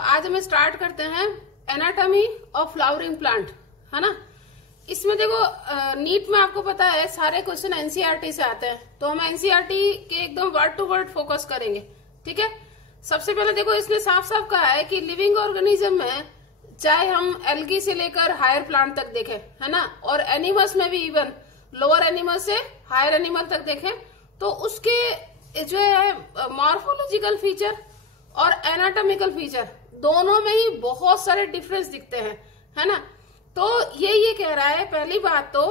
आज हम स्टार्ट करते हैं एनाटॉमी ऑफ फ्लावरिंग प्लांट, है ना। इसमें देखो नीट में आपको पता है सारे क्वेश्चन एनसीईआरटी से आते हैं, तो हम एनसीईआरटी के एकदम वर्ड टू वर्ड फोकस करेंगे, ठीक है। सबसे पहले देखो इसने साफ साफ कहा है कि लिविंग ऑर्गेनिज्म में चाहे हम एल्गी से लेकर हायर प्लांट तक देखें, है ना, और एनिमल्स में भी इवन लोअर एनिमल से हायर एनिमल तक देखें, तो उसके जो है मॉर्फोलॉजिकल फीचर और एनाटॉमिकल फीचर दोनों में ही बहुत सारे डिफरेंस दिखते हैं, है ना। तो ये कह रहा है पहली बात तो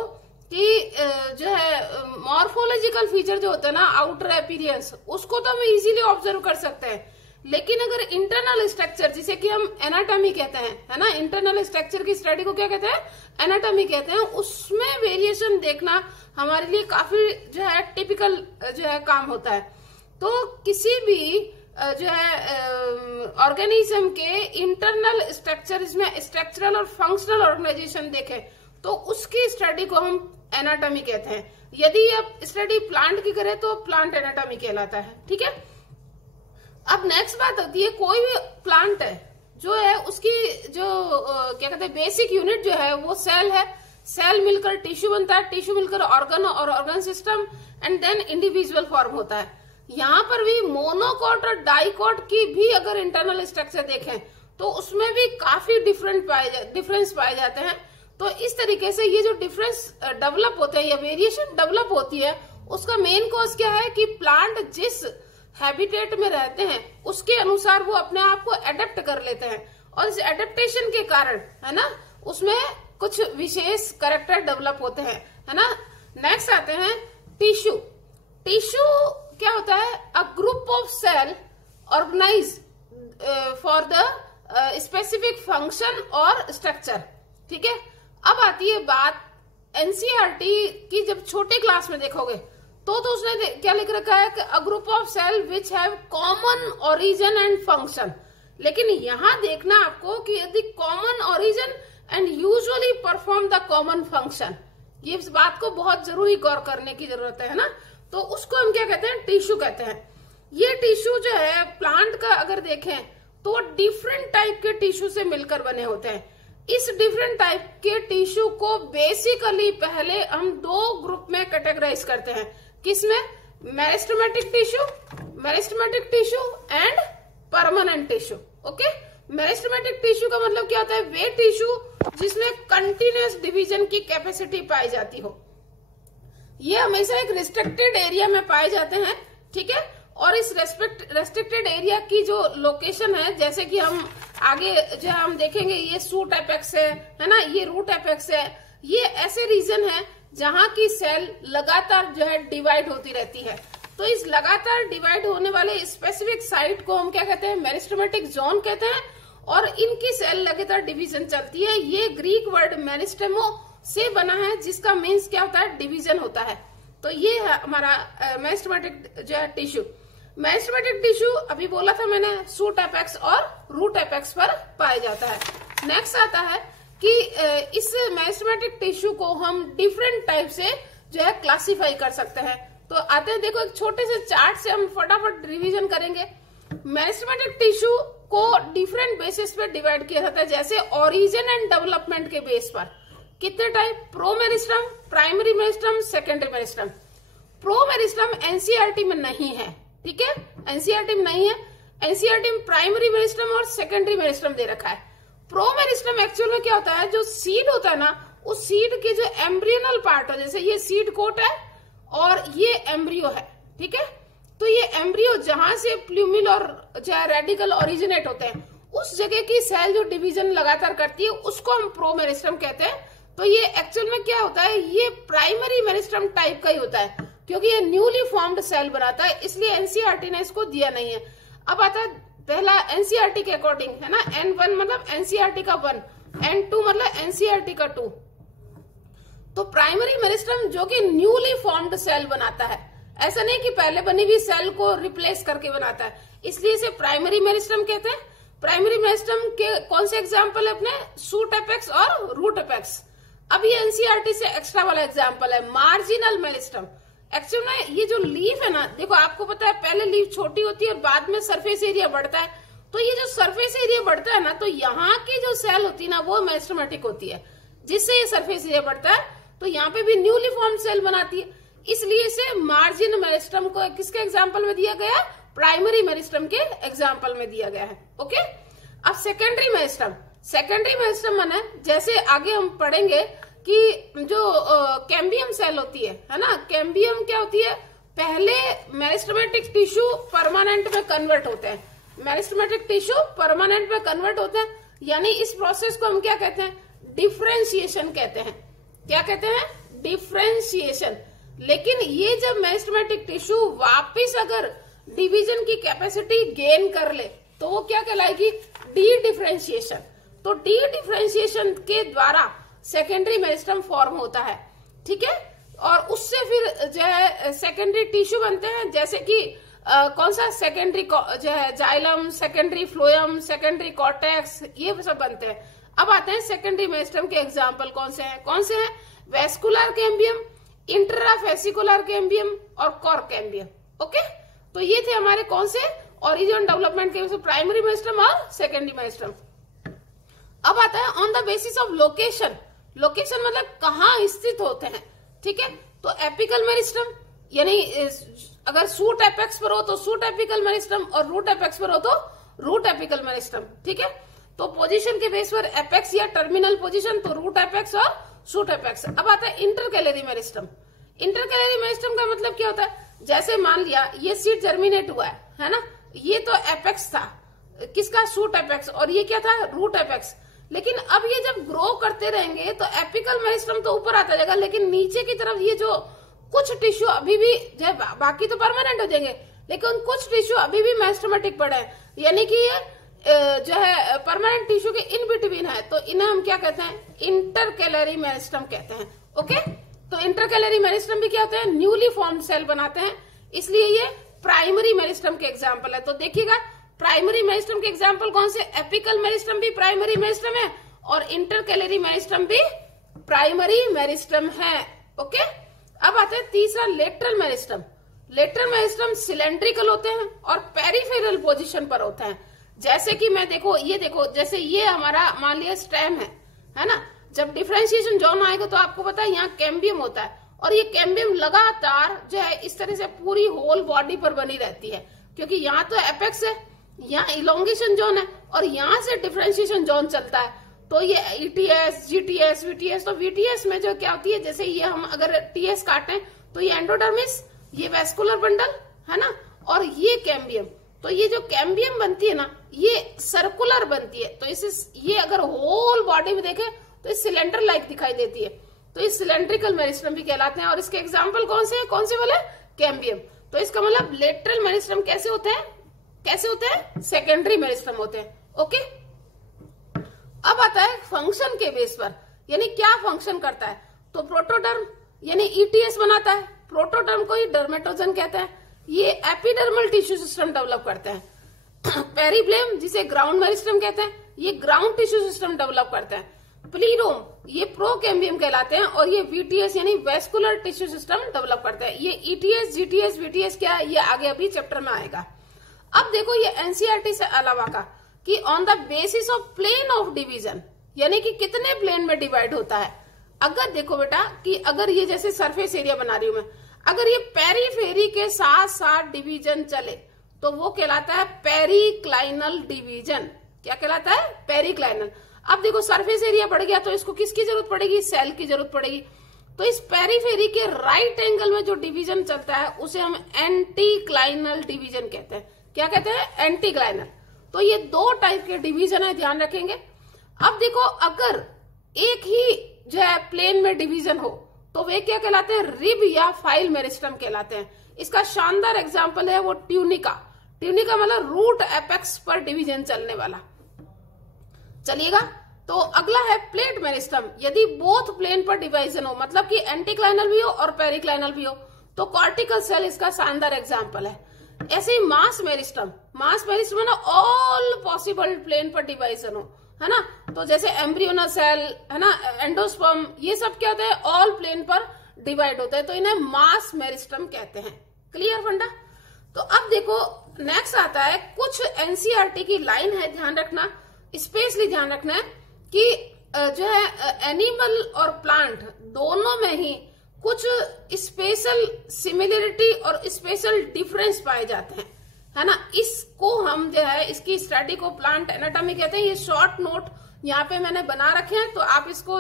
कि जो है मॉर्फोलॉजिकल फीचर जो होता है ना, आउटर अपीयरेंस, उसको तो हम इजीली ऑब्जर्व कर सकते हैं, लेकिन अगर इंटरनल स्ट्रक्चर जिसे कि हम एनाटॉमी कहते हैं, है ना, इंटरनल स्ट्रक्चर की स्टडी को क्या कहते हैं, एनाटॉमी कहते हैं, उसमें वेरिएशन देखना हमारे लिए काफी जो है टिपिकल जो है काम होता है। तो किसी भी जो है ऑर्गेनिज्म के इंटरनल स्ट्रक्चर, इसमें स्ट्रक्चरल और फंक्शनल ऑर्गेनाइजेशन देखें तो उसकी स्टडी को हम एनाटॉमी कहते हैं। यदि आप स्टडी प्लांट की करें तो प्लांट एनाटॉमी कहलाता है, ठीक है। अब नेक्स्ट बात होती है, कोई भी प्लांट है जो है उसकी जो क्या कहते हैं बेसिक यूनिट जो है वो सेल है, सेल मिलकर टिश्यू बनता है, टिश्यू मिलकर ऑर्गन और organ system and then individual form होता है। यहाँ पर भी मोनोकॉट और डाइकॉट की भी अगर इंटरनल स्ट्रक्चर देखें तो उसमें भी काफी डिफरेंस पाए जाते हैं। तो इस तरीके से ये जो डिफरेंस डेवलप होते हैं या वेरिएशन डेवलप होती है, उसका मेन कॉज क्या है कि प्लांट जिस हैबिटेट में रहते हैं उसके अनुसार वो अपने आप को एडेप्ट कर लेते हैं, और इस एडेप्टेशन के कारण, है ना, उसमें कुछ विशेष कैरेक्टर डेवलप होते हैं, है ना। नेक्स्ट आते हैं टिश्यू। टिश्यू क्या होता है, a group of cell organise for the specific function और स्ट्रक्चर, ठीक है। अब आती है बात एनसीईआरटी की, जब छोटे क्लास में देखोगे तो उसने क्या लिख रखा है कि a group of cell which have common origin and function, लेकिन यहां देखना आपको कि यदि common origin and usually perform the common function, ये इस बात को बहुत जरूरी गौर करने की जरूरत है ना। तो उसको हम क्या कहते हैं, टिश्यू कहते हैं। ये टिश्यू जो है प्लांट का अगर देखें तो डिफरेंट टाइप के टिश्यू से मिलकर बने होते हैं। इस डिफरेंट टाइप के टिश्यू को बेसिकली पहले हम दो ग्रुप में कैटेगराइज करते हैं, किसमें, meristematic tissue and permanent tissue. Okay, meristematic tissue का मतलब क्या होता है, वे टिश्यू जिसमें कंटिन्यूअस डिवीजन की कैपेसिटी पाई जाती हो। ये हमेशा एक रिस्ट्रिक्टेड एरिया में पाए जाते हैं, ठीक है। और इस रेस्ट्रिक्टेड एरिया की जो लोकेशन है, जैसे कि हम आगे जो हम देखेंगे, ये सूट एपेक्स है ना, ये रूट एपेक्स है, ये ऐसे रीजन है जहां की सेल लगातार जो है डिवाइड होती रहती है। तो इस लगातार डिवाइड होने वाले स्पेसिफिक साइट को हम क्या कहते हैं, मेरिस्टेमेटिक जोन कहते हैं, और इनकी सेल लगातार डिवीजन चलती है। ये ग्रीक वर्ड मेरिस्टेमो से बना है, जिसका मीन्स क्या होता है, डिवीजन होता है। तो ये है हमारा मेरिस्टेमेटिक जो है टिश्यू। मेरिस्टेमेटिक टिश्यू अभी बोला था मैंने, सूट एपेक्स और रूट एपेक्स पर पाया जाता है। नेक्स्ट आता है कि इस मेरिस्टेमेटिक टिश्यू को हम डिफरेंट टाइप से जो है क्लासिफाई कर सकते हैं। तो आते हैं, देखो एक छोटे से चार्ट से हम फटाफट रिवीजन करेंगे। मेरिस्टेमेटिक टिश्यू को डिफरेंट बेसिस पे डिवाइड किया जाता है, जैसे ओरिजिन एंड डेवलपमेंट के बेस पर। कितने type, pro meristem, primary meristem, secondary meristem. Pro meristem NCERT में नहीं है, ठीक है, एनसीईआरटी में नहीं है। एनसीईआरटी में प्राइमरी मेरिस्टम और सेकेंडरी मेरिस्टम दे रखा है। प्रो मेरिस्टम एक्चुअल में क्या होता है, जो सीड होता है ना, उस सीड के जो एम्ब्रियोनल पार्ट हो, जैसे ये सीड कोट है और ये एम्ब्रियो है, ठीक है। तो ये एम्ब्रियो जहां से प्लूमिल और जो है रेडिकल ओरिजिनेट होते हैं, उस जगह की सेल जो डिवीजन लगातार करती है उसको हम प्रो मेरिस्टम कहते हैं। तो ये एक्चुअल में क्या होता है, ये प्राइमरी मेरिस्टम टाइप का ही होता है, क्योंकि ये न्यूली फॉर्म्ड सेल बनाता है, इसलिए एनसीईआरटी ने इसको दिया नहीं है। अब आता है पहला एनसीईआरटी के अकॉर्डिंग, है ना, N1 मतलब एनसीईआरटी का 1, N2 मतलब एनसीईआरटी का 2। तो प्राइमरी मेरिस्टम जो कि न्यूली फॉर्म्ड सेल बनाता है, ऐसा नहीं कि पहले बनी हुई सेल को रिप्लेस करके बनाता है, इसलिए इसे प्राइमरी मेरिस्टम कहते हैं। प्राइमरी मेरिस्टम के कौन से एग्जाम्पल है अपने, सूट एपेक्स और रूट एपेक्स। अब ये एनसीईआरटी से एक्स्ट्रा वाला एग्जाम्पल है मार्जिनल मेरिस्टम। एक्चुअल में ये जो लीफ है ना, देखो आपको पता है पहले लीफ छोटी होती है और बाद में सरफेस एरिया बढ़ता है, तो ये जो सरफेस एरिया बढ़ता है ना, तो यहाँ की जो सेल होती है ना वो मेरिस्टेमेटिक होती है, जिससे ये सरफेस एरिया बढ़ता है तो यहाँ पे भी न्यूली फॉर्म सेल बनाती है, इसलिए इसे मार्जिन मेरिस्टम को किसके एग्जाम्पल में दिया गया, प्राइमरी मेरिस्टम के एग्जाम्पल में दिया गया है। ओके, अब सेकेंडरी मेरिस्टम। सेकेंडरी मेरिस्टम माने जैसे आगे हम पढ़ेंगे कि जो कैम्बियम सेल होती है ना, कैम्बियम क्या होती है, पहले मेरिस्टेमेटिक टिश्यू परमानेंट में कन्वर्ट होते हैं, मेरिस्टेमेटिक टिश्यू परमानेंट में कन्वर्ट होते हैं, यानी इस प्रोसेस को हम क्या कहते हैं, डिफरेंशिएशन कहते हैं। क्या कहते हैं, डिफरेंशिएशन। लेकिन ये जब मेरिस्टेमेटिक टिश्यू वापिस अगर डिवीजन की कैपेसिटी गेन कर ले तो वो क्या कहलाएगी, डी डिफरेंशिएशन। तो डी डिफरेंशिएशन के द्वारा सेकेंडरी मेरिस्टम फॉर्म होता है, ठीक है, और उससे फिर जो है सेकेंडरी टिश्यू बनते हैं, जैसे कि कौन सा, सेकेंडरी जो है xylem, secondary phloem, secondary cortex, ये सब बनते हैं। अब आते हैं सेकेंडरी मेरिस्टम के एग्जाम्पल कौन से हैं, वेस्कुलर कैम्बियम, इंट्राफेसिकुलर कैम्बियम और कॉर कैम्बियम। ओके, तो ये थे हमारे कौन से ओरिजिन डेवलपमेंट के, प्राइमरी मेरिस्टम और सेकेंडरी मेरिस्टम। अब आता है on the basis of location. Location मतलब कहाँ स्थित होते हैं, ठीक है। तो एपिकल मेरिस्टम, यानी अगर सूट एपेक्स पर हो तो सूट एपिकल मेरिस्टम, और रूट एपेक्स पर हो तो रूट एपिकल मेरिस्टम, ठीक है। तो पोजीशन के बेस पर एपेक्स या टर्मिनल पोजीशन, तो रूट एपेक्स और सूट एपेक्स। अब आता है इंटरकैलरी मेरिस्टम। इंटरकैलरी मेरिस्टम का मतलब क्या होता है, जैसे मान लिया ये सीड जर्मिनेट हुआ है ना, ये तो एपेक्स था किसका, सूट एपेक्स, और ये क्या था, रूट एपेक्स। लेकिन अब ये जब ग्रो करते रहेंगे तो एपिकल मेरिस्टम तो ऊपर आता जाएगा, लेकिन नीचे की तरफ ये जो कुछ टिश्यू अभी भी जो बाकी तो परमानेंट हो जाएंगे, लेकिन कुछ टिश्यू अभी भी मेरिस्टेमेटिक पड़े हैं, यानी कि ये जो है परमानेंट टिश्यू के इन बिटवीन है, तो इन्हें हम क्या कहते हैं, इंटरकैलरी मेरिस्टम कहते हैं। ओके, तो इंटरकैलरी मेरिस्टम भी क्या होते हैं, न्यूली फॉर्म्ड सेल बनाते हैं, इसलिए ये प्राइमरी मेरिस्टम के एग्जाम्पल है। तो देखिएगा प्राइमरी मेरिस्टम के एग्जाम्पल कौन से, एपिकल मेरिस्टम भी प्राइमरी मेरिस्टम है और इंटरकैलरी मेरिस्टम भी प्राइमरी मेरिस्टम है। ओके, अब आते हैं तीसरा, lateral meristem. Lateral meristem cylindrical होते हैं और पेरिफेरल पोजीशन पर होते हैं। जैसे कि मैं ये देखो जैसे ये हमारा मान लिया स्टेम है ना, जब डिफरेंशिएशन जोन आएगा तो आपको पता है यहाँ कैम्बियम होता है, और ये कैम्बियम लगातार जो है इस तरह से पूरी होल बॉडी पर बनी रहती है, क्योंकि यहाँ तो एपेक्स है, यहाँ इलोंगेशन जोन है, और यहाँ से डिफरेंशिएशन जोन चलता है। तो ये ईटीएस, जीटीएस, वीटीएस, तो वीटीएस में जो क्या होती है, जैसे ये हम अगर टीएस काटें तो ये एंडोडर्मिस, ये वेस्कुलर बंडल है ना, और ये कैम्बियम। तो ये जो कैम्बियम बनती है ना, ये सर्कुलर बनती है, तो इसे ये अगर होल बॉडी में देखें तो सिलेंडर लाइक दिखाई देती है, तो ये सिलेंड्रिकल मेरिस्टम भी कहलाते हैं। और इसके एग्जाम्पल कौन से बोले, कैम्बियम। तो इसका मतलब लेटरल मेरिस्टम कैसे होते हैं, सेकेंडरी मेरिस्टम होते हैं। ओके, अब आता है फंक्शन के बेस पर, यानी क्या फंक्शन करता है। तो प्रोटोडर्म यानी ईटीएस बनाता है, प्रोटोडर्म को ही डर्मेटोजन कहते हैं, ये एपिडर्मल टिश्यू सिस्टम डेवलप करते हैं। पेरिब्लेम जिसे ग्राउंड मेरिस्टम कहते हैं, ये ग्राउंड टिश्यू सिस्टम डेवलप करते हैं। प्लीरोम ये प्रोकैम्बियम कहलाते हैं, और ये वीटीएस यानी वेस्कुलर टिश्यू सिस्टम डेवलप करते हैं। ये ईटीएस, जीटीएस, वीटीएस क्या है, ये आगे अभी चैप्टर में आएगा। अब देखो ये एनसीईआरटी से अलावा का कि on the basis of plane of division, यानी कि कितने प्लेन में डिवाइड होता है। अगर देखो बेटा कि अगर ये जैसे सरफेस एरिया बना रही हूं मैं, अगर ये पेरीफेरी के साथ साथ डिवीजन चले तो वो कहलाता है पेरिक्लाइनल डिवीजन। क्या कहलाता है, पेरिक्लाइनल। अब देखो सरफेस एरिया बढ़ गया तो इसको किसकी जरूरत पड़ेगी, सेल की जरूरत पड़ेगी। तो इस पेरीफेरी के राइट एंगल में जो डिवीजन चलता है उसे हम एंटीक्लाइनल डिवीजन कहते हैं। क्या कहते हैं, एंटीक्लाइनल। तो ये दो टाइप के डिवीजन है, ध्यान रखेंगे। अब देखो अगर एक ही जो है प्लेन में डिवीजन हो तो वे क्या कहलाते हैं, रिब या फाइल मेरिस्टम कहलाते हैं। इसका शानदार एग्जाम्पल है वो ट्यूनिका। ट्यूनिका मतलब रूट एपेक्स पर डिवीजन चलने वाला। चलिएगा, तो अगला है प्लेट मेरिस्टम। यदि बोथ प्लेन पर डिवीजन हो, मतलब कि एंटीक्लाइनल भी हो और पेरिक्लाइनल भी हो, तो कॉर्टिकल सेल इसका शानदार एग्जाम्पल है। ऐसे ही मास मेरिस्टम ना ऑल पॉसिबल प्लेन पर डिवीजन हो, है ना। तो जैसे एम्ब्रियोनल सेल है ना, एंडोस्पर्म, ये सब क्या होते हैं, ऑल प्लेन पर डिवाइड होता है, तो इन्हें मास मेरिस्टम कहते हैं। क्लियर फंडा। तो अब देखो नेक्स्ट आता है, कुछ एनसीईआरटी की लाइन है, ध्यान रखना, स्पेशली ध्यान रखना है कि जो है एनिमल और प्लांट दोनों में ही कुछ स्पेशल सिमिलरिटी और स्पेशल डिफरेंस पाए जाते हैं, है ना। इसको हम जो है इसकी स्टडी को प्लांट एनाटॉमी कहते हैं। ये शॉर्ट नोट यहाँ पे मैंने बना रखे हैं, तो आप इसको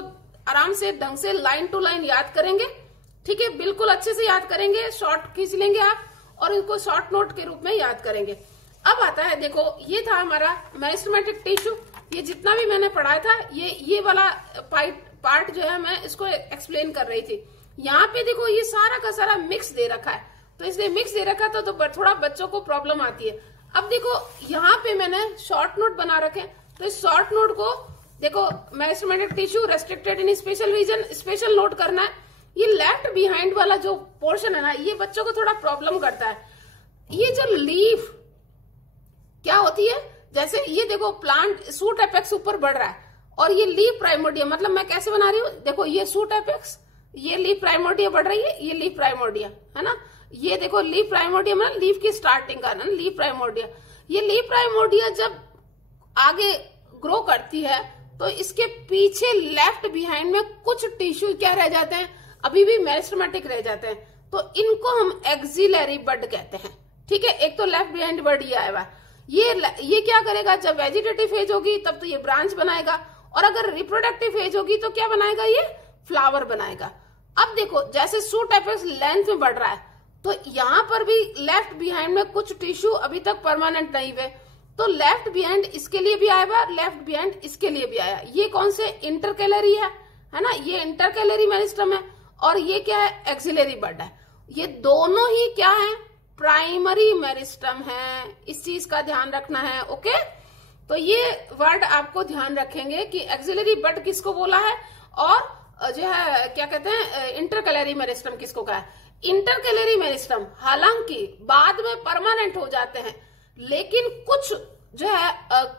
आराम से ढंग से लाइन टू लाइन याद करेंगे, ठीक है, बिल्कुल अच्छे से याद करेंगे, शॉर्ट खींच लेंगे आप और इनको शॉर्ट नोट के रूप में याद करेंगे। अब आता है, देखो ये था हमारा मेरिस्टेमेटिक टिश्यू, ये जितना भी मैंने पढ़ाया था ये वाला पार्ट जो है मैं इसको एक्सप्लेन कर रही थी। यहाँ पे देखो ये सारा का सारा मिक्स दे रखा है, तो इसलिए मिक्स दे रखा था तो थोड़ा बच्चों को प्रॉब्लम आती है। अब देखो यहाँ पे मैंने शॉर्ट नोट बना रखे, तो इस शॉर्ट नोट को देखो, मेरिस्टेमेटिक टिश्यू रेस्ट्रिक्टेड इन स्पेशल रीजन, स्पेशल नोट करना है। ये लेफ्ट बिहाइंड वाला जो पोर्शन है ना, ये बच्चों को थोड़ा प्रॉब्लम करता है। ये जो लीफ क्या होती है, जैसे ये देखो प्लांट सूट एपेक्स ऊपर बढ़ रहा है और ये लीफ प्राइमोर्डिया, मतलब मैं कैसे बना रही हूँ, देखो ये सूट एपेक्स, ये लीफ प्राइमोर्डिया बढ़ रही है, ये लीफ प्राइमोर्डिया है ना, ये देखो लीफ प्राइमोर्डिया मतलब लीफ की स्टार्टिंग का ना लीफ प्राइमोर्डिया। ये लीफ प्राइमोर्डिया जब आगे ग्रो करती है तो इसके पीछे लेफ्ट बिहाइंड में कुछ टिश्यू क्या रह जाते हैं, अभी भी मेरिस्टेमेटिक रह जाते हैं, तो इनको हम एक्सिलरी बड कहते हैं, ठीक है। एक तो लेफ्ट बिहाइंड बड ये आया हुआ, ये क्या करेगा, जब वेजिटेटिव फेज होगी तब तो ये ब्रांच बनाएगा, और अगर रिप्रोडक्टिव फेज होगी तो क्या बनाएगा, ये फ्लावर बनाएगा। अब देखो जैसे सूट एपेक्स लेंथ में बढ़ रहा है, तो यहाँ पर भी लेफ्ट बिहाइंड में कुछ टिश्यू अभी तक परमानेंट नहीं हुए, तो लेफ्ट बिहाइंड इसके लिए भी आया, लेफ्ट बिहाइंड इसके लिए भी आया। ये कौन से इंटरकैलरी है ना, ये इंटरकैलरी मेरिस्टम है, और ये क्या है, एक्सिलरी बड है। ये दोनों ही क्या है, प्राइमरी मेरिस्टम है, इस चीज का ध्यान रखना है, ओके। तो ये वर्ड आपको ध्यान रखेंगे कि एक्सिलरी बड किसको बोला है, और जो है क्या कहते हैं इंटरकैलरी मेरिस्टम किसको कहा है। इंटरकैलरी मेरिस्टम हालांकि बाद में परमानेंट हो जाते हैं, लेकिन कुछ जो है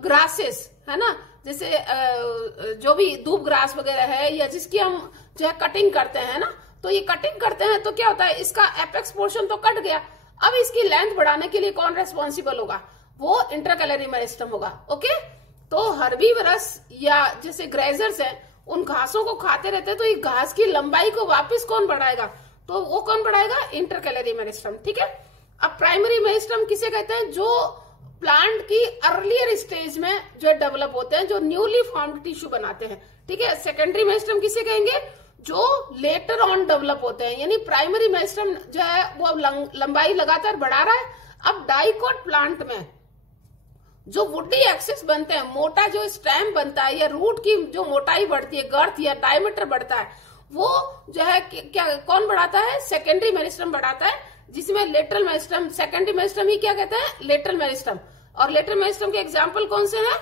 ग्रासेस है ना, जैसे जो भी दूब ग्रास वगैरह है, या जिसकी हम जो है कटिंग करते हैं ना, तो ये कटिंग करते हैं तो क्या होता है, इसका एपेक्स पोर्शन तो कट गया, अब इसकी लेंथ बढ़ाने के लिए कौन रेस्पॉन्सिबल होगा, वो इंटरकैलरी मेरिस्टम होगा, ओके। तो हर्बीवरस या जैसे ग्रेजर्स है, उन घासों को खाते रहते हैं, तो ये घास की लंबाई को वापस कौन बढ़ाएगा, तो वो कौन बढ़ाएगा, इंटरकैलरी मेरिस्टम, ठीक है। अब प्राइमरी मेरिस्टम किसे कहते हैं, जो प्लांट की अर्लियर स्टेज में जो डेवलप होते हैं, जो न्यूली फॉर्म्ड टिश्यू बनाते हैं, ठीक है। सेकेंडरी मेरिस्टम किसे कहेंगे, जो लेटर ऑन डेवलप होते हैं, यानी प्राइमरी मेरिस्टम जो है वो लंबाई लगातार बढ़ा रहा है। अब डाइकोट प्लांट में जो वुडी एक्सिस बनते हैं, मोटा जो स्टेम बनता है, या रूट की जो मोटाई बढ़ती है, गर्थ या डायमीटर बढ़ता है, वो जो है क्या कौन बढ़ाता है, सेकेंडरी मेरिस्टम बढ़ाता है, जिसमें लेटरल मेरिस्टम, सेकेंडरी मेरिस्टम ही क्या कहते हैं, लेटरल मेरिस्टम। और लेटरल मेरिस्टम के एग्जाम्पल कौन से हैं,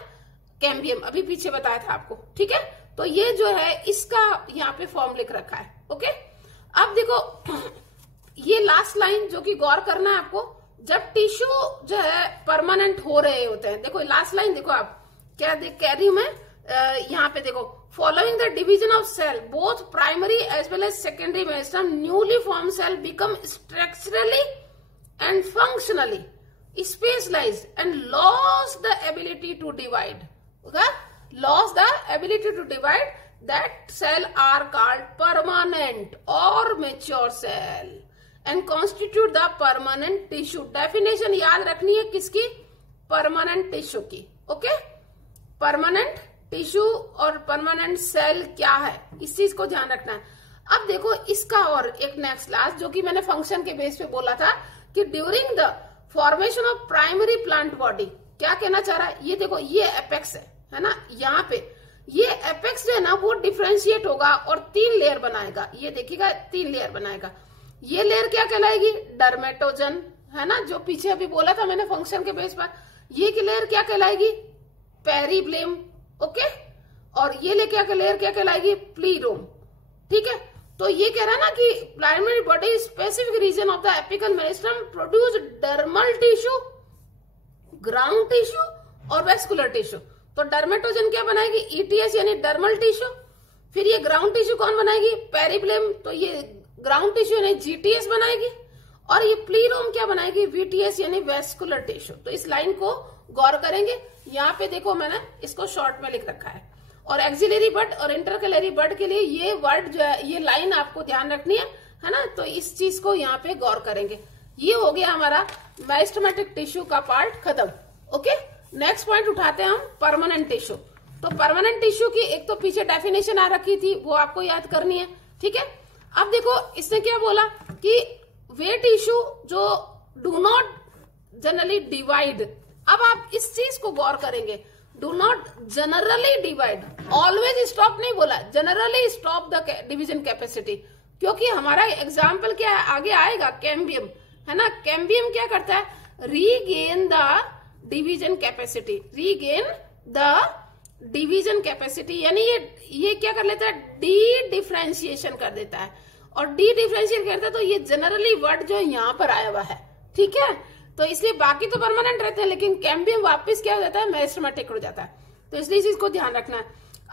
कैम्बियम, अभी पीछे बताया था आपको, ठीक है। तो ये जो है इसका यहाँ पे फॉर्म लिख रखा है, ओके। अब देखो ये लास्ट लाइन जो कि गौर करना है आपको, जब टिश्यू जो है परमानेंट हो रहे होते हैं, देखो लास्ट लाइन देखो आप क्या कह रही हूं मैं, यहाँ पे देखो, following the division of cell both primary as well as secondary meristem newly form cell become structurally and functionally specialised and loss the ability to divide, okay, loss the ability to divide, that cell are called permanent और mature cell and constitute the permanent tissue. Definition याद रखनी है किसकी, permanent tissue की, okay. Permanent tissue और permanent cell क्या है, इस चीज को ध्यान रखना है। अब देखो इसका और एक नेक्स्ट क्लास जो कि मैंने फंक्शन के बेस पे बोला था कि during the formation of primary plant body, क्या कहना चाह रहा है, ये देखो ये एपेक्स है ना, यहाँ पे ये एपेक्स जो है ना वो डिफ्रेंशिएट होगा और 3 लेयर बनाएगा, ये देखिएगा 3 लेयर बनाएगा। ये लेयर क्या कहलाएगी, डर्मेटोजन, है ना, जो पीछे अभी बोला था मैंने फंक्शन के बेस पर। ये लेयर क्या कहलाएगी, पेरिब्लेम, ओके। और ये लेयर क्या कहलाएगी, प्लीरोम, ठीक है। तो ये कह रहा है ना कि primary body specific region of the apical meristem produce dermal tissue, ground tissue और वेस्कुलर टिश्यू। तो डर्मेटोजन क्या बनाएगी, ईटीएस यानी डर्मल टिश्यू। फिर ये ग्राउंड टिश्यू कौन बनाएगी, पेरिब्लेम, तो ये ग्राउंड टिश्यू यानी जीटीएस बनाएगी। और ये प्लीरोम क्या बनाएगी, वीटीएस यानी वेस्कुलर टिश्यू। तो इस लाइन को गौर करेंगे, यहाँ पे देखो मैंने इसको शॉर्ट में लिख रखा है। और एक्सिलरी बड और इंटरकैलरी बड के लिए ये वर्ड जो है, ये लाइन आपको ध्यान रखनी है ना। तो इस चीज को यहाँ पे गौर करेंगे। ये हो गया हमारा मेरिस्टेमेटिक टिश्यू का पार्ट खत्म। ओके, नेक्स्ट पॉइंट उठाते हैं हम परमानेंट टिश्यू। तो परमानेंट टिश्यू की एक तो पीछे डेफिनेशन आ रखी थी, वो आपको याद करनी है, ठीक है। अब देखो इसने क्या बोला कि वे टिश्यू जो डू नॉट जनरली डिवाइड। अब आप इस चीज को गौर करेंगे, do not generally divide, always stop नहीं बोला, generally stop the division capacity. क्योंकि हमारा एग्जाम्पल क्या है, आगे आएगा, कैम्बियम है ना। कैम्बियम क्या करता है, regain the division capacity, regain the division capacity, यानी ये क्या कर लेता है, डी डिफ्रेंशिएशन कर देता है। और डी डिफ्रेंशिएट करता है तो ये जनरली वर्ड जो यहाँ पर आया हुआ है, ठीक है। तो इसलिए बाकी तो परमानेंट रहते हैं, लेकिन कैम्बियम वापस क्या हो जाता है, मेरिस्टेमेटिक हो जाता है। तो इसलिए इस चीज को ध्यान रखना है।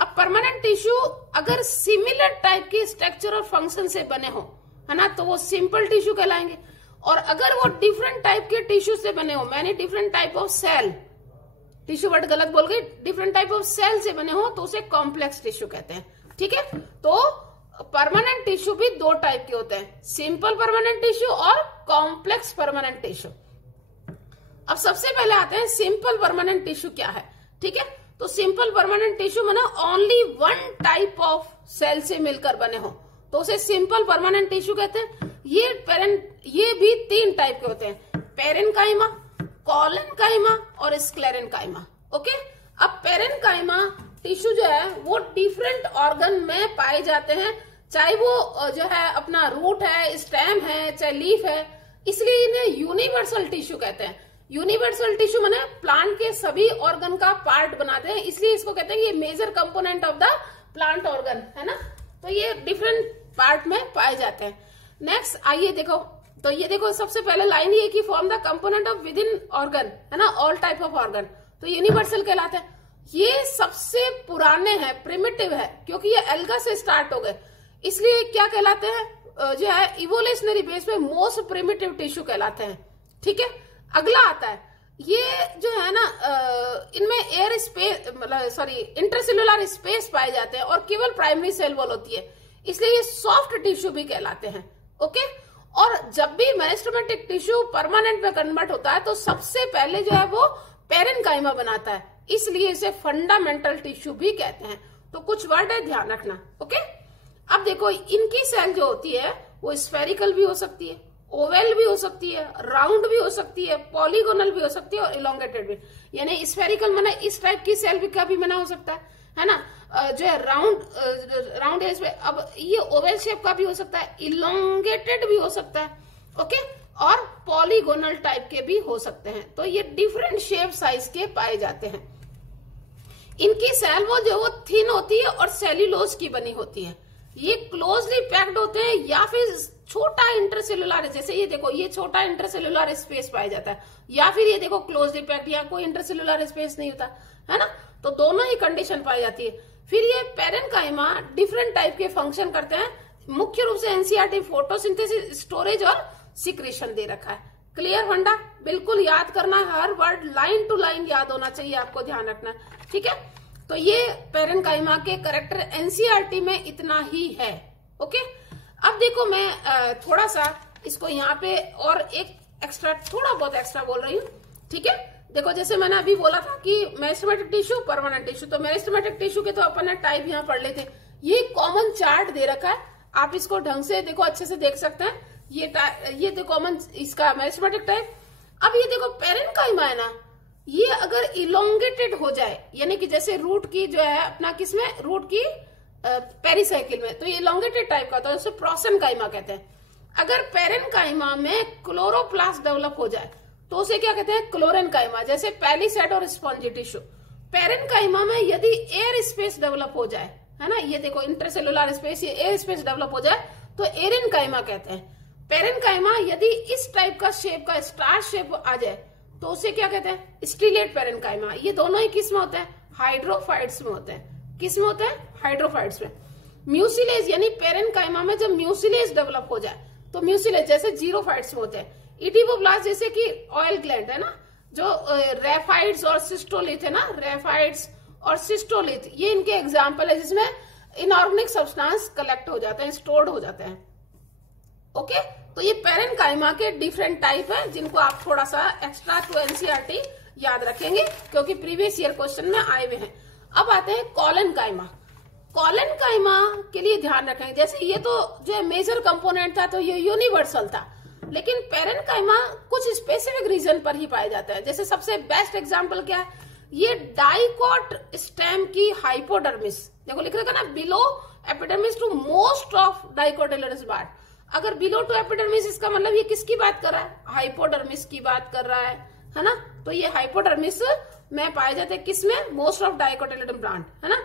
अब परमानेंट टिश्यू अगर सिमिलर टाइप के स्ट्रक्चर और फंक्शन से बने हो, है ना, तो वो सिंपल टिश्यू कहलाएंगे। और अगर वो डिफरेंट टाइप के टिश्यू से बने हो, मैंने different type of cell, tissue word गलत बोल गई, डिफरेंट टाइप ऑफ सेल से बने हो, तो उसे कॉम्प्लेक्स टिश्यू कहते हैं, ठीक है। तो परमानेंट टिश्यू भी दो टाइप के होते हैं, सिंपल परमानेंट टिश्यू और कॉम्प्लेक्स परमानेंट टिश्यू। अब सबसे पहले आते हैं सिंपल परमानेंट टिश्यू क्या है, ठीक है। तो सिंपल परमानेंट टिश्यू माना only one type of cell से मिलकर बने हो, तो उसे सिंपल परमानेंट टिश्यू कहते हैं। ये भी तीन टाइप के होते हैं, पेरेन्काइमा, कॉलेन्काइमा और स्क्लेरेन्काइमा। ओके, अब पेरेन्काइमा टिश्यू जो है वो डिफरेंट ऑर्गन में पाए जाते हैं, चाहे वो जो है अपना रूट है, स्टेम है, चाहे लीफ है, इसलिए इन्हें यूनिवर्सल टिश्यू कहते हैं। यूनिवर्सल टिश्यू माने प्लांट के सभी ऑर्गन का पार्ट बनाते हैं, इसलिए इसको कहते हैं ये major component of the plant organ, है ना। तो ये डिफरेंट पार्ट में पाए जाते हैं। नेक्स्ट आइए देखो, तो ये देखो सबसे पहले लाइन ये कि form the component of with in organ, है ना, ऑल टाइप ऑफ ऑर्गन, तो यूनिवर्सल कहलाते हैं। ये सबसे पुराने हैं, प्रिमिटिव है, क्योंकि ये एल्गा से स्टार्ट हो गए, इसलिए क्या कहलाते हैं, जो है इवोल्यूशनरी बेस पे मोस्ट प्रिमिटिव टिश्यू कहलाते हैं, ठीक है। अगला आता है, ये जो है ना, इनमें एयर स्पेस, मतलब सॉरी इंटरसेलुलर स्पेस पाए जाते हैं और केवल प्राइमरी सेल वॉल होती है, इसलिए ये सॉफ्ट टिश्यू भी कहलाते हैं। ओके, और जब भी मेरिस्टेमेटिक टिश्यू परमानेंट में कन्वर्ट होता है तो सबसे पहले जो है वो पेरेन्काइमा बनाता है, इसलिए इसे फंडामेंटल टिश्यू भी कहते हैं। तो कुछ वर्ड है, ध्यान रखना। ओके, अब देखो इनकी सेल जो होती है वो स्फेरिकल भी हो सकती है, ओवेल भी हो सकती है, राउंड भी हो सकती है, पॉलीगोनल भी हो सकती है और इलोंगेटेड भी। यानी स्फेरिकल माना इस टाइप की सेल भी का भी बना हो सकता है ना, जो है राउंड है। अब ये ओवेल शेप का भी हो सकता है, इलोंगेटेड भी हो सकता है, ओके, और पॉलीगोनल टाइप के भी हो सकते हैं। तो ये डिफरेंट शेप साइज के पाए जाते हैं। इनकी सेल वो जो वो थिन होती है और सेल्यूलोज की बनी होती है। ये क्लोजली पैक्ड होते हैं या फिर छोटा इंटरसेलुलर, जैसे ये देखो ये छोटा इंटरसेलुलर स्पेस पाया जाता है, या फिर ये देखो क्लोजली पैक्ड, या कोई इंटरसेलुलर स्पेस नहीं होता, है ना। तो दोनों ही कंडीशन पाई जाती है। फिर ये पेरेन्काइमा डिफरेंट टाइप के फंक्शन करते हैं, मुख्य रूप से एनसीईआरटी फोटोसिंथेसिस, स्टोरेज और सिक्रेशन दे रखा है। क्लियर फंडा, बिल्कुल याद करना है, हर वर्ड लाइन टू लाइन याद होना चाहिए, आपको ध्यान रखना है, ठीक है। तो ये पेरेन्काइमा के कैरेक्टर एनसीईआरटी में इतना ही है। ओके, अब देखो मैं थोड़ा सा इसको यहाँ पे और एक एक्स्ट्रा, थोड़ा बहुत एक्स्ट्रा बोल रही हूँ, ठीक है। देखो जैसे मैंने अभी बोला था कि मेरिस्टेमेटिक टिश्यू, परमानेंट टिश्यू, तो मेरिस्टेमेटिक टिश्यू के तो अपन ने टाइप यहाँ पढ़ लेते। ये कॉमन चार्ट दे रखा है, आप इसको ढंग से देखो, अच्छे से देख सकते हैं। ये तो कॉमन इसका मेरिस्टेमेटिक टाइप। अब ये देखो पेरेन्काइमा है ना, ये अगर इलोंगेटेड हो जाए, यानी कि जैसे रूट की जो है अपना किसमें, रूट की पेरिसाइकिल में, तो ये इलोंगेटेड टाइप का होता है, उसे प्रोसेनकाइमा कहते हैं। अगर पेरेन्काइमा में क्लोरोप्लास्ट डेवलप हो जाए तो उसे क्या कहते हैं, क्लोरेन्काइमा, जैसे पैलिसेड और स्पॉन्जी टिश्यू। पेरेन्काइमा में यदि एयर स्पेस डेवलप हो जाए, है ना, ये देखो इंटरसेलुलर स्पेस, ये एयर स्पेस डेवलप हो जाए तो एरेन्काइमा कहते हैं। पेरेन्काइमा यदि इस टाइप का शेप का स्टार शेप आ जाए तो उसे क्या कहते हैं, स्टीलेट पेरेन्काइमा। ये दोनों ही किस में होते हैं, हाइड्रोफाइट्स में होते हैं। किस में होते हैं, हाइड्रोफाइट्स में। म्यूसिलेज यानी पेरेन्काइमा में जब म्यूसिलेज डेवलप हो जाए तो म्यूसिलेज जैसे जीरोफाइट्स में होते हैं। इडिपोब्लास्ट जैसे कि ऑयल ग्लैंड है ना, जो रेफाइट्स और सिस्टोलिथ है ना, रेफाइट्स और सिस्टोलिथ ये इनके एग्जाम्पल है जिसमें इनऑर्गेनिक सब्सटेंस कलेक्ट हो जाते हैं, स्टोर्ड हो जाते हैं। ओके, तो ये पेरेन्काइमा के डिफरेंट टाइप है जिनको आप थोड़ा सा एक्स्ट्रा टू एनसीईआरटी याद रखेंगे क्योंकि प्रीवियस ईयर क्वेश्चन में आए हुए हैं। अब आते हैं कॉलेनकाइमा। कॉलेनकाइमा के लिए ध्यान रखेंगे, जैसे ये तो जो मेजर कंपोनेंट था तो ये यूनिवर्सल था, लेकिन पेरेन्काइमा कुछ स्पेसिफिक रीजन पर ही पाया जाता है। जैसे सबसे बेस्ट एग्जांपल क्या है, ये डाइकोट स्टेम की हाइपोडर्मिस, देखो लिख रखा ना below epidermis to most of dicotyledonous part. अगर बिलो टू एपिडर्मिस इसका मतलब ये किसकी बात कर रहा है, हाइपोडर्मिस की बात कर रहा है ना। तो ये हाइपोडर्मिस में पाए जाते हैं किसमें, मोस्ट ऑफ डाइकोटिलेडोन प्लांट, है ना।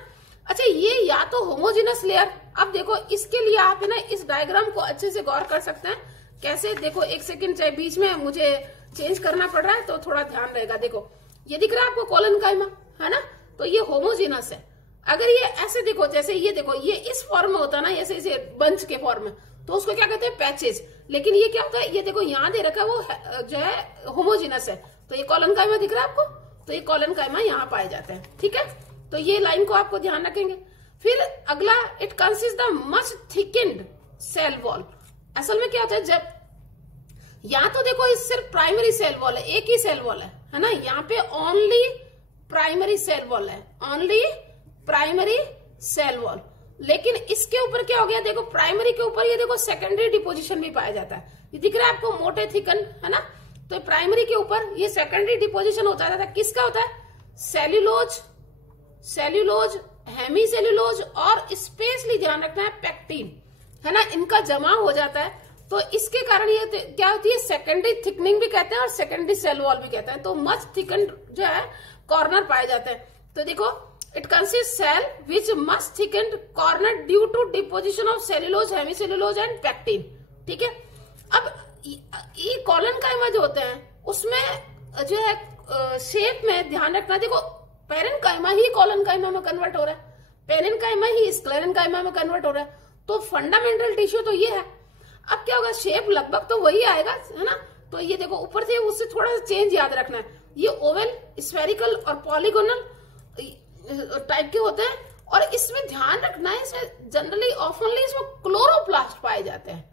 अच्छा, ये या तो होमोजेनस लेयर, अब देखो इसके लिए आप है ना इस डायग्राम को अच्छे से गौर कर सकते हैं। कैसे, देखो एक सेकंड, चाहे बीच में मुझे चेंज करना पड़ रहा है तो थोड़ा ध्यान रहेगा। देखो ये दिख रहा है आपको कॉलेनकाइमा, है ना, तो ये होमोजेनस है। अगर ये ऐसे देखो, जैसे ये देखो ये इस फॉर्म में होता है ना, ऐसे बंच के फॉर्म में, तो उसको क्या कहते हैं, पैचेस। लेकिन ये क्या होता है, ये देखो यहाँ दे रखा है वो जो है होमोजेनस है, तो ये कॉलेनकाइमा दिख रहा है आपको, तो ये कॉलेनकाइमा यहाँ पाए जाते हैं। ठीक है, तो ये लाइन को आपको ध्यान रखेंगे। फिर अगला, it consist the much thickened cell wall. असल में क्या होता है, जब यहाँ तो देखो इस सिर्फ प्राइमरी सेल वॉल है, एक ही सेल वॉल है ना, यहाँ पे ओनली प्राइमरी सेल वॉल है, ओनली प्राइमरी सेल वॉल। लेकिन इसके ऊपर क्या हो गया, देखो प्राइमरी के ऊपर ये देखो सेकेंडरी डिपोजिशन भी पाया जाता है, ये दिख रहा है आपको मोटे थिकन, है ना। तो प्राइमरी के ऊपर ये सेकेंडरी डिपोजिशन होता जाता है, किसका होता है, सेल्यूलोज, सेल्यूलोज, हेमी सेल्यूलोज और स्पेशली ध्यान रखना है पेक्टिन, है ना, इनका जमा हो जाता है। तो इसके कारण ये क्या होती है, सेकेंडरी थिकनिंग भी कहते हैं और सेकेंडरी सेल वॉल भी कहते हैं। तो मच थिकन जो है कॉर्नर पाए जाते हैं। तो देखो it consist cell which much thicken corner due to deposition of cellulose, hemi cellulose and pectin. ठीक है, अब ये कॉलेनकाइमा जो होते हैं उसमें जो है शेप में ध्यान रखना, देखो पेरेन्काइमा ही कॉलेनकाइमा में कन्वर्ट हो रहा है, पेरेन्काइमा ही स्क्लेरेन्काइमा में कन्वर्ट हो रहा है। तो फंडामेंटल टिश्यू तो ये है। अब क्या होगा, शेप लगभग तो वही आएगा, है ना। तो ये देखो ऊपर से उससे थोड़ा सा चेंज याद रखना है, ये ओवल, स्फेरिकल और पॉलीगोनल टाइप के होते हैं। और इसमें ध्यान रखना है, इसमें जनरली ऑफनली इसमें क्लोरोप्लास्ट पाए जाते हैं।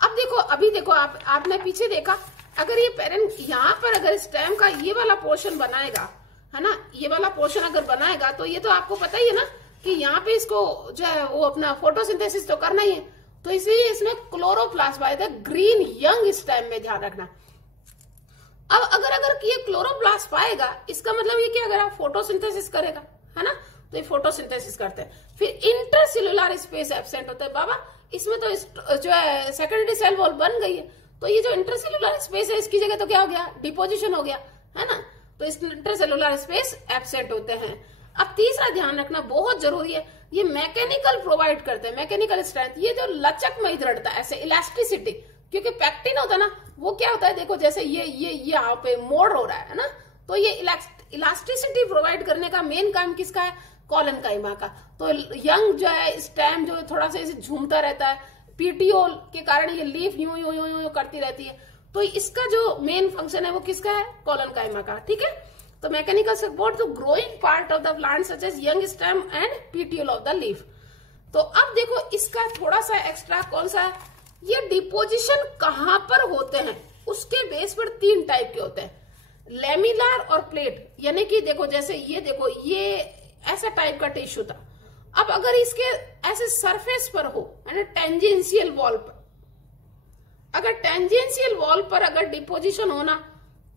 अब देखो, अभी देखो आपने पीछे देखा, अगर ये यहाँ पर अगर स्टेम का ये वाला पोर्शन बनाएगा, है ना, ये वाला पोर्शन अगर बनाएगा तो ये तो आपको पता ही है ना कि यहाँ पे इसको जो है वो अपना फोटोसिंथेसिस तो करना ही है, तो इसलिए इसमें क्लोरोप्लास्ट पाए थे ग्रीन यंग स्टेम में, ध्यान रखना। अब अगर ये क्लोरोप्लास्ट पाएगा, इसका मतलब ये क्या, अगर आप फोटोसिंथेसिस करेगा, है ना, तो ये फोटोसिंथेसिस करते हैं। फिर इंटरसेल्युलर स्पेस एब्सेंट होता है, बाबा इसमें तो जो है सेकेंडरी सेल वॉल बन गई है, तो ये जो इंटरसेल्युलर स्पेस है इसकी जगह तो क्या हो गया, डिपोजिशन हो गया, है ना। तो इस इंटरसेल्युलर स्पेस एब्सेंट होते हैं। अब तीसरा ध्यान रखना बहुत जरूरी है, ये मैकेनिकल प्रोवाइड करते हैं, मैकेनिकल स्ट्रेंथ, ये जो लचकमयी दृढ़ता, ऐसे इलास्टिसिटी, क्योंकि पैक्टिन होता है ना, वो क्या होता है, देखो जैसे ये यहाँ पे मोड़ हो रहा है ना, तो ये इलास्टिसिटी प्रोवाइड करने का मेन काम किसका है, कॉलेनकाइमा का। तो यंग जो है स्टेम जो है थोड़ा सा ऐसे झूमता रहता है, पीटीओल के कारण ये लीफ यूं यूं यूं यूं करती रहती है, तो इसका जो मेन फंक्शन है वो किसका है, कॉलेनकाइमा का। ठीक है, तो mechanical support to growing part of the plant such as young stem and petiole of the leaf. तो अब देखो इसका थोड़ा सा एक्स्ट्रा कौन सा है, ये डिपोजिशन कहां पर होते हैं, उसके बेस पर 3 टाइप के होते हैं, लेमिनार और प्लेट। यानी कि देखो जैसे ये देखो ये ऐसा टाइप का टिश्यू था, अब अगर इसके ऐसे सरफेस पर हो, यानी टेंजेंशियल वॉल पर, अगर टेंजेंशियल वॉल पर अगर डिपोजिशन होना,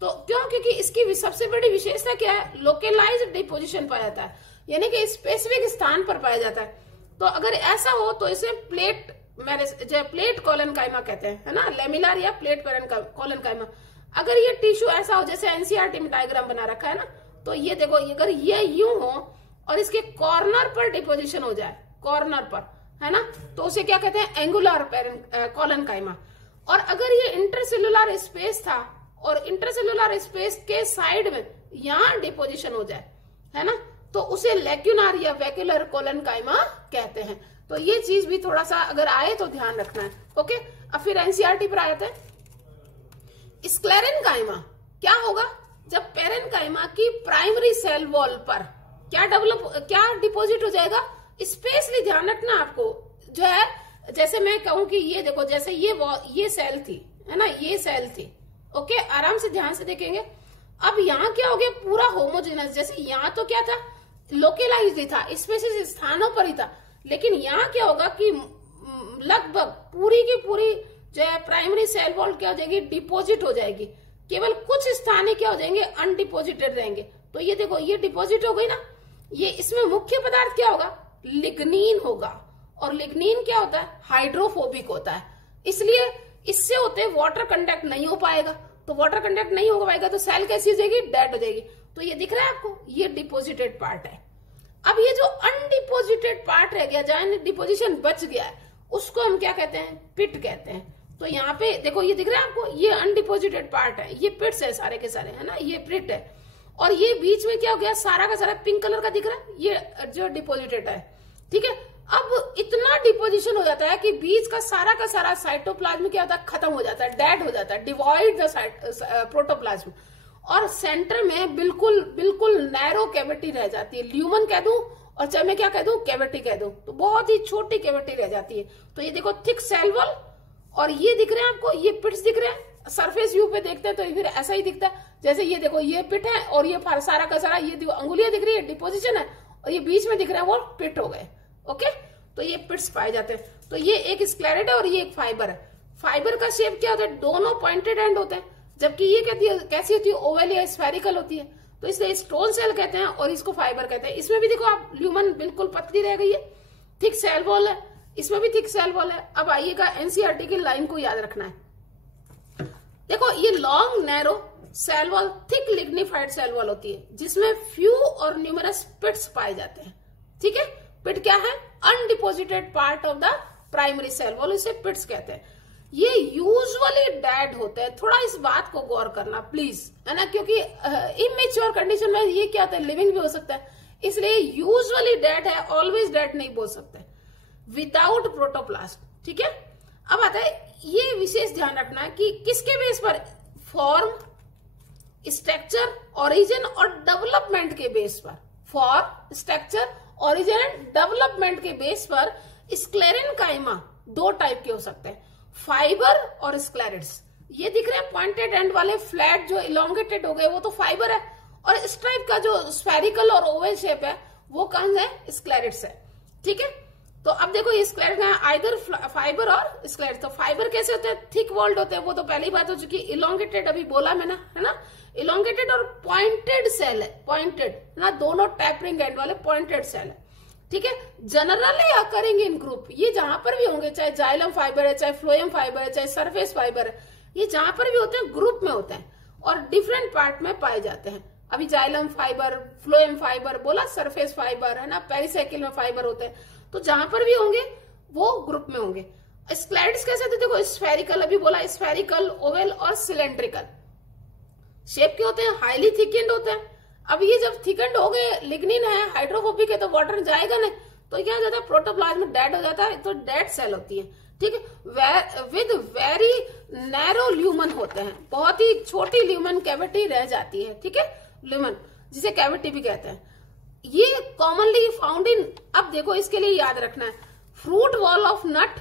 तो क्यों, क्योंकि इसकी सबसे बड़ी विशेषता क्या है, लोकेलाइज्ड डिपोजिशन पाया जाता है, यानी कि स्पेसिफिक स्थान पर पाया जाता है। तो अगर ऐसा हो तो इसे प्लेट कॉलेनकाइमा कहते हैं, है ना, लेमिनार या प्लेट कॉलेनकाइमा। अगर ये टिश्यू ऐसा हो, जैसे एनसीईआरटी में डायग्राम बना रखा है ना, तो ये देखो अगर ये यूं हो और इसके कॉर्नर पर डिपोजिशन हो जाए, कॉर्नर पर, है ना, तो उसे क्या कहते हैं, एंगुलर कॉलेनकाइमा। और अगर ये इंटरसेल्युलर स्पेस था और इंटरसेल्युलर स्पेस के साइड में यहां डिपोजिशन हो जाए, है ना, तो उसे लेक्यूनार या वैक्यूलर कॉलेनकाइमा कहते हैं। तो ये चीज भी थोड़ा सा अगर आए तो ध्यान रखना है। ओके, अब फिर एनसीईआरटी पर आते हैं। स्क्लेरेनकाइमा क्या होगा जब पेरेनकाइमा की प्राइमरी सेल वॉल पर क्या डिपॉजिट हो जाएगा। स्पेशली ध्यान रखना आपको, जो है जैसे मैं कहूं कि ये देखो, जैसे ये सेल थी, है ना, ये सेल थी। ओके, आराम से ध्यान से देखेंगे। अब यहाँ क्या हो गया, पूरा होमोजेनस। जैसे यहाँ तो क्या था, लोकेलाइज्ड ही था, स्पेसिफिक स्थानों पर ही था, लेकिन यहाँ क्या होगा कि लगभग पूरी की पूरी जो है प्राइमरी सेल वॉल क्या हो जाएगी, डिपॉजिट हो जाएगी। केवल कुछ स्थान क्या हो जाएंगे, अनडिपोजिटेड रहेंगे। तो ये देखो, ये डिपॉजिट हो गई ना, ये इसमें मुख्य पदार्थ क्या होगा, लिग्नीन होगा। और लिग्नीन क्या होता है, हाइड्रोफोबिक होता है, इसलिए इससे होते वाटर कंडक्ट नहीं हो पाएगा। तो वाटर कंडक्ट नहीं हो पाएगा तो सेल कैसी हो जाएगी, डेड हो जाएगी। तो ये दिख रहा है आपको, ये डिपोजिटेड पार्ट है। अब ये जो अनडिपोजिटेड पार्ट रह गया, जहां डिपोजिशन बच गया है, उसको हम क्या कहते हैं, पिट कहते हैं। तो यहाँ पे देखो, ये दिख रहा है आपको, ये अनडिपोजिटेड पार्ट है, ये पिट्स है सारे के सारे, है ना, ये पिट है। और ये बीच में क्या हो गया, सारा का सारा पिंक कलर का दिख रहा है, ये जो डिपोजिटेड है। ठीक है, अब इतना डिपोजिशन हो जाता है कि बीच का सारा साइटोप्लाज्म क्या होता है, खत्म हो जाता है, डेड हो जाता है, डिवॉइड द प्रोटोप्लाज्म। और सेंटर में बिल्कुल बिल्कुल नैरो कैविटी रह जाती है, ल्यूमन कह दूं और चाहे मैं क्या कह दूं, कैविटी कह दूं, तो बहुत ही छोटी कैविटी रह जाती है। तो ये देखो, थिक सेल वॉल, और ये दिख रहे हैं आपको, ये पिट्स दिख रहे हैं। सरफेस व्यू पे देखते हैं तो फिर ऐसा ही दिखता है, जैसे ये देखो, ये पिट है और ये सारा का सारा ये अंगुलियां दिख रही है, डिपोजिशन है, और ये बीच में दिख रहा है वो पिट हो गए। ओके, तो ये पिट्स पाए जाते हैं। तो ये एक स्क्लेरेट है और ये एक फाइबर है। फाइबर का शेप क्या होता है, दोनों पॉइंटेड एंड होते हैं, जबकि ये कैसी होती है, ओवल या स्फेरिकल होती है। तो इसलिए स्टोन सेल कहते हैं और इसको फाइबर कहते हैं। इसमें भी देखो आप, ल्यूमन बिल्कुल पतली रह गई है, थिक सेल वॉल है, इसमें भी थिक सेल वॉल है। अब आइएगा, एनसीईआरटी की लाइन को याद रखना है। देखो, ये long narrow cell wall, thick lignified cell wall होती है, जिसमें फ्यू और न्यूमरस पिट्स पाए जाते हैं। ठीक है, पिट क्या है, undeposited part of the primary cell wall, इसे पिट्स कहते हैं। ये यूजुअली डेड होते हैं, थोड़ा इस बात को गौर करना प्लीज, है ना, क्योंकि इमेच्योर कंडीशन में ये क्या होता है, लिविंग भी हो सकता है, इसलिए यूजुअली डेड है, ऑलवेज डेड नहीं बोल सकते, विदाउट प्रोटोप्लास्ट। ठीक है, अब आता है, ये विशेष ध्यान रखना है कि किसके बेस पर, फॉर्म, स्ट्रक्चर, ओरिजिन और डेवलपमेंट के बेस पर, form, structure, origin and development के बेस पर स्क्लेरेनकाइमा दो टाइप के हो सकते हैं, फाइबर और स्क्लेरिड्स। ये दिख रहे हैं पॉइंटेड एंड वाले, फ्लैट जो इलोंगेटेड हो गए वो तो फाइबर है, और इस टाइप का जो स्फेरिकल और ओवल शेप है वो कौन है, स्क्लेरिड्स है। ठीक है, तो अब देखो, ये स्क्लेरिड है, आइदर फाइबर और स्क्लेरिड। तो फाइबर कैसे होते हैं, थिक वॉल्ड होते हैं, वो तो पहली बात हो चुकी। इलोंगेटेड अभी बोला मैंने, है ना, इलोंगेटेड और पॉइंटेड सेल है, पॉइंटेड ना, दोनों टैपरिंग एंड वाले पॉइंटेड सेल है। ठीक है, जनरली अकरिंग इन ग्रुप, ये जहां पर भी होंगे, चाहे जाइलम फाइबर है, चाहे फ्लोएम फाइबर है, चाहे सरफेस फाइबर है, ये जहां पर भी होते हैं ग्रुप में होते हैं और डिफरेंट पार्ट में पाए जाते हैं। अभी जाइलम फाइबर, फ्लोएम फाइबर बोला, सरफेस फाइबर है ना, पेरिसाइकिल में फाइबर होते हैं, तो जहां पर भी होंगे वो ग्रुप में होंगे। स्क्लेरिड्स कैसे थे, देखो, स्फेरिकल अभी बोला, स्फेरिकल, ओवल और सिलेंड्रिकल शेप के होते हैं, हाईली थिकेंड होते हैं। अब ये जब थिकेंड हो गए, लिग्निन है, हाइड्रोफोबिक है, तो वाटर जाएगा नहीं, तो क्या हो जाता है, प्रोटोप्लाज्म डेड हो जाता है, तो डेड सेल होती है। ठीक है, विद वेरी नैरो ल्यूमन होते हैं, बहुत ही छोटी ल्यूमन कैविटी रह जाती है। ठीक है, ल्यूमन जिसे कैविटी भी कहते हैं, ये कॉमनली फाउंड इन, अब देखो इसके लिए याद रखना है, फ्रूट वॉल ऑफ नट।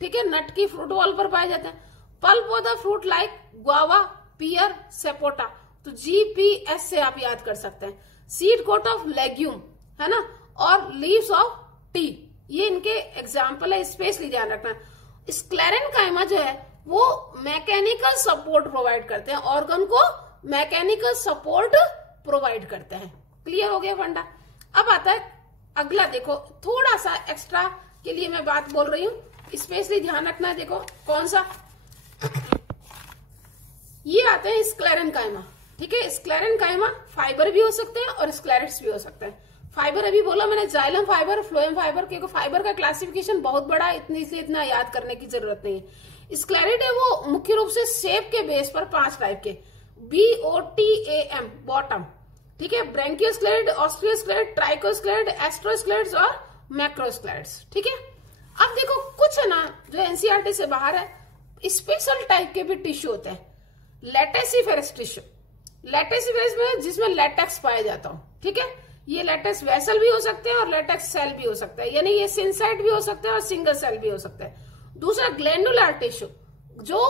ठीक है, नट की फ्रूट वॉल पर पाए जाते हैं। Pulp of the fruit like guava, pear, sapota, तो जीपीएस से आप याद कर सकते हैं। सीड कोट ऑफ लेग्यूम, है ना, और लीव्स ऑफ टी, ये इनके एग्जाम्पल है, स्पेशली ध्यान रखना। स्क्लेरेनकाइमा जो है वो मैकेनिकल सपोर्ट प्रोवाइड करते हैं, ऑर्गन को मैकेनिकल सपोर्ट प्रोवाइड करते हैं। क्लियर हो गया फंडा। अब आता है अगला, देखो थोड़ा सा एक्स्ट्रा के लिए मैं बात बोल रही हूँ, स्पेशली ध्यान रखना है। देखो कौन सा, ये आते हैं स्क्लेरेनकाइमा। ठीक है, स्क्लेरेनकाइमा फाइबर भी हो सकते हैं और स्क्लेरिड्स भी हो सकते हैं। फाइबर अभी बोला मैंने, जाइलम फाइबर, फ्लोएम फाइबर, क्योंकि फाइबर का क्लासिफिकेशन बहुत बड़ा है, इसलिए इतना याद करने की जरूरत नहीं है। स्क्लेरिड है वो मुख्य रूप से शेप के बेस पर 5 टाइप के, BOTAM, बॉटम। ठीक है, ब्रैंकियोस्क्लेरिड, ऑस्टियोस्क्लेरिड, ट्राइकोस्क्लेरिड, एस्ट्रोस्क्लेरिड्स और मैक्रोस्क्लेरिड्स। ठीक है, अब देखो कुछ है ना जो एनसीईआरटी से बाहर है, स्पेशल टाइप के भी टिश्यू होते हैं, लेटेसिफेरस टिश्यू। लेटेसिफेरस में जिसमें लेटेक्स पाया जाता हो, ठीक है। ये लेटेक्स वेसल भी हो सकते हैं और लेटेक्स सेल भी हो सकता है, यानी ये सिंसाइड भी हो सकते हैं और सिंगल सेल भी हो सकते हैं। दूसरा ग्लैंडुलर टिश्यू जो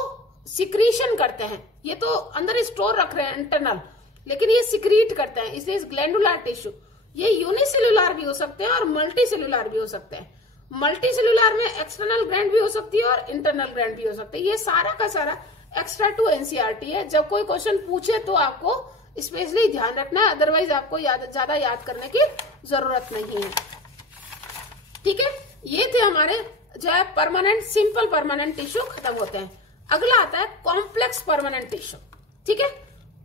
सिक्रीशन करते हैं, ये तो अंदर स्टोर रख रहे हैं इंटरनल, लेकिन ये सिक्रीट करते हैं, इसलिए ग्लैंडुलर टिश्यू। ये यूनिसेल्युलर भी हो सकते हैं और मल्टी सेल्युलर भी हो सकते हैं। मल्टी सेल्युलर में एक्सटर्नल ग्लैंड भी हो सकती है और इंटरनल ग्लैंड भी हो सकते हैं। ये सारा का सारा एक्स्ट्रा टू एनसीईआरटी है। जब कोई क्वेश्चन पूछे तो आपको स्पेशली ध्यान रखना है, अदरवाइज आपको ज्यादा याद करने की जरूरत नहीं है, ठीक है। ये थे हमारे जो है परमानेंट, सिंपल परमानेंट टिश्यू खत्म होते हैं। अगला आता है कॉम्प्लेक्स परमानेंट टिश्यू, ठीक है।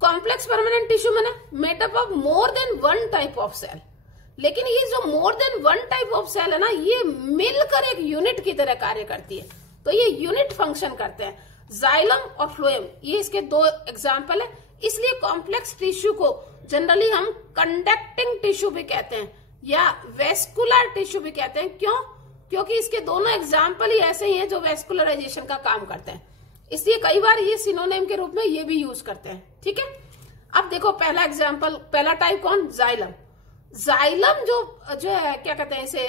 कॉम्प्लेक्स परमानेंट टिश्यू मैंने made up of more than one type of cell, लेकिन ये जो more than one type of cell है ना, ये मिलकर एक यूनिट की तरह कार्य करती है, तो ये यूनिट फंक्शन करते हैं। जाइलम और फ्लोएम ये इसके दो एग्जाम्पल है। इसलिए कॉम्प्लेक्स टिश्यू को जनरली हम कंडक्टिंग टिश्यू भी कहते हैं या वेस्कुलर टिश्यू भी कहते हैं। क्यों? क्योंकि इसके दोनों एग्जाम्पल ही ऐसे ही हैं जो वेस्कुलराइजेशन का काम करते हैं, इसलिए कई बार ये सिनोनिम के रूप में ये भी यूज करते हैं, ठीक है। अब देखो पहला एग्जाम्पल, पहला टाइप कौन? जाइलम। जाइलम जो है क्या कहते हैं इसे,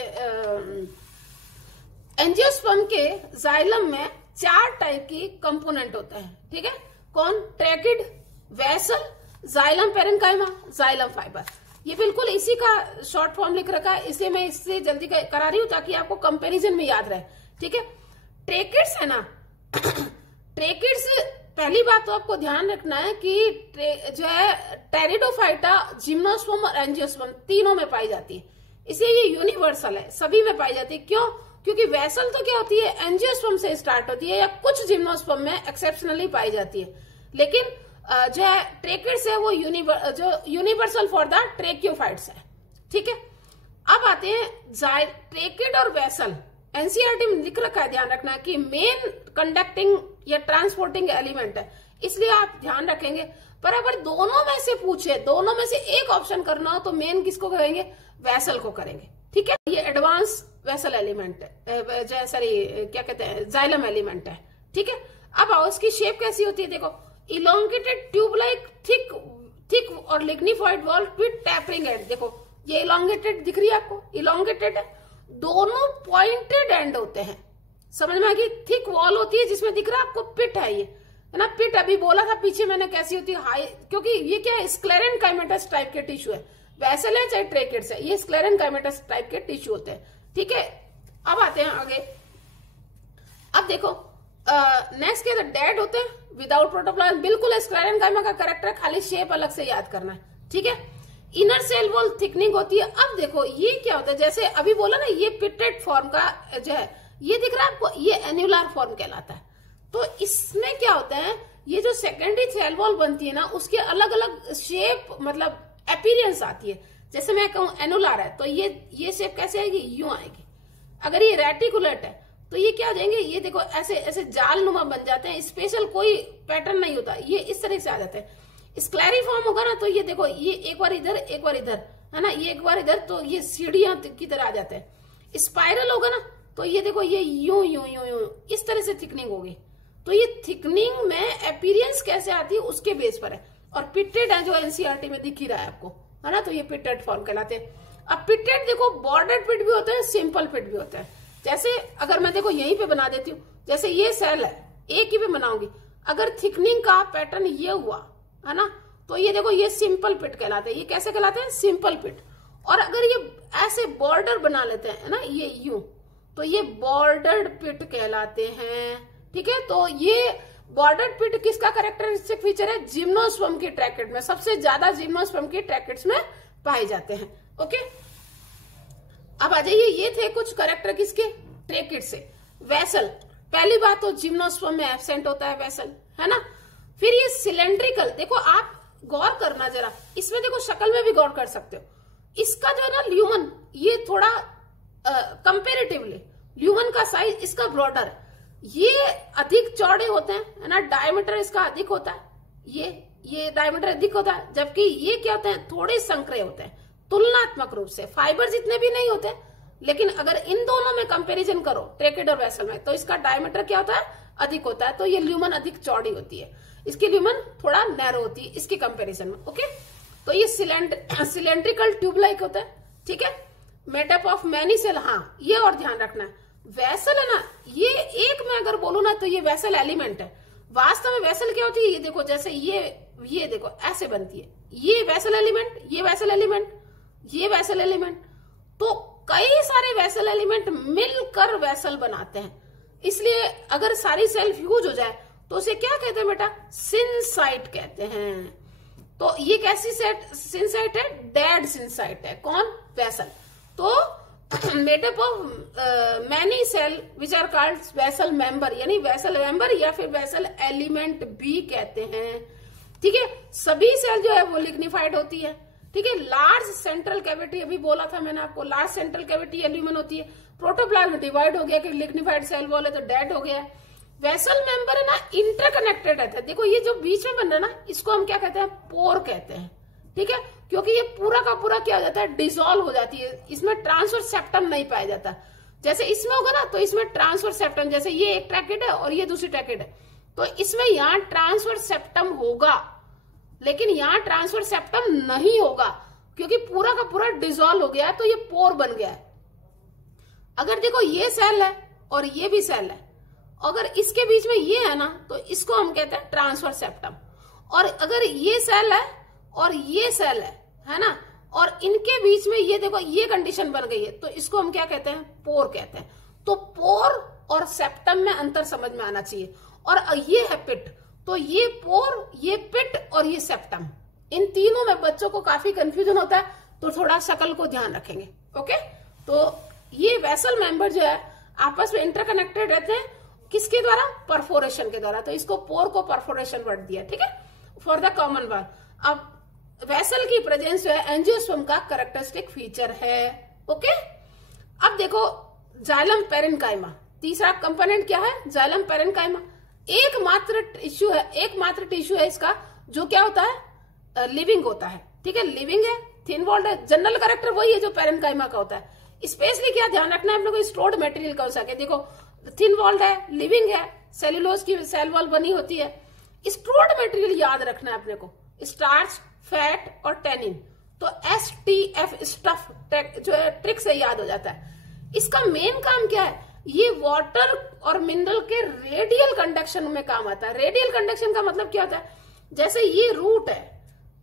एंजियोस्पर्म के जाइलम में 4 टाइप की कंपोनेंट होता है, ठीक है। कौन? Tracheid, vessel, xylem parenchyma, xylem fibre. ये बिल्कुल इसी का शॉर्ट फॉर्म लिख रखा है, इसलिए मैं इससे जल्दी करा रही हूं ताकि आपको कंपैरिजन में याद रहे, ठीक है। ट्रैकिड्स है ना ट्रैकिड्स, पहली बात तो आपको ध्यान रखना है कि जो है टेरिडोफाइटा, जिम्नोस्पर्म और एंजियोस्पर्म तीनों में पाई जाती है, इसलिए ये यूनिवर्सल है, सभी में पाई जाती है। क्यों? क्योंकि वेसल तो क्या होती है, एंजियोस्पर्म से स्टार्ट होती है या कुछ जिम्नोस्पर्म में एक्सेप्शनली पाई जाती है, लेकिन जो है ट्रैकिड्स है वो यूनिवर्सल फॉर द ट्रेक्योफाइट्स है, ठीक है। अब आते हैं ट्रैकिड और वेसल। एनसीईआरटी में लिख रखा है, ध्यान रखना कि मेन कंडक्टिंग या ट्रांसपोर्टिंग एलिमेंट है, इसलिए आप ध्यान रखेंगे। पर अगर दोनों में से पूछे, दोनों में से एक ऑप्शन करना हो तो मेन किसको करेंगे? वेसल को करेंगे, ठीक है। ये एडवांस वेसल एलिमेंट है, सॉरी क्या कहते हैं, जाइलम एलिमेंट है, ठीक है। अब आओ इसकी शेप कैसी होती है, देखो इलोंगेटेड ट्यूब लाइक थिक और lignified wall with tapering and. देखो ये इलोंगेटेड दिख रही है आपको, इलोंगेटेड है, दोनों पॉइंटेड एंड होते हैं, समझ में आ गई। थिक वॉल होती है जिसमें दिख रहा है आपको पिट है, ये है ना पिट। अभी बोला था पीछे मैंने कैसी होती है, हाई, क्योंकि ये क्या है, स्क्लेरेनकाइमेटस टाइप के टिश्यू है, वेसल है चाहे ट्रैकिड्स है, ये स्क्लेरेनकाइमेटस टाइप के टिश्यू होते हैं, ठीक है। अब आते हैं आगे। अब देखो नेक्स्ट क्या, डेड होते हैं विदाउट प्रोटोप्लाज्म, बिल्कुल स्क्लेरेनकाइमा का कैरेक्टर, खाली शेप अलग से याद करना है, ठीक है। इनर सेल वॉल थिकनिंग होती है। अब देखो ये क्या होता है, जैसे अभी बोला ना, ये पिटेड फॉर्म का जो है, ये दिख रहा है आपको, ये एन्युलर फॉर्म कहलाता है। तो इसमें क्या होता है, ये जो सेकेंडरी सेल वॉल बनती है ना, उसके अलग अलग शेप मतलब अपीयरेंस आती है। जैसे मैं कहूं एनुलर है तो ये शेप कैसे आएगी, यूं आएगी। अगर ये रेटिकुलेट है तो ये क्या हो जाएंगे, ये देखो ऐसे ऐसे जाल नुमा बन जाते हैं, स्पेशल कोई पैटर्न नहीं होता, ये इस तरह से आ जाते हैं। स्क्लेरिफॉर्म होगा ना तो ये देखो, ये एक बार इधर एक बार इधर, है ना, ये एक बार इधर, तो ये सीढ़ियां की तरह आ जाते हैं। स्पाइरल होगा ना तो ये देखो, ये यूं यूं यूं यूं इस तरह से थिकनिंग होगी। तो ये थिकनिंग में अपीयरेंस कैसे आती है उसके बेस पर है। और पिटेड है जो एनसीईआरटी में दिख ही रहा है आपको, है ना, तो ये पिटेड फॉर्म कहलाते हैं। अब पिटेड देखो, बॉर्डर्ड पिट भी होता है, सिंपल पिट भी होता है। जैसे अगर मैं देखो यहीं पे बना देती हूँ, जैसे ये सेल है, एक ही पे बनाऊंगी, अगर थिकनिंग का पैटर्न ये हुआ, है ना, तो ये देखो, ये सिंपल पिट कहलाते हैं। ये कैसे कहलाते हैं, सिंपल पिट। और अगर ये ऐसे बॉर्डर बना लेते हैं, है ना, ये यूं, तो ये बॉर्डर्ड पिट कहलाते हैं, ठीक है। तो ये बॉर्डर्ड पिट किसका कैरेक्टरिस्टिक फीचर है, जिम्नोस्पर्म की ट्रैकिड में, सबसे ज्यादा जिम्नोस्पर्म की ट्रैकिड्स में पाए जाते हैं, ओके। अब आ जाइए, ये थे कुछ कैरेक्टर किसके, ट्रैकिड से। वेसल, पहली बात तो जिम्नोस्पर्म में एब्सेंट होता है वेसल, है ना। फिर ये सिलेंड्रिकल, देखो आप गौर करना जरा, इसमें देखो शक्ल में भी गौर कर सकते हो, इसका जो है ना ल्यूमन, ये थोड़ा कंपेरेटिवली ल्यूमन का साइज इसका ब्रॉडर, ये अधिक चौड़े होते हैं, है ना, डायमीटर इसका अधिक होता है, ये डायमीटर अधिक होता है, जबकि ये क्या होते हैं, थोड़े संकरे होते हैं तुलनात्मक रूप से। फाइबर जितने भी नहीं होते, लेकिन अगर इन दोनों में कंपैरिजन करो ट्रेकेड और वेसल में, तो इसका डायमीटर क्या होता है, अधिक होता है। तो ये ल्यूमन अधिक चौड़ी होती है, इसकी ल्यूमन थोड़ा नैरो होती है इसके कंपैरिजन में। ओके, तो ये सिलेंड्रिकल ट्यूब लाइक होता है। ठीक है, made up of many cell. हाँ, ये और ध्यान रखना है, वेसल है ना, ये एक में अगर बोलू ना तो ये वेसल एलिमेंट है। वास्तव में वेसल क्या होती है, ये देखो, जैसे ये देखो ऐसे बनती है, ये वेसल एलिमेंट, ये वेसल एलिमेंट, ये वेसल एलिमेंट। तो कई सारे वेसल एलिमेंट मिलकर वेसल बनाते हैं। इसलिए अगर सारी सेल फ्यूज हो जाए तो उसे क्या कहते हैं बेटा, सिनसाइट कहते हैं। तो ये कैसी सिनसाइट है, डेड सिनसाइट है। कौन, वेसल। तो made up of many cell which are called vessel member, यानी वेसल मेंबर या फिर वेसल एलिमेंट भी कहते हैं। ठीक है, सभी सेल जो है वो लिग्निफाइड होती है। ठीक है, लार्ज सेंट्रल कैविटी, अभी बोला था मैंने आपको, लार्ज सेंट्रल कैविटी ल्यूमन होती है। प्रोटोप्लाज्म डिवाइड हो गया कि लिग्निफाइड सेल वॉल है तो डेड हो गया। वेसल मेंबर है ना, इंटरकनेक्टेड रहता है। देखो ये जो बीच में बन रहा है ना, इसको हम क्या कहते हैं, पोर कहते हैं। ठीक है, क्योंकि ये पूरा का पूरा क्या हो जाता है, डिसॉल्व हो जाती है, इसमें ट्रांसफर सेप्टम नहीं पाया जाता। जैसे इसमें होगा ना, तो इसमें ट्रांसफर सेप्टम, जैसे ये एक ट्रैकेड है और ये दूसरी ट्रैकेड है, तो इसमें यहाँ ट्रांसफर सेप्टम होगा, लेकिन यहाँ ट्रांसफर सेप्टम नहीं होगा क्योंकि पूरा का पूरा डिसॉल्व हो गया है, तो ये पोर बन गया है। अगर देखो ये सेल है और ये भी सेल है, अगर इसके बीच में ये है ना, तो इसको हम कहते हैं ट्रांसफर सेप्टम। और अगर ये सेल है और ये सेल है ना, और इनके बीच में ये देखो ये कंडीशन बन गई है, तो इसको हम क्या कहते हैं, पोर कहते हैं। तो पोर और सेप्टम में अंतर समझ में आना चाहिए। और ये है पिट, तो ये पोर, ये पिट और ये सेप्टम, इन तीनों में बच्चों को काफी कंफ्यूजन होता है, तो थोड़ा शक्ल को ध्यान रखेंगे। ओके, तो ये वेसल मेंबर जो है आपस में इंटरकनेक्टेड रहते हैं, किसके द्वारा, परफोरेशन के द्वारा। तो इसको पोर को परफोरेशन वर्ड दिया। ठीक है, फॉर द कॉमन वर्ड। अब वेसल की प्रेजेंस जो है एंजियोस्पर्म का कैरेक्टरिस्टिक फीचर है। ओके, अब देखो जाइलम पेरेन्काइमा, तीसरा कंपोनेंट क्या है, जाइलम पेरेन्काइमा। एकमात्र टिश्यू है इसका जो क्या होता है, लिविंग होता है। ठीक है, लिविंग है, थिन वॉल्ड है, जनरल कैरेक्टर वही है जो पेरेन्काइमा का होता है। स्पेशली क्या ध्यान रखना है, हम लोग स्टोर्ड मटेरियल कौन सा है, देखो थिन वॉल्ड है, लिविंग है, सेल्यूलोज की सेल वॉल बनी होती है। स्टोर्ड मटेरियल याद रखना है अपने को, स्टार्च, फैट और टेनिन। तो STF स्टफ जो है ट्रिक से याद हो जाता है। इसका मेन काम क्या है, ये वाटर और मिनरल के रेडियल कंडक्शन में काम आता है। रेडियल कंडक्शन का मतलब क्या होता है, जैसे ये रूट है,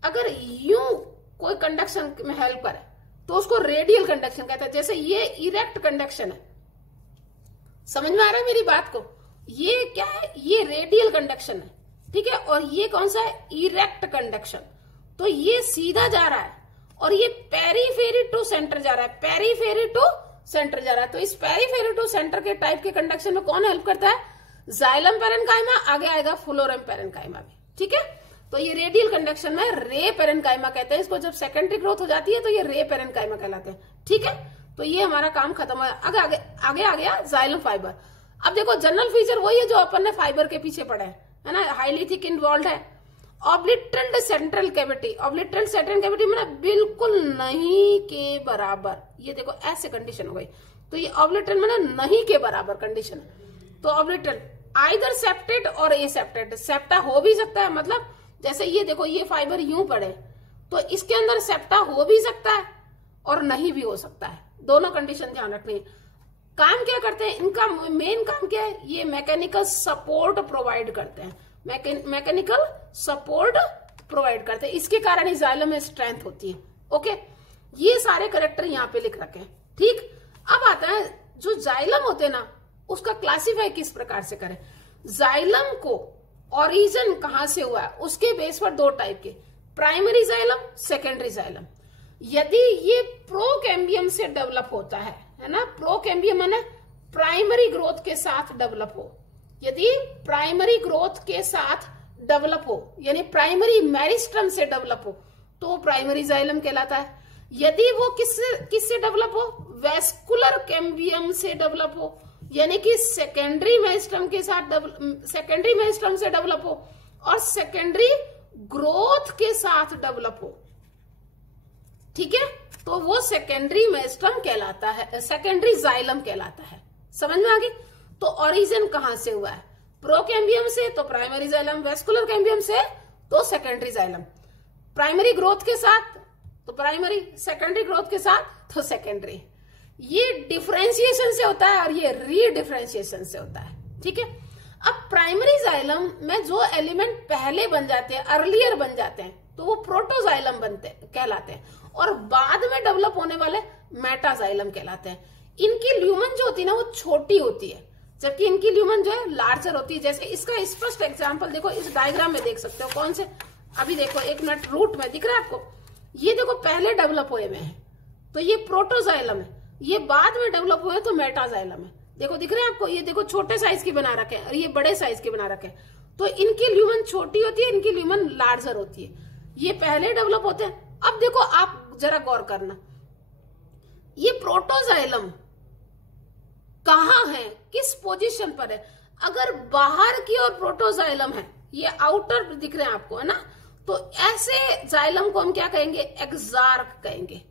अगर यूं कोई कंडक्शन में हेल्प करे तो उसको रेडियल कंडक्शन कहता है। जैसे ये इरेक्ट कंडक्शन है, समझ में आ रहा है मेरी बात को, ये क्या है, ये रेडियल कंडक्शन है। ठीक है, और ये कौन सा है, इरेक्ट कंडक्शन। तो ये सीधा जा रहा है और ये पेरीफेरी टू सेंटर जा रहा है, पेरीफेरी टू सेंटर जा रहा है। तो इस पेरीफेरी टू सेंटर के टाइप के कंडक्शन में कौन हेल्प करता है, जाइलम पेरेन्काइमा, आगे आएगा फ्लोरेम पेरेन्काइमा भी। ठीक है, तो ये रेडियल कंडक्शन में रे पेरेन्काइमा कहते हैं इसको। जब सेकेंडरी ग्रोथ हो जाती है तो ये रे पेरेन्काइमा कहलाते हैं। ठीक है, तो ये हमारा काम खत्म हो गया। आगे आ गया जाइलम फाइबर। अब देखो जनरल फीचर वही है जो अपन ने फाइबर के पीछे पढ़ा है ना, हाईली थिक इन्वॉल्व है। ऑब्लिटरल सेंट्रल कैविटी, ऑब्लिटरल सेंट्रल कैविटी में बिल्कुल नहीं के बराबर, ये देखो ऐसे कंडीशन हो गई, तो ये ऑब्लिटरल में नहीं के बराबर कंडीशन है। तो ऑब्लिटरल आइदर सेप्टेड और एसेप्टेड, सेप्टा हो भी सकता है, मतलब जैसे ये देखो ये फाइबर यूं पड़े तो इसके अंदर सेप्टा हो भी सकता है और नहीं भी हो सकता है, दोनों कंडीशन ध्यान रखनी है। काम क्या करते हैं, इनका मेन काम क्या है, ये मैकेनिकल सपोर्ट प्रोवाइड करते हैं, मैकेनिकल सपोर्ट प्रोवाइड करते हैं, इसके कारण ही जाइलम में स्ट्रेंथ होती है। ओके, ये सारे कैरेक्टर यहाँ पे लिख रखे हैं। ठीक, अब आता है जो जाइलम होते हैं ना, उसका क्लासीफाई किस प्रकार से करें। जाइलम को ओरिजिन कहां से हुआ है, उसके बेस पर दो टाइप के, प्राइमरी जाइलम, सेकेंडरी जाइलम। यदि ये प्रोकैम्बियम से डेवलप होता है ना, प्रोकैम्बियम माने प्राइमरी ग्रोथ के साथ डेवलप हो, यदि प्राइमरी ग्रोथ के साथ डेवलप हो, यानी प्राइमरी मेरिस्टम से डेवलप हो, तो प्राइमरी जाइलम कहलाता है। यदि वो किससे डेवलप हो, वेस्कुलर कैम्बियम से डेवलप हो, यानी कि सेकेंडरी मेरिस्टम के साथ सेकेंडरी मेरिस्टम से डेवलप हो और सेकेंडरी ग्रोथ के साथ डेवलप हो। ठीक है, तो वो सेकेंडरी मेरिस्टम कहलाता है, सेकेंडरी जाइलम कहलाता है। समझ में आ गई? तो ओरिजिन कहां से हुआ है? प्रोकैम्बियम से तो प्राइमरी जाइलम, वेस्कुलर कैम्बियम से तो सेकेंडरी जाइलम, प्राइमरी ग्रोथ के साथ तो प्राइमरी, सेकेंडरी ग्रोथ के साथ तो सेकेंडरी। ये डिफरेंशिएशन से होता है और ये रीडिफरेंशिएशन से होता है। ठीक है, अब प्राइमरी जाइलम में जो एलिमेंट पहले बन जाते हैं, अर्लियर बन जाते हैं, तो वो प्रोटोजाइलम बनते कहलाते हैं, और बाद में डेवलप होने वाले मेटाजाइलम कहलाते हैं। इनकी ल्यूमन जो होती है ना वो छोटी होती है, जबकि इनकी ल्यूमन जो है लार्जर होती है। जैसे इसका स्पष्ट एग्जांपल देखो, इस डायग्राम में देख सकते हो। कौन से? अभी देखो, एक मिनट, रूट में दिख रहा है आपको? ये देखो पहले डेवलप हुए में है तो ये प्रोटोजाइलम है, ये बाद में डेवलप हुए तो मेटाजाइलम है। देखो दिख रहा है आपको? ये देखो छोटे साइज की बना रखे हैं और ये बड़े साइज की बना रखे हैं। तो इनकी ल्यूमन छोटी होती है, इनकी ल्यूमन लार्जर होती है। ये पहले डेवलप होते हैं। अब देखो आप जरा गौर करना, ये प्रोटोजाइलम कहाँ है, किस पोजीशन पर है? अगर बाहर की ओर प्रोटोजाइलम है, ये आउटर दिख रहे हैं आपको, है ना? तो ऐसे जाइलम को हम क्या कहेंगे? एक्सार्क कहेंगे।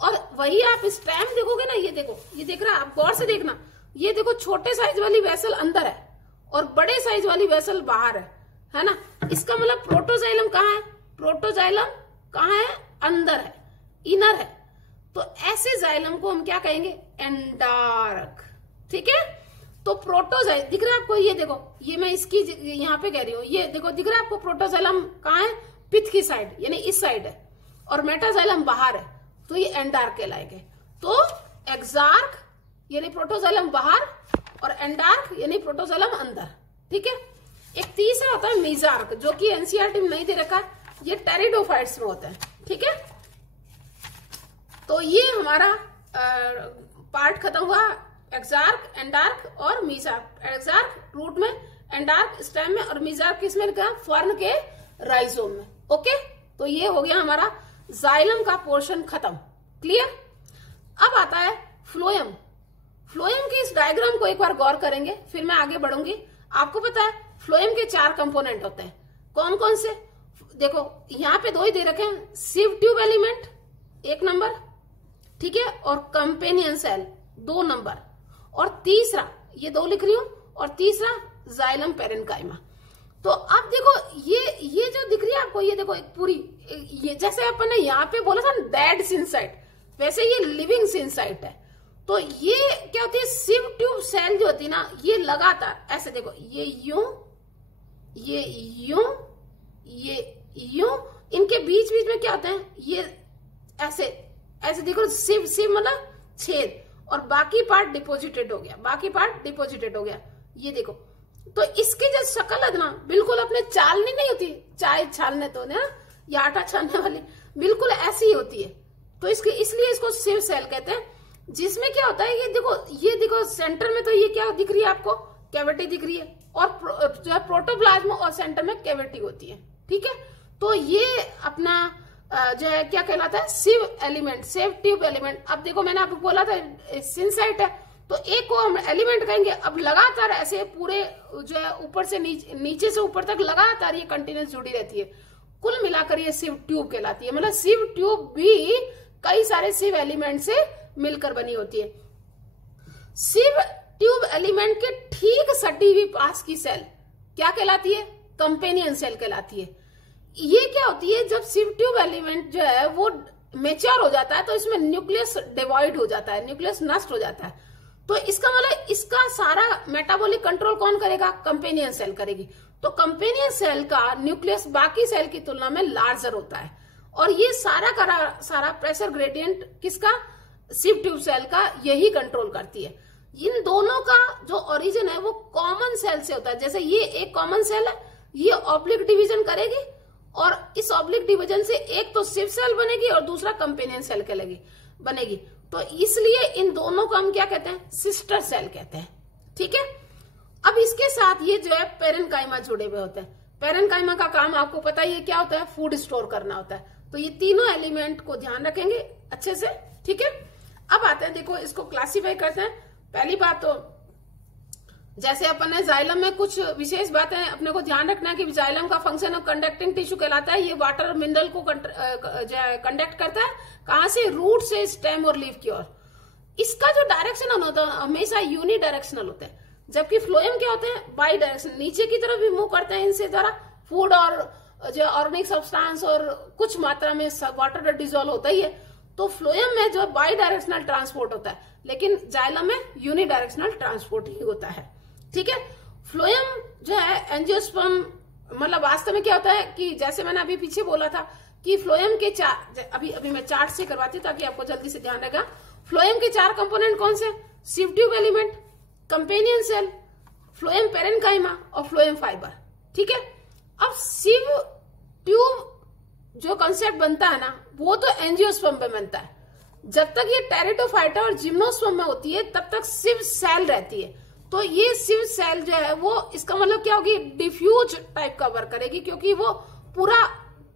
और वही आप स्टेम देखोगे ना, ये देखो, ये देख रहा है आप? गौर से देखना, ये देखो छोटे साइज वाली वेसल अंदर है और बड़े साइज वाली वेसल बाहर है ना? इसका मतलब प्रोटोजाइलम कहाँ है? प्रोटोजाइलम कहाँ है? अंदर है, इनर है। तो ऐसे जाइलम को हम क्या कहेंगे? एंडार्क। ठीक है, तो प्रोटोजाइलम दिख रहा है आपको? ये देखो, ये मैं इसकी यहाँ पे कह रही हूँ, ये देखो दिख रहा है आपको? प्रोटोजाइलम कहाँ है? पिथ की साइड, यानी इस साइड है, और मेटाजाइलम बाहर है, तो ये एंडार्क कहलाएंगे। तो एक्सार्क यानी प्रोटोजाइलम बाहर, और एंडार्क यानी प्रोटोजाइलम अंदर। ठीक है, एक तीसरा होता है मेजार्क, जो कि एनसीईआरटी में नहीं दे रखा, ये टेरिडोफाइट्स में होता है। ठीक है, तो ये हमारा पार्ट खत्म हुआ, एक्सार्क, एंडार्क और मेजार्क। एक्सार्क रूट में, एंडार्क स्टेम में, और मेजार्क किसमें लिखा? फर्न के राइजोम में। ओके, तो ये हो गया हमारा जाइलम का पोर्शन खत्म। क्लियर? अब आता है फ्लोएम। फ्लोएम के इस डायग्राम को एक बार गौर करेंगे, फिर मैं आगे बढ़ूंगी। आपको पता है फ्लोएम के 4 कंपोनेंट होते हैं। कौन कौन से? देखो यहाँ पे 2 ही दे रखे हैं, सिव ट्यूब एलिमेंट 1 नंबर, ठीक है, और कंपेनियन सेल 2 नंबर, और तीसरा, ये 2 लिख रही हूं, और तीसरा जाइलम पेरेन्काइमा। तो अब देखो ये जो दिख रही है आपको, ये देखो एक पूरी, ये जैसे अपन ने यहाँ पे बोला था डेड सिंसाइट, वैसे ये लिविंग सिंसाइट है। तो ये क्या होती है? सिव ट्यूब सेल जो होती है ना, ये लगातार ऐसे देखो, ये यूं, ये यूं, ये यूं, इनके बीच बीच में क्या होते हैं? ये ऐसे ऐसे देखो, सिव सिव मतलब छेद, और बाकी पार्ट डिपोजिटेड हो गया, बाकी पार्ट डिपोजिटेड हो गया। ये देखो, तो इसकी जो शक्ल है ना, बिल्कुल अपने चालनी नहीं होती, चाय छालने तो ना, या आटा छानने वाली, बिल्कुल ऐसी ही होती है। तो इसके इसलिए इसको सिव सेल कहते हैं। जिसमें क्या होता है, ये देखो सेंटर में, तो ये क्या दिख रही है आपको? कैविटी दिख रही है, और जो है प्रोटोप्लाज्म, और सेंटर में कैविटी होती है। ठीक है, तो ये अपना जो है क्या कहलाता है? सिव एलिमेंट, सिव ट्यूब एलिमेंट। अब देखो मैंने आपको बोला था सिंसाइट है, तो एक को हम एलिमेंट कहेंगे। अब लगातार ऐसे पूरे जो है ऊपर से नीचे से ऊपर तक लगातार ये कंटिन्यूस जुड़ी रहती है। कुल मिलाकर ये सिव ट्यूब कहलाती है। मतलब सिव ट्यूब भी कई सारे सिव एलिमेंट से मिलकर बनी होती है। सिव ट्यूब एलिमेंट के ठीक सटी हुई पास की सेल क्या कहलाती है? कंपेनियन सेल कहलाती है। ये क्या होती है? जब सिव ट्यूब एलिमेंट जो है वो मेच्योर हो जाता है तो इसमें न्यूक्लियस डिवाइड हो जाता है, न्यूक्लियस नष्ट हो जाता है। तो इसका मतलब इसका सारा मेटाबॉलिक कंट्रोल कौन करेगा? कंपेनियन सेल करेगी। तो कंपेनियन सेल का न्यूक्लियस बाकी सेल की तुलना में लार्जर होता है, और ये सारा का सारा प्रेशर ग्रेडियंट किसका? सिव ट्यूब सेल का यही कंट्रोल करती है। इन दोनों का जो ओरिजिन है वो कॉमन सेल से होता है। जैसे ये एक कॉमन सेल है, ये ऑब्लिक डिवीजन करेगी, और इस ऑब्लिक डिवीजन से एक तो सिव सेल बनेगी और दूसरा कंपेनियन सेल बनेगी। तो इसलिए इन दोनों को हम क्या कहते हैं? सिस्टर सेल कहते हैं। ठीक है, अब इसके साथ ये जो है पेरेन्काइमा जुड़े हुए होते हैं। पेरेन्काइमा का काम आपको पता ही है क्या होता है? फूड स्टोर करना होता है। तो ये तीनों एलिमेंट को ध्यान रखेंगे अच्छे से। ठीक है, अब आते हैं, देखो इसको क्लासीफाई करते हैं। पहली बात तो जैसे अपन ने जाइलम में कुछ विशेष बातें अपने को ध्यान रखना है कि जाइलम का फंक्शन ऑफ कंडक्टिंग टिश्यू कहलाता है। ये वाटर मिनरल को कंडक्ट करता है, कहां से, रूट से स्टेम और लीफ की ओर। इसका जो डायरेक्शन होता है हमेशा यूनि डायरेक्शनल होता है, जबकि फ्लोएम क्या होते हैं, बाई डायरेक्शन, नीचे की तरफ भी मूव करते हैं इनसे द्वारा फूड और जो ऑर्गेनिक सब्सटेंस और कुछ मात्रा में वाटर डिजोल्व होता ही है। तो फ्लोएम में जो बाई डायरेक्शनल ट्रांसपोर्ट होता है, लेकिन जाइलम में यूनि डायरेक्शनल ट्रांसपोर्ट ही होता है। ठीक है, फ्लोएम जो है एंजियोस्पर्म, मतलब वास्तव में क्या होता है कि जैसे मैंने अभी पीछे बोला था कि फ्लोएम के अभी मैं चार्ट से करवाती हूँ ताकि आपको जल्दी से ध्यान रहेगा। फ्लोएम के 4 कंपोनेंट कौन से, sieve tube element, companion cell, phloem parenchyma और फ्लोएम फाइबर। ठीक है, अब सिव ट्यूब जो कंसेप्ट बनता है ना, वो तो एंजियोस्पर्म में बनता है। जब तक ये टेरिडोफाइटा और जिम्नोस्पर्म में होती है तब तक सिव सेल रहती है। तो ये सिव सेल जो है वो, इसका मतलब क्या होगी, डिफ्यूज टाइप का वर्क करेगी, क्योंकि वो पूरा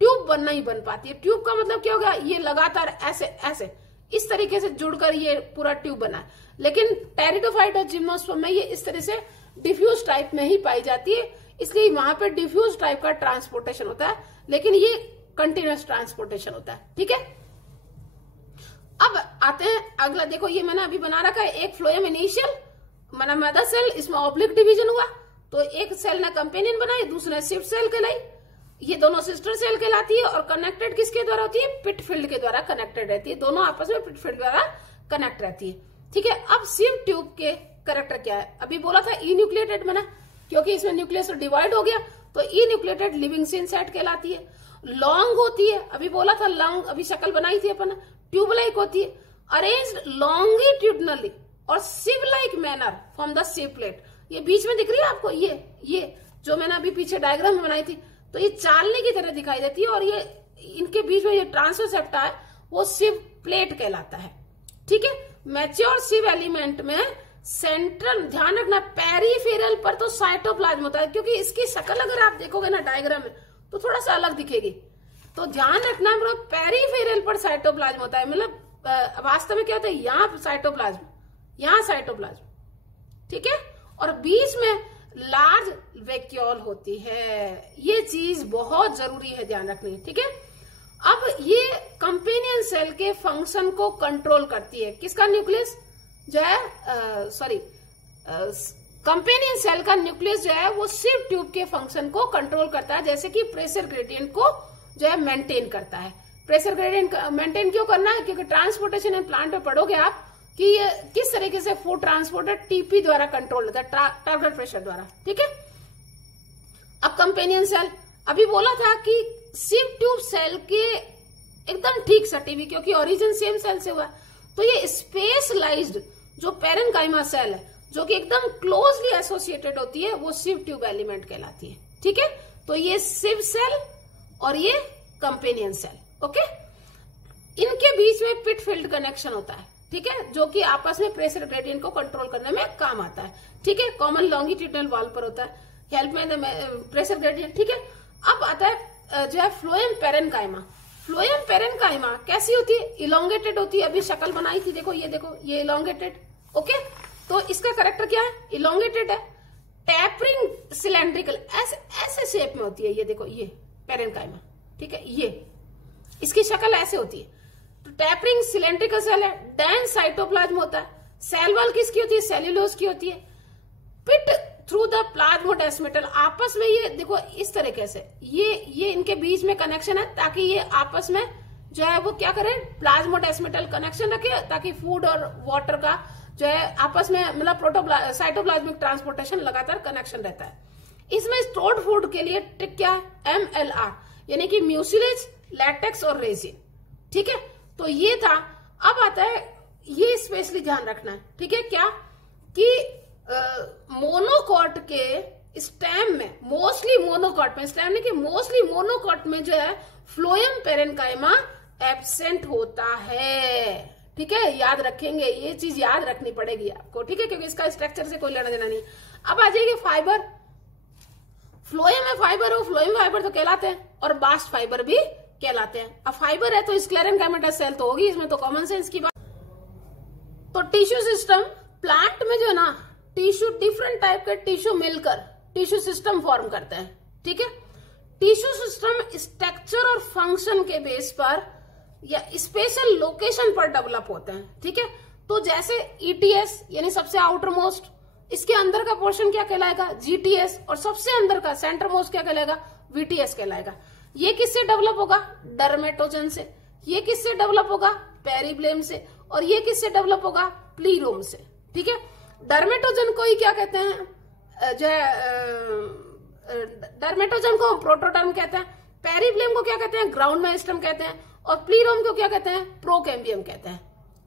ट्यूब बनना ही बन पाती है। ट्यूब का मतलब क्या होगा, ये लगातार ऐसे ऐसे इस तरीके से जुड़कर ये पूरा ट्यूब बना है। लेकिन टेरिडोफाइट और जिम्नोस्पर्म में ये इस तरह से डिफ्यूज टाइप में ही पाई जाती है, इसलिए वहां पे डिफ्यूज टाइप का ट्रांसपोर्टेशन होता है, लेकिन ये कंटिन्यूअस ट्रांसपोर्टेशन होता है। ठीक है, अब आते हैं अगला। देखो ये मैंने अभी बना रखा है, एक फ्लोएम इनिशियल माना मदर सेल, इसमें ऑब्लिक डिवीजन हुआ, तो एक सेल ने कंपेनियन बनाई, दूसरे सिव सेल कहलाई, ये दोनों सिस्टर सेल कहलाती है। और कनेक्टेड किसके द्वारा होती है, पिट फील्ड के द्वारा कनेक्टेड रहती है, दोनों आपस में पिट फील्ड द्वारा कनेक्ट रहती है। ठीक है, अब सिव ट्यूब के कैरेक्टर क्या है, अभी बोला था ई न्यूक्लिएटेड बना, क्योंकि इसमें न्यूक्लियस डिवाइड हो गया, तो ई न्यूक्लिएटेड लिविंगस्टीन सेट कहलाती है। लॉन्ग होती है, अभी बोला था लॉन्ग, अभी शक्ल बनाई थी अपन, ट्यूब लाइक होती है, अरेंज्ड लॉन्गिट्यूडनली और sieve like manner from the sieve plate. ये बीच में दिख रही है आपको, ये जो मैंने अभी पीछे डायग्राम में बनाई थी, तो ये चालने की तरह दिखाई देती है, और ये इनके बीच में ये ट्रांसफर सेप्टा है वो सिव प्लेट कहलाता है। ठीक है, मैच्योर सिव एलिमेंट में सेंट्रल, ध्यान रखना पेरिफेरल पर तो साइटोप्लाज्म होता है, क्योंकि इसकी शक्ल अगर आप देखोगे ना डायग्राम में तो थोड़ा सा अलग दिखेगी, तो ध्यान रखना पेरिफेरल पर साइटोप्लाज्म होता है, मतलब वास्तव में क्या होता है, यहाँ साइटोप्लाज्म, यहाँ साइटोप्लाज्म। ठीक है, और बीच में लार्ज वैक्यूल होती है, ये चीज बहुत जरूरी है ध्यान रखनी। ठीक है, अब ये कंपेनियन सेल के फंक्शन को कंट्रोल करती है, किसका न्यूक्लियस जो है, कंपेनियन सेल का न्यूक्लियस जो है वो सिव ट्यूब के फंक्शन को कंट्रोल करता है, जैसे कि प्रेशर ग्रेडियंट को जो है मेंटेन करता है। प्रेशर ग्रेडियंट मेंटेन क्यों करना है, क्योंकि ट्रांसपोर्टेशन इन प्लांट में पढ़ोगे आप कि ये किस तरीके से फूड ट्रांसपोर्टर टीपी द्वारा कंट्रोल होता है, टारगेट प्रेशर द्वारा। ठीक है, अब कंपेनियन सेल, अभी बोला था कि सिव ट्यूब सेल के एकदम ठीक सटी हुई, क्योंकि ओरिजिन सेम सेल से हुआ, तो ये स्पेशलाइज्ड जो पेरेन्काइमा सेल है जो कि एकदम क्लोजली एसोसिएटेड होती है, वो सिव ट्यूब एलिमेंट कहलाती है। ठीक है, तो ये सिव सेल और ये कंपेनियन सेल, ओके, इनके बीच में पिट फील्ड कनेक्शन होता है। ठीक है, जो कि आपस में प्रेशर ग्रेडियंट को कंट्रोल करने में काम आता है। ठीक है, कॉमन लॉन्गिट्यूडनल वाल पर होता है, हेल्प में प्रेशर ग्रेडियंट। ठीक है, अब आता है जो है फ्लोएम पेरेन्काइमा। फ्लोएम पेरेन्काइमा कैसी होती है, इलोंगेटेड होती है, अभी शक्ल बनाई थी, देखो ये इलोंगेटेड। ओके, तो इसका कैरेक्टर क्या है, इलोंगेटेड है, टैपरिंग सिलेंड्रिकल, ऐसे शेप में होती है, ये देखो ये पेरेन्काइमा। ठीक है, ये इसकी शक्ल ऐसे होती है, तो टैपरिंग सिलेंड्रिकल सेल है, डेंस साइटोप्लाज्म होता है, सेल वॉल किसकी होती है, सेल्यूलोज की होती है, पिट थ्रू द प्लाज्मोडेस्मेटल, आपस में ये देखो इस तरीके से ये इनके बीच में कनेक्शन है, ताकि ये आपस में जो है वो क्या करें, प्लाज्मोडेस्मेटल कनेक्शन रखे, ताकि फूड और वाटर का जो है आपस में मतलब साइटोप्लाज्मिक ट्रांसपोर्टेशन लगातार कनेक्शन रहता है। इसमें स्टोर्ड फूड के लिए ट्रिक क्या है, MLR, यानी कि म्यूसिलेज, लैटेक्स और रेजिन। ठीक है, तो ये था। अब आता है, ये स्पेशली ध्यान रखना है, ठीक है, क्या कि मोनोकॉट के स्टेम में, मोस्टली मोनोकॉट में, स्टेम नहीं कि मोस्टली मोनोकॉट में जो है फ्लोएम पेरेन्काइमा एब्सेंट होता है। ठीक है, याद रखेंगे, ये चीज याद रखनी पड़ेगी आपको। ठीक है, क्योंकि इसका स्ट्रक्चर से कोई लेना देना नहीं। अब आ जाएगी फाइबर, फ्लोएम में फाइबर हो, फ्लोएम फाइबर तो कहलाते हैं, और बास्ट फाइबर भी कहलाते हैं। अब फाइबर है तो स्क्लेरेन्काइमेटस सेल तो होगी, इसमें तो कॉमन सेंस की बात। तो टिश्यू सिस्टम प्लांट में जो है ना, टिश्यू, डिफरेंट टाइप के टिश्यू मिलकर टिश्यू सिस्टम फॉर्म करते हैं। ठीक है, टिश्यू सिस्टम स्ट्रक्चर और फंक्शन के बेस पर या स्पेशल लोकेशन पर डेवलप होते हैं। ठीक है, तो जैसे ईटीएस यानी सबसे आउटर मोस्ट, इसके अंदर का पोर्शन क्या कहलाएगा, जीटीएस, और सबसे अंदर का सेंटर मोस्ट क्या कहलाएगा, वीटीएस कहलाएगा। ये किससे डेवलप होगा, डर्मेटोजन से। ये किससे डेवलप होगा, पेरिब्लेम से। और ये किससे डेवलप होगा, प्लीरोम से। ठीक है, डर्मेटोजन को ही क्या कहते हैं, जो डर्मेटोजन को प्रोटोडर्म कहते हैं, पेरिब्लेम को क्या कहते हैं, ग्राउंड मेरिस्टम कहते हैं, और प्लीरोम को क्या कहते हैं, प्रोकैम्बियम कहते हैं।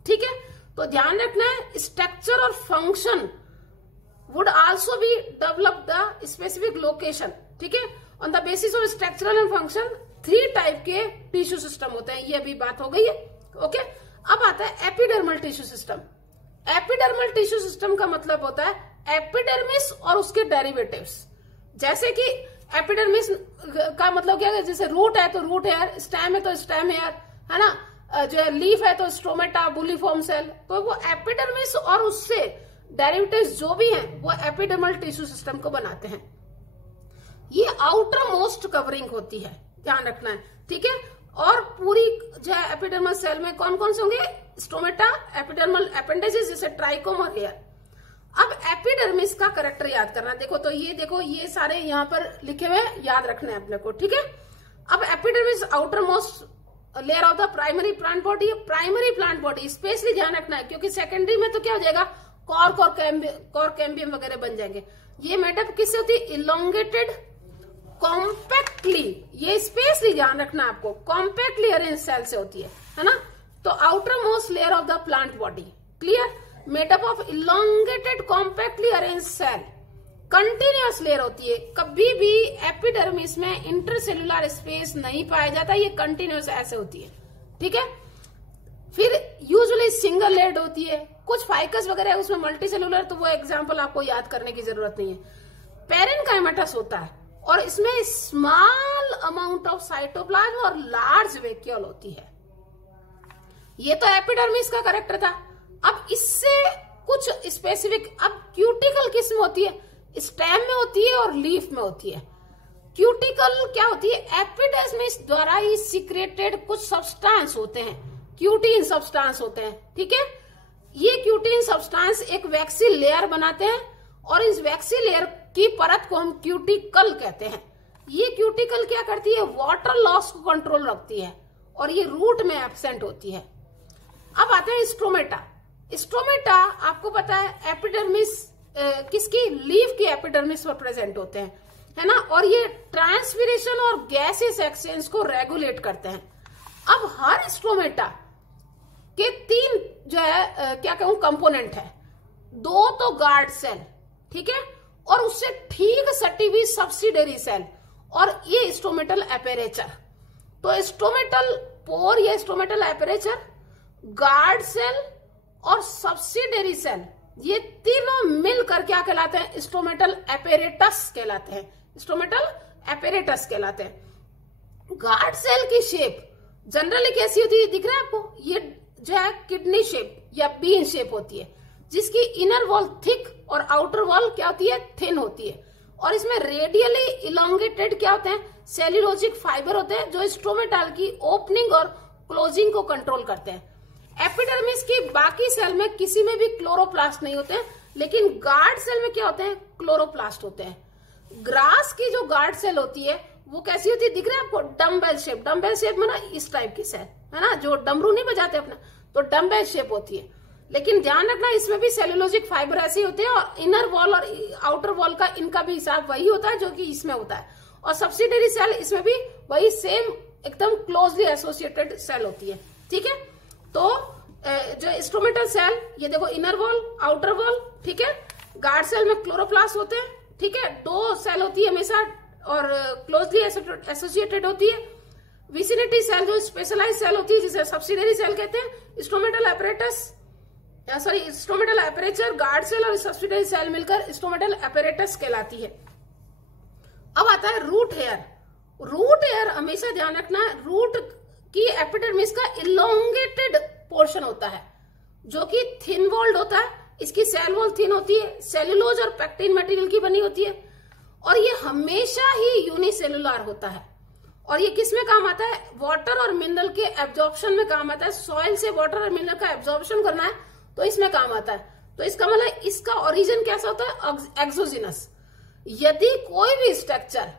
ठीक है, तो ध्यान रखना है, स्ट्रक्चर और function would also be develop the specific location. ठीक है, on the basis of structural and function 3 type के टिश्यू सिस्टम होते हैं। ये भी बात हो गई है। ओके, अब आता है epidermal tissue system. Epidermal tissue system का मतलब होता है एपिडर्मिस और उसके डेरिवेटिव्स। जैसे कि एपिडर्मिस का मतलब क्या है, जैसे रूट है तो रूट हेयर, स्टेम है तो स्टेम हेयर, है ना, जो है लीफ है तो स्टोमेटा, बुलिफॉर्म सेल। तो वो एपिडर्मिस और उससे डेरिवेटिव्स जो भी हैं वो एपिडर्मल टिश्यू सिस्टम को बनाते हैं। ये आउटर मोस्ट कवरिंग होती है, ध्यान रखना है। ठीक है, और पूरी जो है एपिडर्मल सेल में कौन कौन से होंगे, स्टोमेटा, एपिडर्मल अपेंडेजेस जैसे ट्राइकोम और हेयर। अब एपिडर्मिस का कैरेक्टर याद करना, देखो तो ये देखो, ये सारे यहाँ पर लिखे हुए याद रखने हैं अपने को। ठीक है, अब epidermis outermost layer of the primary plant body. Primary plant body specially ध्यान रखना है, क्योंकि सेकेंडरी में तो क्या हो जाएगा, कॉर्क और कैम्बियम वगैरह बन जाएंगे। ये मेडअप किससे होती है, इलोंगेटेड कॉम्पैक्टली, ये स्पेशली ध्यान रखना आपको, कॉम्पैक्टली अरेंज सेल से होती है ना। तो outermost layer of the plant body, clear, made up of elongated compactly arrange cell, continuous layer होती है। कभी भी एपिडर्मिस में इंटरसेलुलर स्पेस नहीं पाया जाता, ये कंटिन्यूअस ऐसे होती है। ठीक है, फिर यूजुअली सिंगल लेयर्ड होती है। कुछ फाइकस वगैरह है उसमें मल्टी सेलुलर, तो वो एग्जाम्पल आपको याद करने की जरूरत नहीं है। पेरेनकाइमेटस होता है और इसमें स्मॉल अमाउंट ऑफ साइटोप्लाज्म और लार्ज वैक्यूल होती है। ये तो एपिडर्मिस का कैरेक्टर था। अब इससे कुछ स्पेसिफिक, अब क्यूटिकल किस में होती है, स्टेम में होती है और लीफ में होती है। क्यूटिकल क्या होती है, एपिडर्मिस द्वारा ही सीक्रेटेड कुछ सब्सटेंस होते हैं, क्यूटीन सब्सटेंस होते हैं। ठीक है, ये क्यूटीन सब्सटेंस एक वैक्सी लेयर बनाते हैं और इस वैक्सी लेयर की परत को हम क्यूटिकल कहते हैं। ये क्यूटिकल क्या करती है, वाटर लॉस को कंट्रोल रखती है और ये रूट में एब्सेंट होती है। अब आते हैं स्ट्रोमेटा। स्ट्रोमेटा आपको पता है एपिडर्मिस किसकी, लीफ की एपिडर्मिस पर प्रेजेंट होते हैं, है ना, और ये ट्रांसपीरेशन और गैसेस एक्सचेंज को रेगुलेट करते हैं। अब हर स्ट्रोमेटा के 3 जो है क्या कहूं कंपोनेंट है, 2 तो गार्ड सेल, ठीक है, और उससे ठीक सटी हुई सब्सिडरी सेल, और ये स्टोमेटल एपेरेचर। तो स्टोमेटल पोर या स्टोमेटल एपेरेचर, गार्ड सेल और सब्सिडरी सेल, ये तीनों मिलकर क्या कहलाते हैं, स्टोमेटल एपेरेटस कहलाते हैं। स्टोमेटल एपेरेटस कहलाते हैं। गार्ड सेल की शेप जनरली कैसी होती है, दिख रहा है आपको, ये जो है किडनी शेप या बीन शेप होती है, जिसकी इनर वॉल थिक और आउटर वॉल क्या होती है, थिन होती है। और इसमें रेडियली इलोंगेटेड क्या होते हैं, सेल्यूलोजिक फाइबर होते हैं, जो स्ट्रोमेटाल की ओपनिंग और क्लोजिंग को कंट्रोल करते हैं। एपिडर्मिस की बाकी सेल में किसी में भी क्लोरोप्लास्ट नहीं होते हैं, लेकिन गार्ड सेल में क्या होते हैं, क्लोरोप्लास्ट होते हैं। ग्रास की जो गार्ड सेल होती है वो कैसी होती है, दिख रहा है आपको, डम्बेल शेप। डम्बेल शेप में ना इस टाइप की सेल है ना, जो डमरू नहीं बजाते अपना, तो डम्बेल शेप होती है। लेकिन ध्यान रखना इसमें भी सेल्यूलोजिक फाइबर ऐसे होते हैं, और इनर वॉल और आउटर वॉल का इनका भी हिसाब वही होता है जो कि इसमें होता है। और सब्सिडरी सेल इसमें भी वही सेम एकदम क्लोजली एसोसिएटेड सेल होती है। ठीक है, तो जो स्ट्रोमेटल सेल, ये देखो इनर वॉल, आउटर वॉल, ठीक है। गार्ड सेल में क्लोरोप्लास्ट होते हैं, ठीक है, 2 सेल होती है हमेशा और क्लोजली एसोसिएटेड होती है। विसिनिटी सेल जो स्पेशलाइज सेल होती है जिसे सब्सिडरी सेल कहते हैं। Stomatal apparatus, sorry stomatal aperture, guard cell और सब्सिडरी सेल मिलकर स्टोमेटल एपरेटस कहलाती है। अब आता है रूट हेयर। रूट हेयर हमेशा ध्यान रखना है, रूट की एपिडर्मिस का इलोंगेटेड पोर्शन होता है, जो कि थिन वॉल्ड होता है, इसकी सेल वॉल थिन होती है, सेलुलोज और पेक्टिन मटेरियल की बनी होती है, और ये हमेशा ही यूनिसेलुलर होता है। और ये किस में काम आता है? वाटर और मिनरल के एब्जॉर्प्शन में काम आता है। सॉइल से वाटर और मिनरल का एब्जॉर्प्शन करना है तो इसमें काम आता है। तो इसका मतलब इसका ओरिजिन कैसा होता है? एक्सोजिनस। यदि कोई भी स्ट्रक्चर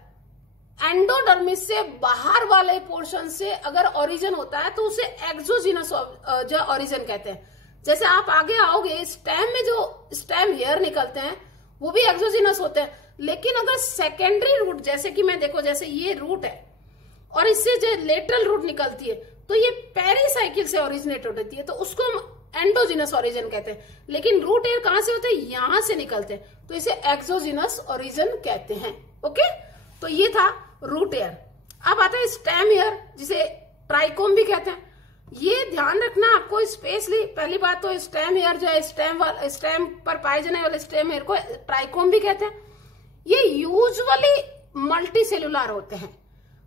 एंडोडर्मिस से बाहर वाले पोर्शन से अगर ओरिजिन होता है तो उसे एक्सोजिनस जो ओरिजिन कहते हैं। जैसे आप आगे आओगे, स्टेम में जो स्टेम हेयर निकलते हैं वो भी एक्सोजिनस होते हैं, लेकिन अगर सेकेंडरी रूट, जैसे कि मैं देखो, जैसे ये रूट है और इससे जो लेटरल रूट निकलती है तो ये पेरिसाइकिल से ओरिजिनेट होती है, तो उसको हम एंडोजिनस ओरिजिन कहते हैं। लेकिन रूट एयर कहां से होते हैं? यहां से निकलते हैं, तो इसे एक्सोजिनस ओरिजिन कहते हैं। ओके, तो ये था रूट एयर। अब आता है स्टेम एयर, जिसे ट्राइकोम भी कहते हैं। ये ध्यान रखना आपको स्पेशली। पहली बात तो स्टेम एयर जो है, स्टेम पर पाए जाने वाले स्टेम एयर को ट्राइकोम भी कहते हैं। ये यूजुअली मल्टी सेलुलर होते हैं,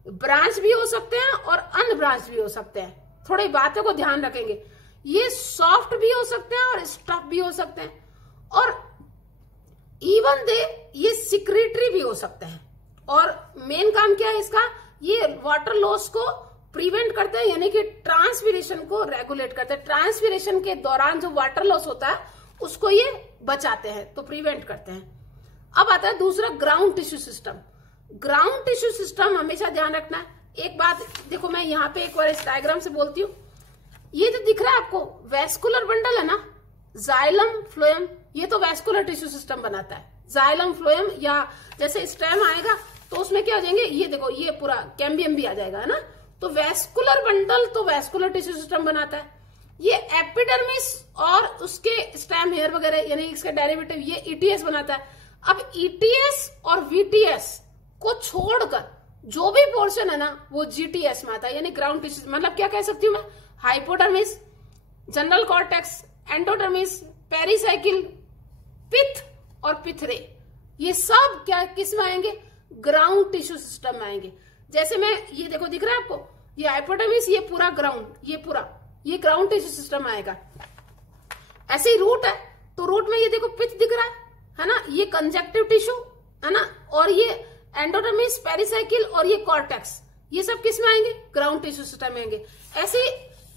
ब्रांच भी हो सकते हैं और अनब्रांच भी हो सकते हैं। थोड़ी बातों को ध्यान रखेंगे। ये सॉफ्ट भी हो सकते हैं और स्टफ भी हो सकते हैं, और इवन ये सिक्रेटरी भी हो सकते हैं। और मेन काम क्या है इसका? ये वाटर लॉस को प्रिवेंट करते हैं, यानी कि ट्रांसपिरेशन को रेगुलेट करते हैं। ट्रांसपिरेशन के दौरान जो वाटर लॉस होता है उसको ये बचाते हैं, तो प्रिवेंट करते हैं। अब आता है दूसरा, ground tissue system. Ground tissue system हमेशा ध्यान रखना है। एक बात देखो, मैं यहाँ पे एक बार इस डायग्राम से बोलती हूँ। ये जो दिख रहा है आपको वेस्कुलर बंडल है ना, जाइलम फ्लोएम, ये तो वेस्कुलर टिश्यू सिस्टम बनाता है। जाइलम फ्लोएम, या जैसे स्टेम आएगा तो उसमें क्या हो जाएंगे, ये देखो, ये पूरा कैम्बियम भी आ जाएगा, है ना। तो वेस्कुलर बंडल तो वेस्कुलर टिश्यू सिस्टम बनाता है। ये एपिडर्मिस और उसके स्टेम हेयर वगैरह, यानी इसका डेरिवेटिव, ये ईटीएस बनाता है। अब ईटीएस और वीटीएस को छोड़कर जो भी पोर्शन है ना वो जीटीएस में आता है, यानी ग्राउंड टिश्यू। मतलब क्या कह सकती हूँ मैं? Hypodermis, general cortex, endodermis, pericycle, pith और पिथरे, ये सब क्या किस में आएंगे? ग्राउंड टिश्यू सिस्टम में आएंगे। जैसे मैं, ये देखो दिख रहा है आपको, ये हाइपोडर्मिस, ये पूरा ग्राउंड, ये ग्राउंड टिश्यू सिस्टम आएगा। ऐसे ही रूट है तो रूट में ये देखो पिथ दिख रहा है ना, ये कंजक्टिव टिश्यू है ना, और ये एंडोडर्मिस, पेरिसाइकिल और ये कॉर्टेक्स, ये सब किस में आएंगे? ग्राउंड टिश्यू सिस्टम में आएंगे। ऐसे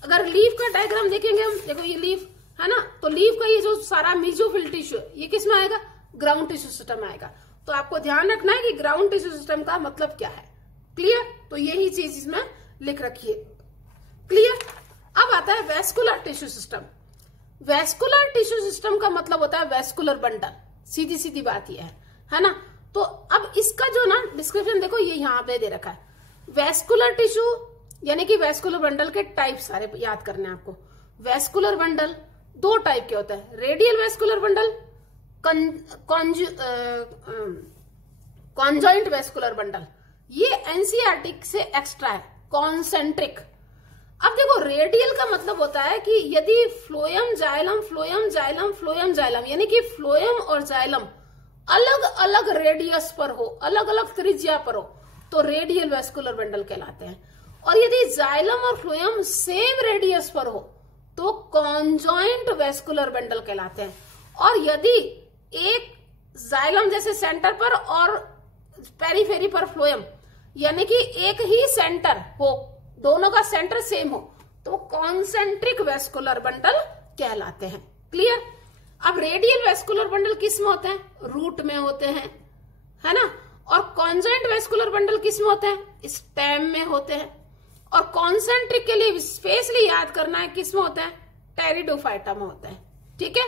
अगर लीफ का डायग्राम देखेंगे हम, देखो ये लीफ है ना, तो लीफ का ये जो सारा मीजोफिल टिश्यू है ये किस में आएगा? ग्राउंड टिश्यू सिस्टम में आएगा। तो आपको ध्यान रखना है कि ग्राउंड टिश्यू सिस्टम का मतलब क्या है। क्लियर? तो यही चीज इसमें लिख रखी है। क्लियर? अब आता है vascular tissue system. Vascular tissue system का मतलब होता है वेस्कुलर बंडल। सीधी सीधी बात यह है ना। तो अब इसका जो ना डिस्क्रिप्शन देखो, ये यहाँ पे दे रखा है। वेस्कुलर टिश्यू यानी कि वेस्कुलर बंडल के टाइप सारे याद करने हैं आपको। वेस्कुलर बंडल दो टाइप के होते हैं, radial vascular bundle, conjoint vascular bundle. ये एनसीईआरटी से एक्स्ट्रा है। कॉन्सेंट्रिक, अब देखो रेडियल का मतलब होता है कि यदि phloem xylem, phloem xylem, phloem xylem, यानी कि फ्लोएम और जाइलम अलग अलग रेडियस पर हो, अलग अलग त्रिज्या पर हो, तो रेडियल वेस्कुलर बंडल कहलाते हैं। और यदि जाइलम और फ्लोएम सेम रेडियस पर हो तो कॉन्जॉइंट वेस्कुलर बंडल कहलाते हैं। और यदि एक जाइलम जैसे सेंटर पर और पेरीफेरी पर फ्लोएम, यानी कि एक ही सेंटर हो, दोनों का सेंटर सेम हो, तो कॉन्सेंट्रिक वेस्कुलर बंडल कहलाते हैं। क्लियर? अब रेडियल वेस्कुलर बंडल किस में होते हैं? रूट में होते हैं, है ना। और कॉन्जॉइंट वेस्कुलर बंडल किस में होते हैं? स्टेम में होते हैं। और कॉन्सेंट्रिक के लिए स्पेशली याद करना है किस में होते हैं? टेरिडोफाइटा में होते हैं। ठीक है,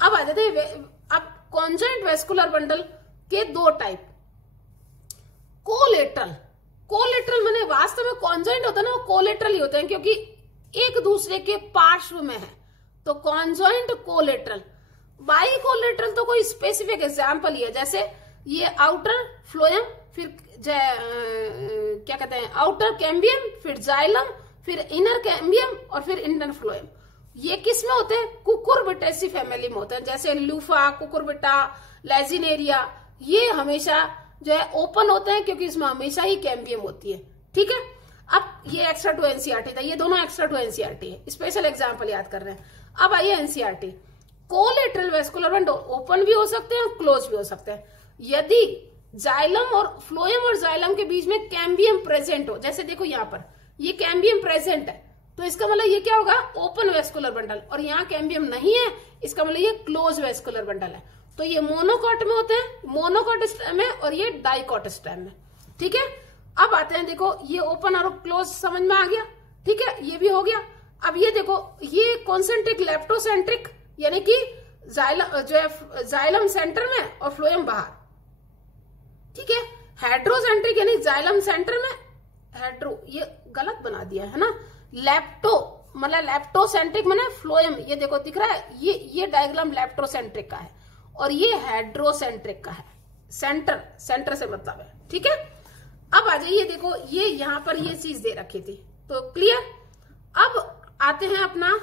अब आ जाते हैं अब कॉन्जॉइंट वेस्कुलर बंडल के दो टाइप। कोलेटरल, कोलेटरल माने वास्तव में कॉन्जॉइंट होता है ना, वो कोलेटरल ही होते हैं क्योंकि एक दूसरे के पार्श्व में है, तो कॉन्जॉइंट कोलेटरल। बाई कोलेटरल तो कोई स्पेसिफिक एग्जाम्पल ही है, जैसे ये आउटर फ्लोएम, फिर क्या कहते हैं आउटर कैम्बियम, फिर जाइलम, फिर इनर कैम्बियम और फिर इंटर फ्लोएम। ये किस में होते हैं? कुकुरबिटेसी फैमिली में होते हैं, जैसे लूफा, कुकुरबिटा, लेजिनेरिया। ये हमेशा जो है ओपन होते हैं क्योंकि इसमें हमेशा ही कैम्बियम होती है। ठीक है, अब ये एक्स्ट्रा टू एनसीईआरटी था, ये दोनों एक्स्ट्रा टू एनसीईआरटी है, स्पेशल एग्जाम्पल याद कर रहे हैं। अब आइए NCERT. Collateral vascular bundle open भी हो सकते हैं, क्लोज भी हो सकते हैं। यदि जाइलम और फ्लोएम और जाइलम के बीच में कैम्बियम प्रेजेंट हो, जैसे देखो यहाँ पर ये कैम्बियम प्रेजेंट है, तो इसका मतलब ये क्या होगा, ओपन वेस्कुलर बंडल। और यहाँ कैम्बियम नहीं है, इसका मतलब ये क्लोज वेस्कुलर बंडल है। तो ये मोनोकॉट में होते हैं, मोनोकॉट स्टेम है, और ये डाइकॉट स्टेम है। ठीक है, अब आते हैं, देखो ये ओपन और क्लोज समझ में आ गया। ठीक है, ये भी हो गया। अब ये देखो, ये कॉन्सेंट्रिक लेप्टोसेंट्रिक, यानी कि जाइलम सेंटर में और फ्लोएम बाहर। ठीक है, हेड्रोसेंट्रिक यानी जाइलम सेंटर में, हेड्रो ये गलत बना दिया है ना, लेप्टो मतलब लेप्टोसेंट्रिक माने फ्लोएम, ये देखो दिख रहा है, ये डायग्राम लेप्टोसेंट्रिक का है और ये हेड्रोसेंट्रिक का है। सेंटर से मतलब है। ठीक है, अब आ जाइए, देखो ये यहां पर ये चीज दे रखी थी, तो क्लियर। अब आते हैं अपना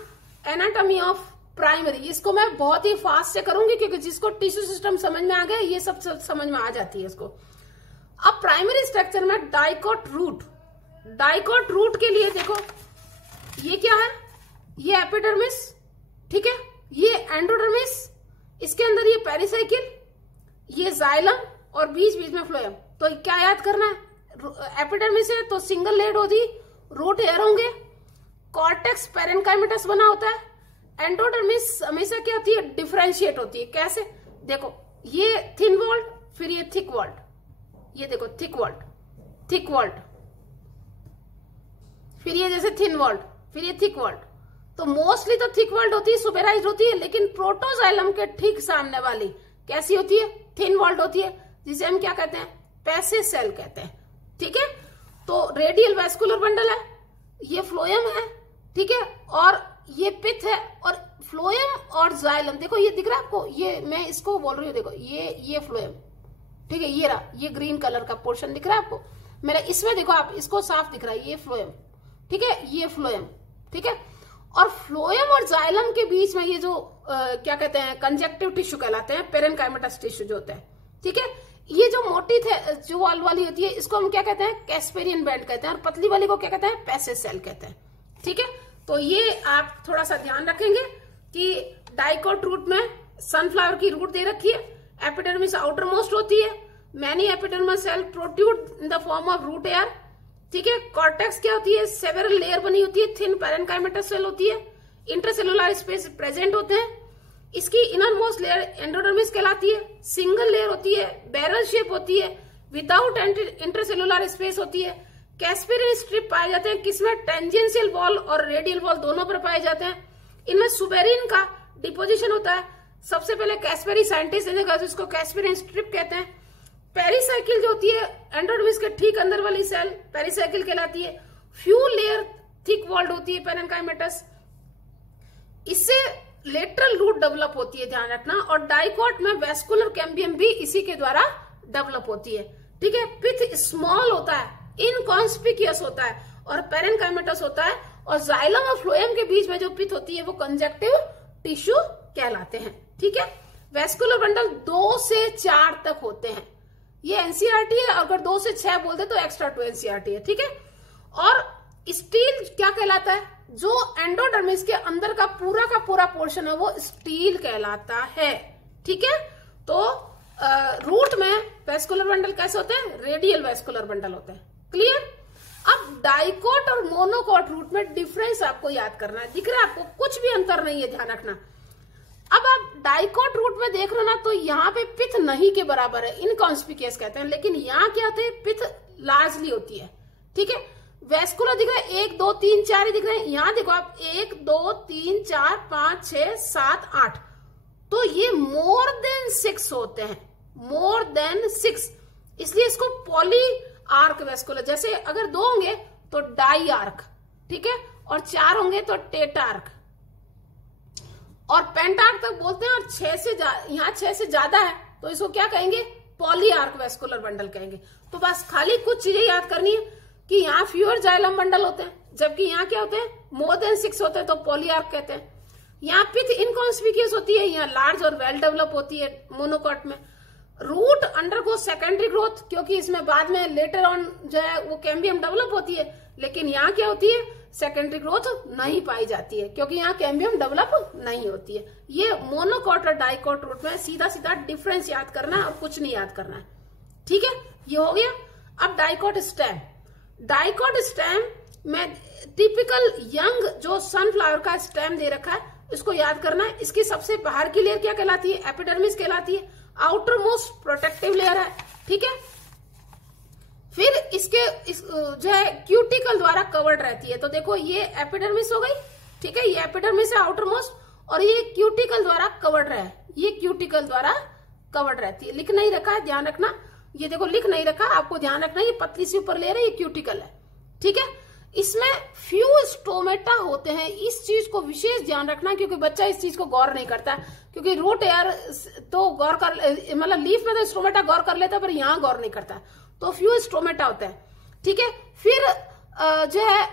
एनाटॉमी ऑफ प्राइमरी। इसको मैं बहुत ही फास्ट से करूंगी क्योंकि जिसको टिश्यू सिस्टम समझ में आ गया ये सब समझ में आ जाती है इसको। अब प्राइमरी स्ट्रक्चर में डाइकॉट रूट, डाइकॉट रूट के लिए देखो ये क्या है, ये एपिडर्मिस, ठीक है, ये एंडोडर्मिस, इसके अंदर ये पेरिसाइकिल, ये जाइलम और बीच बीच में फ्लोएम। तो क्या याद करना है, एपिडर्मिस है तो सिंगल लेड होती, रूट एयर होंगे, कॉर्टेक्स पेरेन्काइमेटस बना होता है, एंडोडर्मिस हमेशा क्या होती है, डिफरेंशिएट होती है। कैसे, देखो ये थिन वॉल्ड, फिर ये थिक वॉल्ड, ये देखो थिक वॉल्ड, फिर ये जैसे थिन वॉल्ड, फिर ये थिक वॉल्ड। तो मोस्टली तो थिक वॉल्ड होती है, सुपेराइज्ड होती है, लेकिन प्रोटोजाइलम के ठीक सामने वाली कैसी होती है, थिन वॉल्ड होती है, जिसे हम क्या कहते हैं, पैसे सेल कहते हैं। ठीक है, तो रेडियल वेस्कुलर बंडल है, ये फ्लोएम है, ठीक है, और ये पिथ है, और फ्लोएम और जाइलम देखो ये दिख रहा है आपको, ये मैं इसको बोल रही हूँ, देखो ये फ्लोएम, ठीक है, ये रहा, ये ग्रीन कलर का पोर्शन दिख रहा है आपको मेरा, इसमें देखो आप इसको साफ दिख रहा है, ये फ्लोएम, ठीक है, ये फ्लोएम, ठीक है। और फ्लोएम और जाइलम के बीच में ये जो क्या कहते हैं, कंजक्टिव टिश्यू कहलाते हैं, पेरेन्काइमेटस टिश्यू जो होता है। ठीक है, ये जो मोटी जो वॉल वाली होती है इसको हम क्या कहते हैं, कैस्पेरियन बैंड कहते हैं, और पतली वाली को क्या कहते हैं, पैसेज सेल कहते हैं। ठीक है, तो ये आप थोड़ा सा ध्यान रखेंगे कि डाइकॉट रूट में सनफ्लावर की रूट दे रखी है, एपिडर्मिस आउटर मोस्ट होती है, many epidermal cell protrude in the form of root air. ठीक है, कॉर्टेक्स क्या होती है, सेवेरल लेयर बनी होती है, थिन पेरेन्काइमेटस सेल होती है, इंटरसेलुलर स्पेस प्रेजेंट होते हैं, इसकी इनर मोस्ट लेयर एंडोडर्मिस कहलाती है, सिंगल लेयर होती है, बैरल शेप होती है, विदाउट इंटरसेलुलर स्पेस होती है, कैस्पेरियन स्ट्रिप पाए जाते हैं, किसमें, टेंजेंशियल वॉल और रेडियल वॉल दोनों पर पाए जाते हैं। इनमें सुबेरिन का डिपोजिशन होता है, सबसे पहले कैस्पेरी साइंटिस्ट ने देखा, इसको कैस्पेरियन स्ट्रिप कहते हैं। पेरिसाइकिल जो होती है एंडोडर्मिस के ठीक अंदर वाली सेल पेरिसाइकिल कहलाती है, फ्यू लेयर थिक वॉल्ड होती है पेरेन्काइमेटस, इससे लेटरल रूट डेवलप होती है, ध्यान रखना, और डाइकॉट में वेस्कुलर कैम्बियम भी इसी के द्वारा डेवलप होती है। ठीक है, पिथ स्मॉल होता है, इनकॉन्स्पिक्यूअस होता है, और पेरेन्काइमेटस होता है, और जाइलम और फ्लोएम के बीच में जो पिथ होती है वो कंजक्टिव टिश्यू कहलाते हैं। ठीक है, वेस्कुलर बंडल 2 से 4 तक होते हैं, ये एनसीईआरटी है, अगर 2 से 6 बोलते तो एक्स्ट्रा टू एनसीईआरटी है। ठीक है, और स्टील क्या कहलाता है, जो एंडोडर्मिस के अंदर का पूरा पोर्शन है वो स्टील कहलाता है। ठीक है, तो रूट में वेस्कुलर बंडल कैसे होते हैं, रेडियल वेस्कुलर बंडल होते हैं। क्लियर। अब डाइकॉट और मोनोकॉट रूट में डिफरेंस आपको याद करना है, दिख रहा है आपको, कुछ भी अंतर नहीं है, ध्यान रखना। अब आप डाइकॉट रूट में देख रहे हो ना, तो यहाँ पे पिथ नहीं के बराबर है, इनकॉन्स्पिक्यूअस कहते हैं, लेकिन यहाँ क्या होते हैं, पिथ लार्जली होती है। ठीक है, वेस्कुलर दिख रहा है 1 2 3 4 ही दिख रहे हैं, यहाँ देखो आप 1 2 3 4 5 6 7 8, तो ये मोर देन 6 होते हैं, मोर देन 6, इसलिए इसको पॉली आर्क वेस्कुलर, जैसे अगर 2 होंगे तो डाई आर्क, ठीक है, और 4 होंगे तो टेटार्क, और पेंटार्क तक बोलते हैं, और 6 से यहाँ 6 से ज्यादा है तो इसको क्या कहेंगे, पॉली आर्क वेस्कुलर बंडल कहेंगे। तो बस खाली कुछ चीजें याद करनी है कि यहाँ फ्यूअर जाइलम बंडल होते हैं, जबकि यहाँ क्या होते हैं, मोर देन 6 होते हैं तो पॉली आर्क कहते हैं। यहाँ पिथ इनकॉन्स्पिक्यूअस होती है, यहाँ लार्ज और वेल डेवलप होती है मोनोकॉट में। रूट अंडरगो सेकेंडरी ग्रोथ, क्योंकि इसमें बाद में लेटर ऑन जो है वो कैम्बियम डेवलप होती है, लेकिन यहाँ क्या होती है, सेकेंडरी ग्रोथ नहीं पाई जाती है, क्योंकि यहाँ कैम्बियम डेवलप नहीं होती है। ये मोनोकॉट और डाइकॉट रूट में सीधा सीधा डिफरेंस याद करना है और कुछ नहीं याद करना है, ठीक है। ये हो गया। अब डाइकॉट स्टेम, डाइकॉट स्टेम में टिपिकल यंग जो सनफ्लावर का स्टेम दे रखा है, इसको याद करना है। इसकी सबसे बाहर की लेयर क्या कहलाती है, एपिडर्मिस कहलाती है, आउटर मोस्ट प्रोटेक्टिव लेयर है, ठीक है। फिर इसके जो है क्यूटिकल द्वारा कवर्ड रहती है। तो देखो ये एपिडर्मिस हो गई, ठीक है, ये एपिडर्मिस है आउटर मोस्ट, और ये क्यूटिकल द्वारा कवर्ड रहा है, ये क्यूटिकल द्वारा कवर्ड रहती है। लिख नहीं रखा है, ध्यान रखना, ये देखो लिख नहीं रखा, आपको ध्यान रखना, ये पतली सी ऊपर लेयर है, ये क्यूटिकल है, ठीक है। इसमें फ्यू स्टोमेटा होते हैं, इस चीज को विशेष ध्यान रखना, क्योंकि बच्चा इस चीज को गौर नहीं करता, क्योंकि रूट एयर तो गौर कर, मतलब लीफ में तो स्टोमेटा गौर कर लेता है, पर यहाँ गौर नहीं करता, तो फ्यू स्टोमेटा होता है, ठीक है। फिर जो है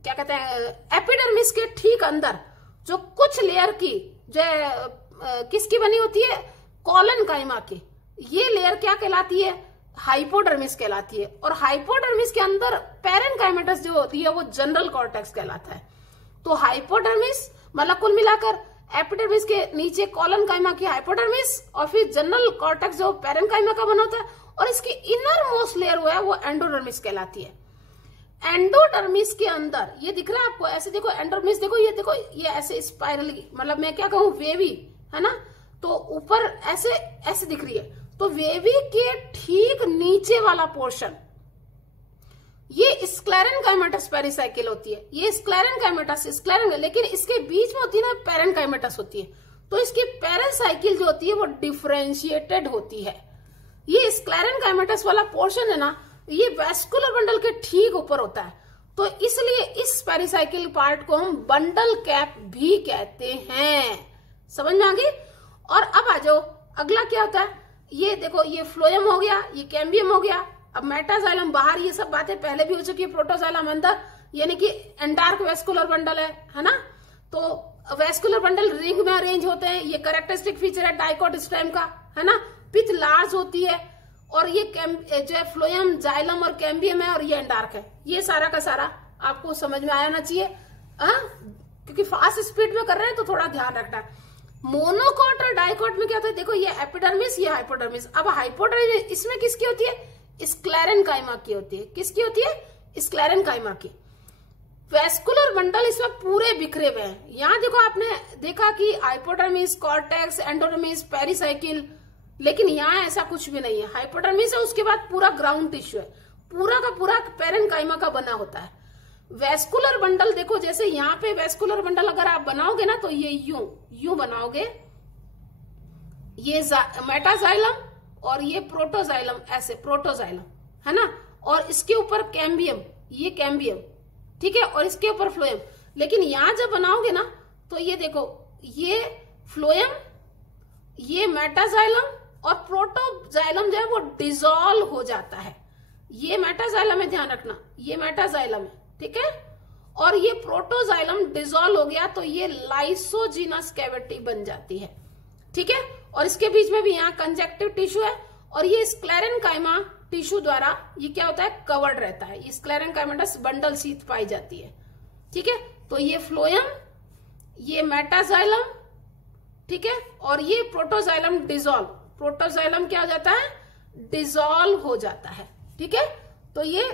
क्या कहते हैं, एपिडर्मिस के ठीक अंदर जो कुछ लेयर की जो है किसकी बनी होती है, कॉलन काइमा की, ये लेयर क्या कहलाती है, हाइपोडर्मिस कहलाती है। और हाइपोडर्मिस के अंदर पैरेनकाइमेटस जो होती है वो जनरल कॉर्टेक्स कहलाता है। तो हाइपोडर्मिस मतलब कुल मिलाकर एपिडर्मिस के नीचे कॉलन काइमा की हाइपोडर्मिस, और फिर जनरल कॉर्टेक्स जो पैरेनकाइमा का बना होता है, और इसकी इनर मोस्ट लेयर हुआ है वो एंडोडर्मिस कहलाती है। एंडोडर्मिस के अंदर ये दिख रहा है आपको, ऐसे देखो एंडोडर्मिस, देखो ये ऐसे स्पाइरली, मतलब मैं क्या कहूँ वेवी है ना, तो ऊपर ऐसे ऐसे दिख रही है। तो वेवी के ठीक नीचे वाला पोर्शन ये स्क्लेरेनकाइमेटस पेरिसाइकिल होती है, ये स्क्लेरेनकाइमेटस स्क्लेरेन, लेकिन इसके बीच में होती है ना पैरेनकाइमेटस होती है। तो इसकी पेरिसाइकिल जो होती है वो डिफरेंशिएटेड होती है। ये स्क्लेरेनकाइमेटस वाला पोर्शन है ना, ये वेस्कुलर बंडल के ठीक ऊपर होता है, तो इसलिए इस पेरिसाइकिल पार्ट को हम बंडल कैप भी कहते हैं। समझ में आ गई। और अब आ जाओ, अगला क्या होता है, ये देखो ये फ्लोएम हो गया, ये कैम्बियम हो गया। अब मेटाजाइलम बाहर, ये सब बातें पहले भी हो चुकी है। प्रोटोजाइलम अंदर, यानी कि एंडार्क वेस्कुलर बंडल है ना। तो वेस्कुलर बंडल रिंग में अरेंज होते हैं, ये कैरेक्टरिस्टिक फीचर है डाइकॉट स्टेम का, है ना। पिच लार्ज होती है, और ये जो है फ्लोएम, जाइलम और कैम्बियम है, और ये एंडार्क है। ये सारा का सारा आपको समझ में आना चाहिए, क्योंकि फास्ट स्पीड में कर रहे हैं तो थोड़ा ध्यान रखना है। मोनोकॉट और डाइकॉट में क्या होता है, देखो ये एपिडर्मिस, ये हाइपोडर्मिस। अब हाइपोडर्मिस इसमें किसकी होती है, स्क्लेरेनकाइमा की होती है। किसकी होती है, स्क्लेरेनकाइमा की। वेस्कुलर बंडल इसमें पूरे बिखरे हुए हैं। यहाँ देखो आपने देखा कि हाइपोडर्मिस, कॉर्टेक्स, एंडोडर्मिस, पेरिसाइकिल, लेकिन यहाँ ऐसा कुछ भी नहीं है। हाइपोडर्मिस है, उसके बाद पूरा ग्राउंड टिश्यू है, पूरा का पूरा पैरेनकाइमा का बना होता है। वेस्कुलर बंडल देखो, जैसे यहाँ पे वेस्कुलर बंडल अगर आप बनाओगे ना, तो ये यूं बनाओगे, ये मेटाजाइलम और ये प्रोटोजाइलम, ऐसे प्रोटोजाइलम है ना, और इसके ऊपर कैम्बियम, ये कैम्बियम, ठीक है, और इसके ऊपर फ्लोएम। लेकिन यहां जब बनाओगे ना, तो ये देखो, ये फ्लोएम, ये मेटाजाइलम और प्रोटोजाइलम जो है वो डिसॉल्व हो जाता है। ये मेटाजाइलम है, ध्यान रखना, ये मेटाजाइलम है, ठीक है, और ये प्रोटोजाइलम डिसॉल्व हो गया तो ये लाइसोजिनस कैविटी बन जाती है, ठीक है। और इसके बीच में भी यहाँ कंजेक्टिव टिश्यू है, और ये स्क्लेरेनकाइमा टिश्यू द्वारा ये क्या होता है, कवर्ड रहता है। स्क्लेरेनकाइमेटस बंडल शीथ पाई जाती है, ठीक है। तो ये फ्लोएम, ये मेटाजाइलम, ठीक है, और ये प्रोटोजाइलम डिसॉल्व, प्रोटोजाइलम क्या हो जाता है, डिसॉल्व हो जाता है, ठीक है। तो ये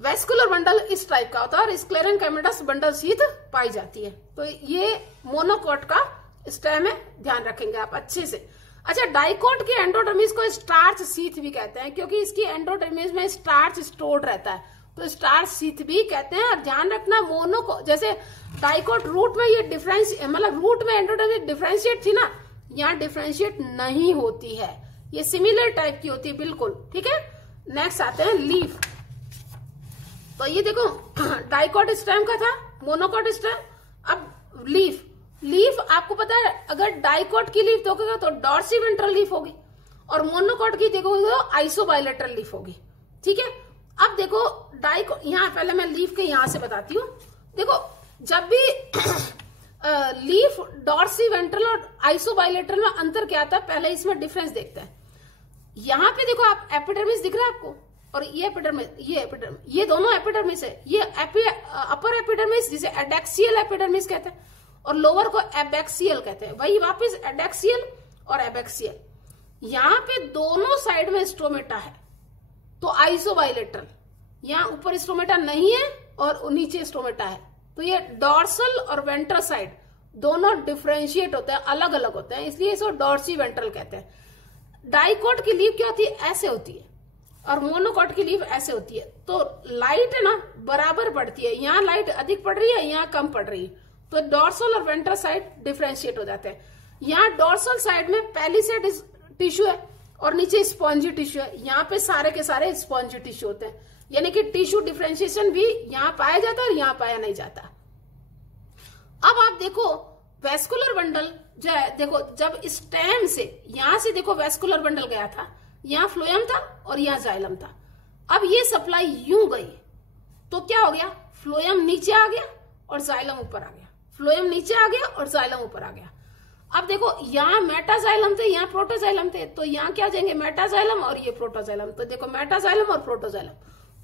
वेस्कुलर बंडल इस टाइप का होता है, और स्क्लेरेनकाइमेटस बंडल शीथ पाई जाती है। तो ये मोनोकॉट का स्टेम है, ध्यान रखेंगे आप अच्छे से। अच्छा, डाइकॉट की एंडोडर्मिस को स्टार्च शीथ भी कहते हैं, क्योंकि इसकी एंडोडर्मिस में स्टार्च स्टोर्ड रहता है, तो स्टार्च शीथ भी कहते हैं। और ध्यान रखना, मोनोकॉट जैसे डाइकॉट रूट में ये डिफरेंस, मतलब रूट में एंडोडर्मिस डिफरेंशिएट थी ना, यहाँ डिफरेंशिएट नहीं होती है, ये सिमिलर टाइप की होती है बिल्कुल, ठीक है। नेक्स्ट आते हैं लीफ। तो ये देखो डाइकॉट स्टेम का था, मोनोकॉट स्टेम। अब लीफ आपको पता है, अगर डाइकॉट की लीफ देखोगे तो डॉर्सीवेंट्रल लीफ होगी, और मोनोकॉट की देखोगे तो आइसोबाइलेटरल लीफ होगी, ठीक है। अब देखो डाइकॉट, यहाँ पहले मैं लीफ के यहां से बताती हूँ। देखो जब भी लीफ, डॉर्सीवेंट्रल और आइसोबाइलेटरल में अंतर क्या आता है, पहले इसमें डिफरेंस देखते हैं। यहाँ पे देखो आप, एपिडर्मिस दिख रहा है आपको, और ये एपिडर्मिस, ये दोनों एपिडर्मिस है। ये अपर एपिडर्मिस जिसे एडेक्सियल एपिडर्मिस कहते हैं और लोअर को एबैक्सियल कहते हैं। वही वापस एडेक्सियल और एबैक्सियल। यहाँ पे दोनों साइड में स्ट्रोमेटा है तो आइसोबाइलेटरल। यहाँ ऊपर स्ट्रोमेटा नहीं है और नीचे स्ट्रोमेटा है, तो ये डॉर्सल और वेंट्रल साइड दोनों डिफरेंशिएट होते हैं, अलग अलग होते हैं, इसलिए इसको डॉर्सी वेंट्रल कहते हैं। डाइकोट की लीफ क्या होती है? ऐसे होती है, और मोनोकोट की लीफ ऐसे होती है। तो लाइट है ना बराबर पड़ती है, यहाँ लाइट अधिक पड़ रही है, यहाँ कम पड़ रही है, तो डॉर्सल और वेंट्रल साइड डिफरेंशिएट हो जाते हैं। यहाँ डॉर्सल साइड में पैलिसेड टिश्यू है और नीचे स्पॉन्जी टिश्यू है। यहाँ पे सारे के सारे स्पॉन्जी टिश्यू होते हैं, यानी कि टिश्यू डिफरेंशिएशन भी यहाँ पाया जाता है और यहाँ पाया नहीं जाता। अब आप देखो वेस्कुलर बंडल जो है, देखो जब स्टेम से यहां से देखो वेस्कुलर बंडल गया था, यहाँ फ्लोएम था और यहाँ जाइलम था। अब ये सप्लाई यूं गई तो क्या हो गया? फ्लोएम नीचे आ गया और जाइलम ऊपर आ गया, फ्लोएम नीचे आ गया और जाइलम ऊपर आ गया। अब देखो यहाँ मेटाजाइलम थे, यहाँ प्रोटोजाइलम थे, तो यहाँ क्या जाएंगे? मेटाजाइलम और ये प्रोटोजाइलम। तो देखो मेटाजाइलम और प्रोटोजाइलम,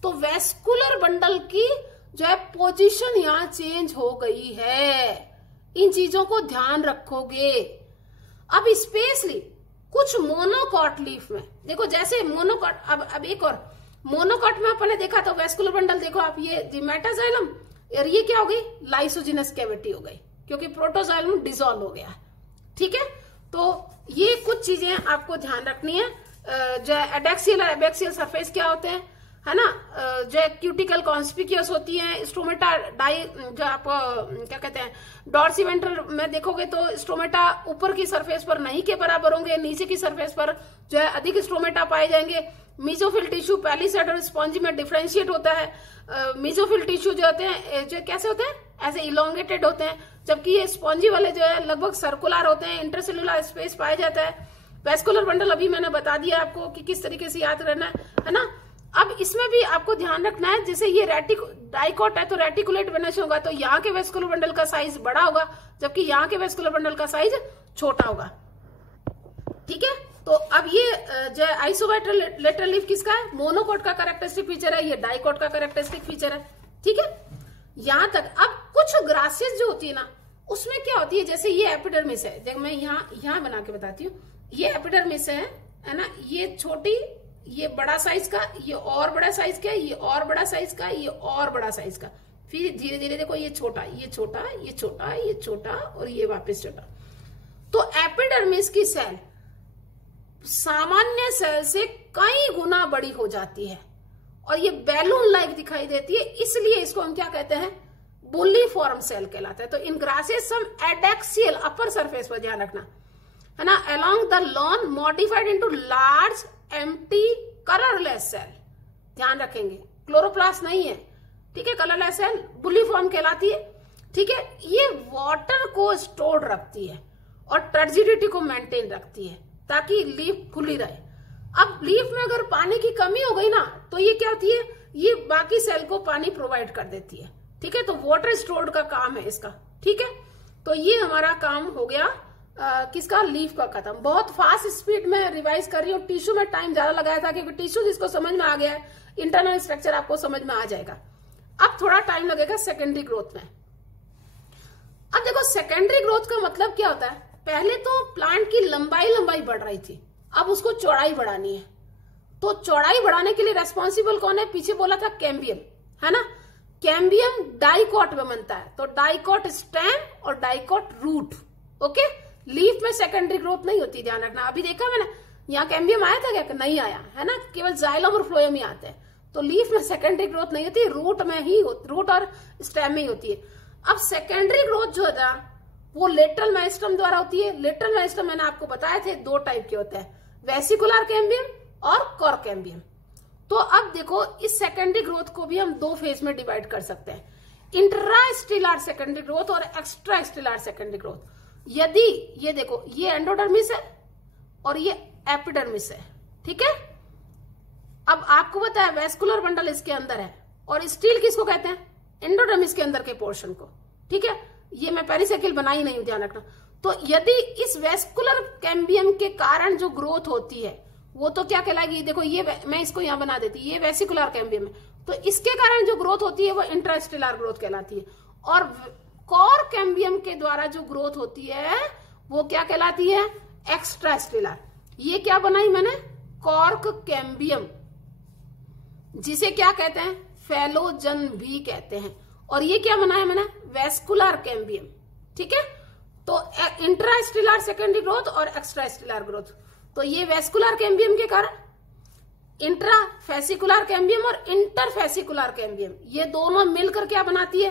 तो वेस्कुलर बंडल की जो है पोजीशन यहाँ चेंज हो गई है। इन चीजों को ध्यान रखोगे। अब स्पेशली कुछ मोनोकॉट लीफ में देखो, जैसे मोनोकॉट, अब एक और मोनोकॉट में अपने देखा तो वेस्कुलर बंडल देखो आप, ये मेटाजाइलम और ये क्या हो गई? लाइसोजिनस कैविटी हो गई, क्योंकि प्रोटोजाइलम डिसॉल्व हो गया। ठीक है, तो ये कुछ चीजें आपको ध्यान रखनी है। जो एडेक्सियल और एबैक्सियल सरफेस क्या होते हैं, है ना, जो क्यूटिकल कॉन्स्पिक्यूअस होती है। स्ट्रोमेटा डाई जो आप क्या कहते हैं डॉर्सीवेंट्रल में देखोगे तो स्ट्रोमेटा ऊपर की सरफेस पर नहीं के बराबर होंगे, नीचे की सरफेस पर जो है अधिक स्ट्रोमेटा पाए जाएंगे। मीजोफिल टिश्यू पैलिसेड और स्पॉन्जी में डिफरेंशिएट होता है। मीजोफिल टिश्यू जो होते हैं जो कैसे होते हैं? ऐसे इलोंगेटेड होते हैं, जबकि ये स्पॉन्जी वाले जो है लगभग सर्कुलर होते हैं। इंटरसेलुलर स्पेस पाया जाता है। वेस्कुलर बंडल अभी मैंने बता दिया आपको कि किस तरीके से याद करना है ना। अब इसमें भी आपको ध्यान रखना है, जैसे ये डाइकोट है तो रेटिकुलेट वेनेशन होगा, तो यहाँ के वेस्कुलर बंडल का साइज बड़ा होगा, जबकि यहाँ के वेस्कुलर बंडल का साइज छोटा होगा। ठीक है, तो अब ये जो आइसोबाइलेटरल लीफ किसका है? मोनोकोट का कैरेक्टरिस्टिक फीचर है, ये डाइकोट का कैरेक्टरिस्टिक फीचर है। ठीक है, यहां तक। अब कुछ ग्रासेस जो होती है ना, उसमें क्या होती है, जैसे ये एपिडर्मिस है, देख मैं यहाँ बना के बताती हूँ। ये एपिडर्मिस है ना, ये छोटी, ये बड़ा साइज का, ये और बड़ा साइज का, ये और बड़ा साइज का, ये और बड़ा साइज का, फिर धीरे धीरे देखो ये छोटा, ये छोटा, ये छोटा, ये छोटा और ये वापस छोटा। तो एपिडर्मिस की सेल सामान्य सेल से कई गुना बड़ी हो जाती है और ये बैलून लाइक दिखाई देती है, इसलिए इसको हम क्या कहते हैं? बुल्लीफॉर्म सेल कहलाता है। तो इन ग्रासेस हम एडेक्सियल अपर सरफेस पर ध्यान रखना है ना, along the lawn modified into large empty colourless cell, ध्यान रखेंगे, क्लोरोप्लास्ट नहीं है। ठीक है, कलरलेस सेल बुल्लीफॉर्म कहलाती है। ठीक है, ये वाटर को स्टोर्ड रखती है और टर्जिडिटी को मेंटेन रखती है ताकि लीफ खुली रहे। अब लीफ में अगर पानी की कमी हो गई ना, तो ये क्या होती है? ये बाकी सेल को पानी प्रोवाइड कर देती है। ठीक है, तो वाटर स्टोर्ड का काम है इसका। ठीक है, तो ये हमारा काम हो गया किसका? लीफ का खत्म। बहुत फास्ट स्पीड में रिवाइज कर रही हूँ, टिश्यू में टाइम ज्यादा लगाया था क्योंकि टिश्यू जिसको समझ में आ गया है, इंटरनल स्ट्रक्चर आपको समझ में आ जाएगा। अब थोड़ा टाइम लगेगा सेकेंडरी ग्रोथ में। अब देखो सेकेंडरी ग्रोथ का मतलब क्या होता है? पहले तो प्लांट की लंबाई बढ़ रही थी, अब उसको चौड़ाई बढ़ानी है। तो चौड़ाई बढ़ाने के लिए रेस्पॉन्सिबल कौन है? पीछे बोला था कैम्बियम, है ना। कैम्बियम डाइकोट में बनता है, तो डाइकोट स्टेम और डाइकोट रूट। ओके, लीफ में सेकेंडरी ग्रोथ नहीं होती, ध्यान रखना। अभी देखा मैंने, यहाँ कैम्बियम आया था क्या? नहीं आया, है ना, केवल जाइलम और फ्लोएम ही आते हैं। तो लीफ में सेकेंडरी ग्रोथ नहीं होती, रूट में ही रूट और स्टेम में ही होती है। अब सेकेंडरी ग्रोथ जो है वो लेटरल मेरिस्टम द्वारा होती है। लेटरल मेरिस्टम मैंने आपको बताया थे दो टाइप के होते हैं, वेसिकुलर कैम्बियम और कोर कैम्बियम। तो अब देखो इस सेकेंडरी ग्रोथ को भी हम दो फेज में डिवाइड कर सकते हैं, इंट्रास्टेलर सेकेंडरी ग्रोथ और एक्स्ट्रा स्टेलर सेकेंडरी ग्रोथ। यदि ये देखो ये एंडोडर्मिस है और ये एपिडर्मिस है, ठीक है। अब आपको पता है वेस्कुलर बंडल इसके अंदर है और स्टील किसको कहते हैं? एंडोडर्मिस के अंदर के पोर्शन को, ठीक है। ये मैं पेरिसाइकिल बनाई नहीं हूं, ध्यान रखना। तो यदि इस वेस्कुलर कैम्बियम के कारण जो ग्रोथ होती है वो तो क्या कहलाएगी, देखो ये मैं इसको यहां बना देती, ये वेसिकुलर कैम्बियम है, तो इसके कारण जो ग्रोथ होती है वो इंट्रास्टेलर ग्रोथ कहलाती है। और कोर कैम्बियम के द्वारा जो ग्रोथ होती है वो क्या कहलाती है, एक्स्ट्रास्टेलर। ये क्या बनाई मैंने, कॉर्क कैम्बियम, जिसे क्या कहते हैं, फेलोजन भी कहते हैं। और ये क्या बनाया मैंने, वेस्कुलर कैम्बियम। ठीक है, तो इंट्रास्टेलर सेकेंडरी ग्रोथ और एक्स्ट्रास्टेलर ग्रोथ, तो ये वेस्कुलर कैम्बियम के कारण, इंट्राफेसिकुलर कैम्बियम और इंटरफेसिकुलर कैम्बियम, ये दोनों मिलकर क्या बनाती है,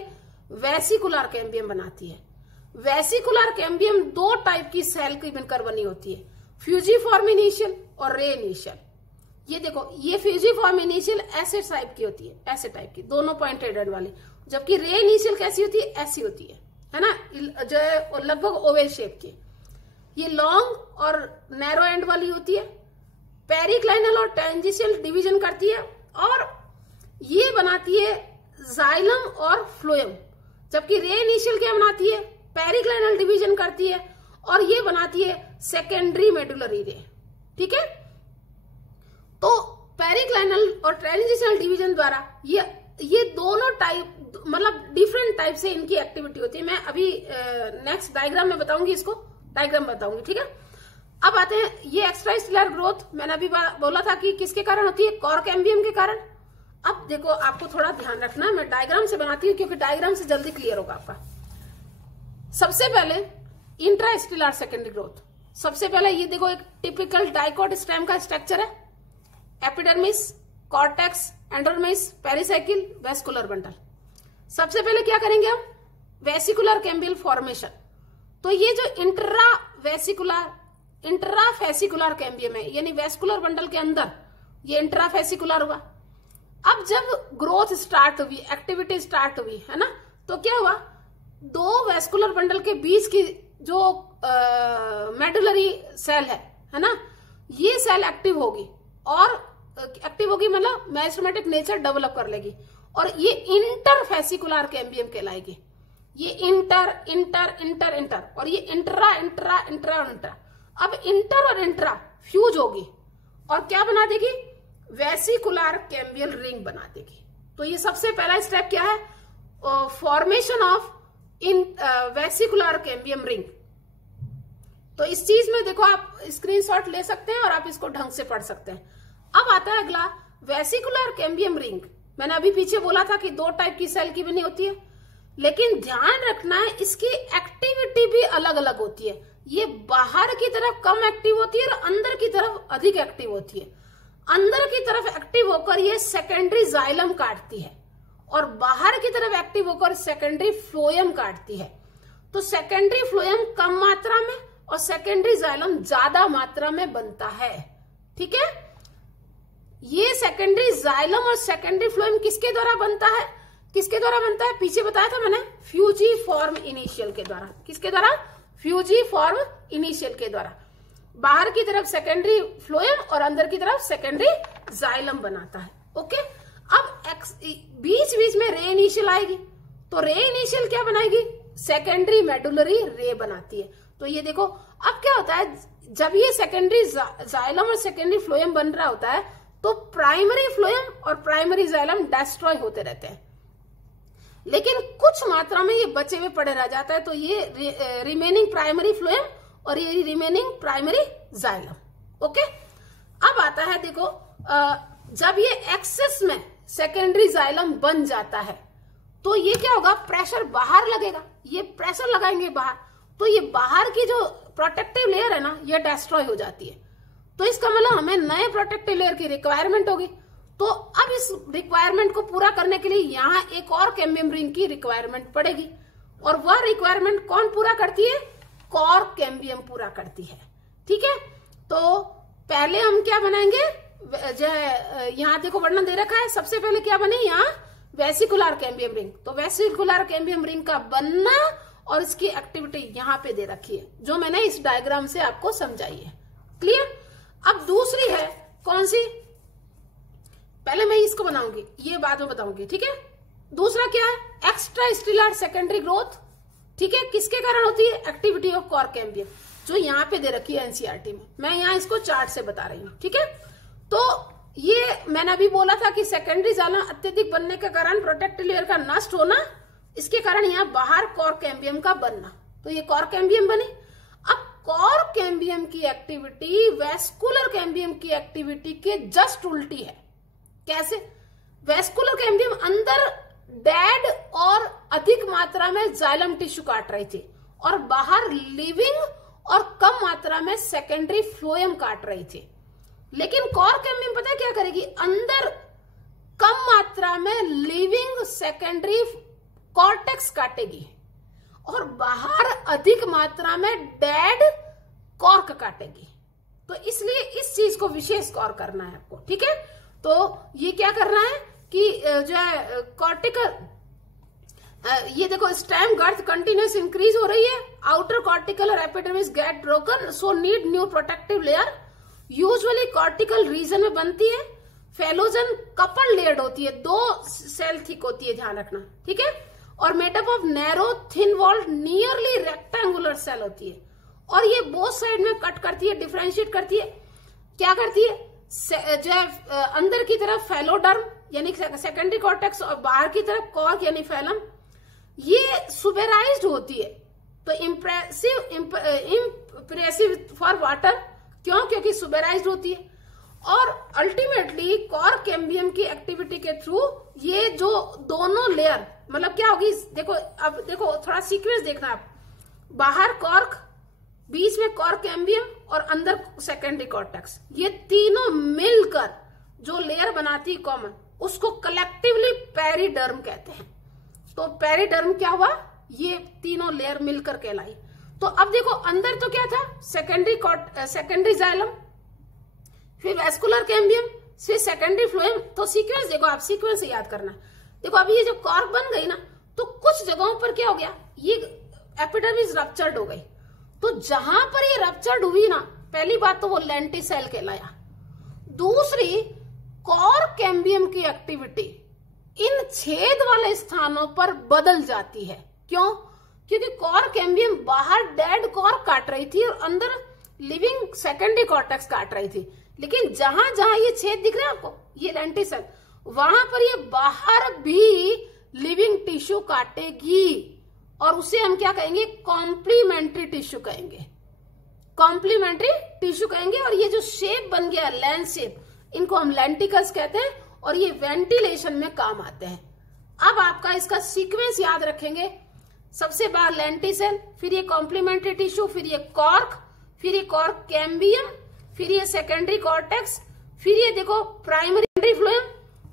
वेसिकुलर कैम्बियम बनाती है। वेसिकुलर कैम्बियम दो टाइप की सेल की मिलकर बनी होती है, फ्यूजीफॉर्म इनिशियल और रे इनिशियल। ये देखो, ये फ्यूजीफॉर्म इनिशियल ऐसे टाइप की होती है, ऐसे टाइप की, दोनों पॉइंटेड एंड वाली, जबकि रे इनिशियल कैसी होती है, ऐसी होती है ना, जो है लगभग ओवल शेप की। ये लॉन्ग और नैरो एंड वाली होती है, पेरिक्लाइनल और टेंजिशियल डिवीजन करती है, और ये बनाती है जाइलम और फ्लोएम। जबकि रे इनिशियल क्या बनाती है, पेरिक्लाइनल डिवीजन करती है, और ये बनाती है सेकेंडरी मेडुलरी रे। ठीक है, तो पेरिक्लाइनल और ट्रांजिशनल डिवीजन द्वारा ये दोनों टाइप, मतलब डिफरेंट टाइप से इनकी एक्टिविटी होती है। मैं अभी नेक्स्ट डायग्राम में बताऊंगी, इसको डायग्राम बताऊंगी। ठीक है, अब आते हैं, ये एक्स्ट्रास्टेलर ग्रोथ मैंने अभी बोला था कि किसके कारण होती है, कोर कैम्बियम के कारण। अब देखो, आपको थोड़ा ध्यान रखना है, मैं डायग्राम से बनाती हूँ क्योंकि डायग्राम से जल्दी क्लियर होगा आपका। सबसे पहले इंट्रास्टेलर सेकेंडरी ग्रोथ, सबसे पहले ये देखो, एक टिपिकल डाइकोट स्टेम का स्ट्रक्चर है, epidermis, cortex, endodermis, pericycle, vascular bundle. सबसे पहले क्या करेंगे हम, वेसिकुलर कैम्बियल फॉर्मेशन। तो ये जो इंट्राफेसिकुलर कैम्बियम है, यानी वेस्कुलर बंडल के अंदर, ये इंट्राफेसिकुलर हुआ। अब जब ग्रोथ स्टार्ट हुई, एक्टिविटी स्टार्ट हुई, है ना, तो क्या हुआ, दो वेस्कुलर बंडल के बीच की जो मेडुलरी सेल है ना, ये सेल एक्टिव होगी, और एक्टिव होगी मतलब मेरिस्टेमेटिक नेचर डेवलप कर लेगी, और ये इंटरफेसिकुलर कैम्बियम कहलाएगी। ये इंटर इंटर इंटर इंटर, और ये इंट्रा इंट्रा इंट्रा और इंट्रा। अब इंटर और इंट्रा फ्यूज होगी और क्या बना देगी, वेसिकुलर कैम्बियल रिंग बना देगी। तो ये सबसे पहला स्टेप क्या है, formation of vesicular cambium ring. तो इस चीज में देखो, आप स्क्रीनशॉट ले सकते हैं और आप इसको ढंग से पढ़ सकते हैं। अब आता है अगला, वेसिकुलर कैम्बियम रिंग। मैंने अभी पीछे बोला था कि दो टाइप की सेल की बनी होती है, लेकिन ध्यान रखना है इसकी एक्टिविटी भी अलग अलग होती है। ये बाहर की तरफ कम एक्टिव होती है और अंदर की तरफ अधिक एक्टिव होती है। अंदर की तरफ एक्टिव होकर ये सेकेंडरी जाइलम काटती है, और बाहर की तरफ एक्टिव होकर सेकेंडरी फ्लोएम काटती है। तो सेकेंडरी फ्लोएम कम मात्रा में और सेकेंडरी जाइलम ज्यादा मात्रा में बनता है। ठीक है, ये सेकेंडरी जाइलम और सेकेंडरी फ्लोएम किसके द्वारा बनता है, किसके द्वारा बनता है, पीछे बताया था मैंने, फ्यूजीफॉर्म इनिशियल के द्वारा। किसके द्वारा, फ्यूजीफॉर्म इनिशियल के द्वारा। बाहर की तरफ सेकेंडरी फ्लोएम और अंदर की तरफ सेकेंडरी जाइलम बनाता है। ओके, अब बीच बीच में रे इनिशियल आएगी, तो रे इनिशियल क्या बनाएगी, सेकेंडरी मेडुलरी रे बनाती है। तो ये देखो, अब क्या होता है, जब ये सेकेंडरी जाइलम और सेकेंडरी फ्लोएम बन रहा होता है, तो प्राइमरी फ्लोएम और प्राइमरी जाइलम डिस्ट्रॉय होते रहते हैं, लेकिन कुछ मात्रा में ये बचे हुए पड़े रह जाता है। तो ये रिमेनिंग प्राइमरी फ्लोएम और ये रिमेनिंग प्राइमरी जाइलम। ओके, अब आता है देखो, जब ये एक्सेस में सेकेंडरी जाइलम बन जाता है, तो ये क्या होगा, प्रेशर बाहर लगेगा, ये प्रेशर लगाएंगे बाहर, तो ये बाहर की जो प्रोटेक्टिव लेयर है ना, ये डिस्ट्रॉय हो जाती है। तो इसका मतलब हमें नए प्रोटेक्टिव लेयर की रिक्वायरमेंट होगी। तो अब इस रिक्वायरमेंट को पूरा करने के लिए यहाँ एक और कैम्बियम रिंग की रिक्वायरमेंट पड़ेगी, और वह रिक्वायरमेंट कौन पूरा करती है, कोर कैम्बियम पूरा करती है। ठीक है, तो पहले हम क्या बनाएंगे, जो है यहाँ देखो वर्णन दे रखा है, सबसे पहले क्या बने यहाँ, वेसिकुलर कैम्बियम रिंग। तो वेसिकुलर कैम्बियम रिंग का बनना और इसकी एक्टिविटी यहाँ पे दे रखी है, जो मैंने इस डायग्राम से आपको समझाई है। क्लियर। अब दूसरी है कौन सी, पहले मैं इसको बनाऊंगी, ये बाद में बताऊंगी। ठीक है, दूसरा क्या है, एक्स्ट्रास्टेलर सेकेंडरी ग्रोथ। ठीक है, किसके कारण होती है, एक्टिविटी ऑफ कोर कैम्बियम। जो यहाँ पे दे रखी है एनसीईआरटी में, मैं यहाँ इसको चार्ट से बता रही हूँ, ठीक है। तो ये मैंने अभी बोला था कि सेकेंडरी जाइलम अत्यधिक बनने के कारण प्रोटेक्टिव लेयर का नष्ट होना, इसके कारण यहाँ बाहर कोर कैम्बियम का बनना, तो ये कोर कैम्बियम बने। अब कोर कैम्बियम की एक्टिविटी वेस्कुलर कैम्बियम की एक्टिविटी के जस्ट उल्टी है। कैसे? वेस्कुलर कैम्बियम अंदर डेड और अधिक मात्रा में जाइलम टिश्यू काट रही थी और बाहर लिविंग और कम मात्रा में सेकेंडरी फ्लोएम काट रही थी। लेकिन कोर कैम्बियम पता है क्या करेगी? अंदर कम मात्रा में लिविंग सेकेंडरी कॉर्टेक्स काटेगी और बाहर अधिक मात्रा में डेड कॉर्क काटेगी। तो इसलिए इस चीज को विशेष गौर करना है आपको, ठीक है। तो ये क्या करना है कि जो है कॉर्टिकल, ये देखो स्टेम गर्थ कंटिन्यूस इंक्रीज हो रही है, आउटर कॉर्टिकल और epidermis get broken, so need new protective layer. Usually cortical region में बनती है, फेलोजन कपल लेयर्ड होती है, 2 सेल थिक होती है, ध्यान रखना, ठीक है। और made up of narrow thin walled nearly rectangular cell होती है और ये बोथ साइड में कट करती है, डिफरेंशिएट करती है। क्या करती है? जो है अंदर की तरफ फेलोडर्म यानी सेकेंडरी कॉर्टेक्स और बाहर की तरफ कॉर्क यानी फेलम, ये सुबेराइज्ड होती है। तो इम्प्रेसिव फॉर वाटर, क्यों? क्योंकि सुबेराइज्ड होती है। और अल्टीमेटली कोर कैम्बियम की एक्टिविटी के थ्रू ये जो दोनों लेयर, मतलब क्या होगी, देखो अब देखो थोड़ा सीक्वेंस देखना आप, बाहर कॉर्क, बीच में कोर कैम्बियम और अंदर सेकेंडरी कॉर्टेक्स, ये तीनों मिलकर जो लेयर बनाती है कॉमन, उसको कलेक्टिवली पेरिडर्म कहते हैं। तो पेरिडर्म क्या हुआ? ये तीनों लेयर मिलकर कहलाई। तो अब देखो अंदर तो क्या था? सेकेंडरी जाइलम, फिर वेस्कुलर कैम्बियम, फिर सेकेंडरी फ्लोएम। तो सीक्वेंस देखो आप, सीक्वेंस याद करना। देखो अभी ये जो कॉर्क बन गई ना, तो कुछ जगहों पर क्या हो गया, ये एपिडर्मिस रप्चर्ड हो गई। तो जहां पर ये रप्चर्ड हुई ना, पहली बात तो वो लेंटिसेल कहलाया। दूसरी, कोर कैम्बियम की एक्टिविटी इन छेद वाले स्थानों पर बदल जाती है। क्यों? क्योंकि कोर कैम्बियम बाहर डेड कॉर्क काट रही थी और अंदर लिविंग सेकेंडरी कॉर्टेक्स काट रही थी। लेकिन जहां जहां ये छेद दिख रहे हैं आपको, ये लेंटिसेल, वहां पर ये बाहर भी लिविंग टिश्यू काटेगी और उसे हम क्या कहेंगे? कॉम्प्लीमेंट्री टिश्यू कहेंगे, कॉम्प्लीमेंट्री टिश्यू कहेंगे। और ये जो शेप बन गया लेंस शेप, इनको हम लेंटिकल्स कहते हैं और ये वेंटिलेशन में काम आते हैं। अब आपका इसका सीक्वेंस याद रखेंगे, सबसे बाहर लेंटिसेल, फिर ये कॉम्प्लीमेंट्री टिश्यू, फिर ये कॉर्क, फिर ये कॉर्क कैम्बियम, फिर ये सेकेंडरी कॉर्टेक्स, फिर ये देखो प्राइमरी फ्लोएम,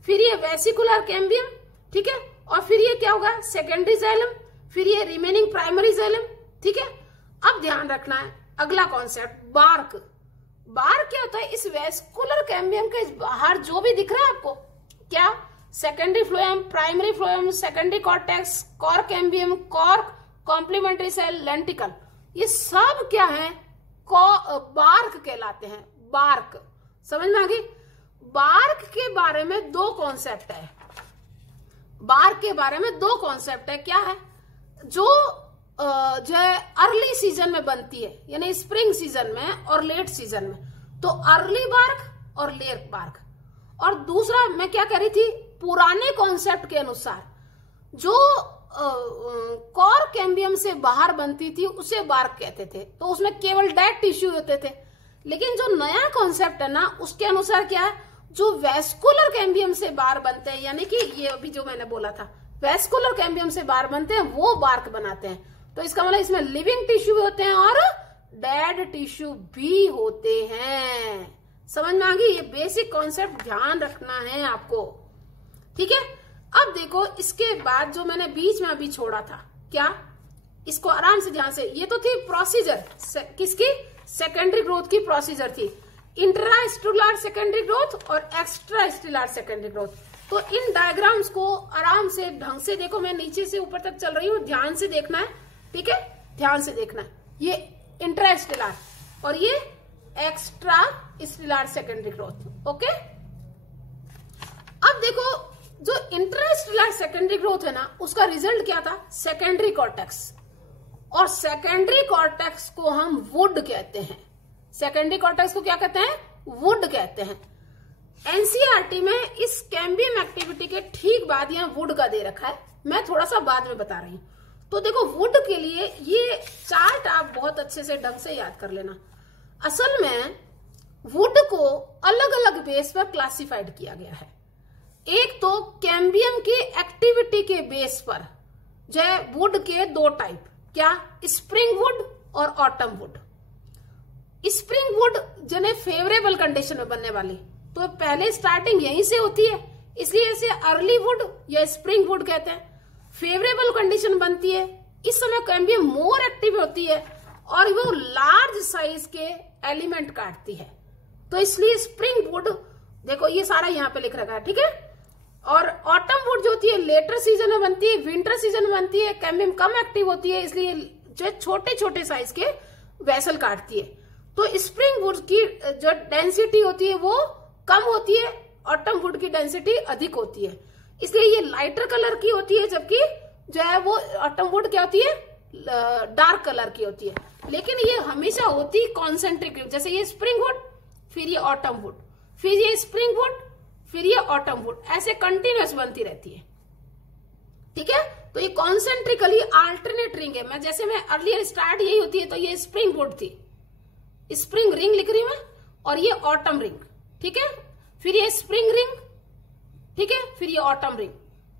फिर ये वेसिकुलर कैम्बियम, ठीक है। और फिर ये क्या होगा? सेकेंडरी जाइलम, फिर ये रिमेनिंग प्राइमरी जाइलम, ठीक है। अब ध्यान रखना है अगला कॉन्सेप्ट, बार्क। बार्क क्या होता है? इस वेस्कुलर कैम्बियम के बाहर जो भी दिख रहा है आपको, क्या? Secondary phloem, primary phloem, secondary cortex, cork cambium, cork, complementary cell, lenticel, ये सब क्या है? बार्क कहलाते हैं। बार्क समझ में आ गई? बार्क के बारे में 2 कॉन्सेप्ट है। बार्क के बारे में 2 कॉन्सेप्ट है। क्या है? जो है अर्ली सीजन में बनती है, यानी स्प्रिंग सीजन में और लेट सीजन में, तो अर्ली बार्क और लेट बार्क। और दूसरा मैं क्या कह रही थी, पुराने कॉन्सेप्ट के अनुसार जो कोर कैम्बियम से बाहर बनती थी उसे बार्क कहते थे, तो उसमें केवल डेड टिश्यू होते थे। लेकिन जो नया कॉन्सेप्ट है ना, उसके अनुसार क्या है, जो वेस्कुलर कैम्बियम से बाहर बनते हैं, यानी कि ये अभी जो मैंने बोला था वेस्कुलर कैम्बियम से बाहर बनते हैं, वो बार्क बनाते हैं। तो इसका मतलब इसमें लिविंग टिश्यू भी होते हैं और डेड टिश्यू भी होते हैं। समझ में आ गई? ये बेसिक कॉन्सेप्ट ध्यान रखना है आपको, ठीक है। अब देखो इसके बाद जो मैंने बीच में अभी छोड़ा था, क्या? इसको आराम से ध्यान से, ये तो थी प्रोसीजर, किसकी? सेकेंडरी ग्रोथ की प्रोसीजर थी, इंट्रा स्टेलुलर सेकेंडरी ग्रोथ और एक्स्ट्रा स्टेलुलर सेकेंडरी ग्रोथ। तो इन डायग्राम्स को आराम से ढंग से देखो, मैं नीचे से ऊपर तक चल रही हूँ, ध्यान से देखना है, ठीक है, ध्यान से देखना है। ये इंट्रा स्टेलुलर और ये एक्स्ट्रा स्टेलुलर सेकेंडरी ग्रोथ, ओके। अब देखो जो इंट्रा स्टेलुलर सेकेंडरी ग्रोथ है ना, उसका रिजल्ट क्या था? सेकेंडरी कॉर्टेक्स और सेकेंडरी कॉर्टेक्स को हम वुड कहते हैं। सेकेंडरी कॉर्टेक्स को क्या कहते हैं? वुड कहते हैं। एनसीईआरटी में इस कैम्बियम एक्टिविटी के ठीक बाद यहां वुड का दे रखा है, मैं थोड़ा सा बाद में बता रही हूं। तो देखो वुड के लिए ये चार्ट आप बहुत अच्छे से ढंग से याद कर लेना। असल में वुड को अलग अलग बेस पर क्लासिफाइड किया गया है। एक तो कैम्बियम की एक्टिविटी के बेस पर जो है वुड के दो टाइप, क्या? स्प्रिंग वुड और ऑटम वुड। स्प्रिंग वुड जने फेवरेबल कंडीशन में बनने वाली, तो पहले स्टार्टिंग यहीं से होती है, इसलिए इसे अर्ली वुड या स्प्रिंग वुड कहते हैं। फेवरेबल कंडीशन बनती है, इस समय कैम्बियम मोर एक्टिव होती है और वो लार्ज साइज के एलिमेंट काटती है, तो इसलिए स्प्रिंग वुड देखो ये सारा यहाँ पे लिख रखा है, ठीक है। और ऑटम वुड जो होती है लेटर सीजन में बनती है, विंटर सीजन में बनती है, कैम्बियम कम एक्टिव होती है, इसलिए जो छोटे छोटे साइज के वेसल काटती है। तो स्प्रिंग वुड की जो डेंसिटी होती है वो कम होती है, ऑटम वुड की डेंसिटी अधिक होती है, इसलिए ये लाइटर कलर की होती है, जबकि जो है वो ऑटम वुड क्या होती है? डार्क कलर की होती है। लेकिन ये हमेशा होती है कॉन्सेंट्रिक, जैसे ये स्प्रिंग वुड, फिर ये ऑटम वुड, फिर ये स्प्रिंग वुड, फिर ये ऑटम वुड, ऐसे कंटिन्यूअस बनती रहती है, ठीक है। तो ये कॉन्सेंट्रिकली अल्टरनेट रिंग है। मैं जैसे मैं अर्लियर स्टार्ट यही होती है, तो ये स्प्रिंग वुड थी, स्प्रिंग रिंग लिख रही हूं मैं, और ये ऑटम रिंग, ठीक है। फिर ये स्प्रिंग रिंग, ठीक है, फिर ये ऑटम रिंग।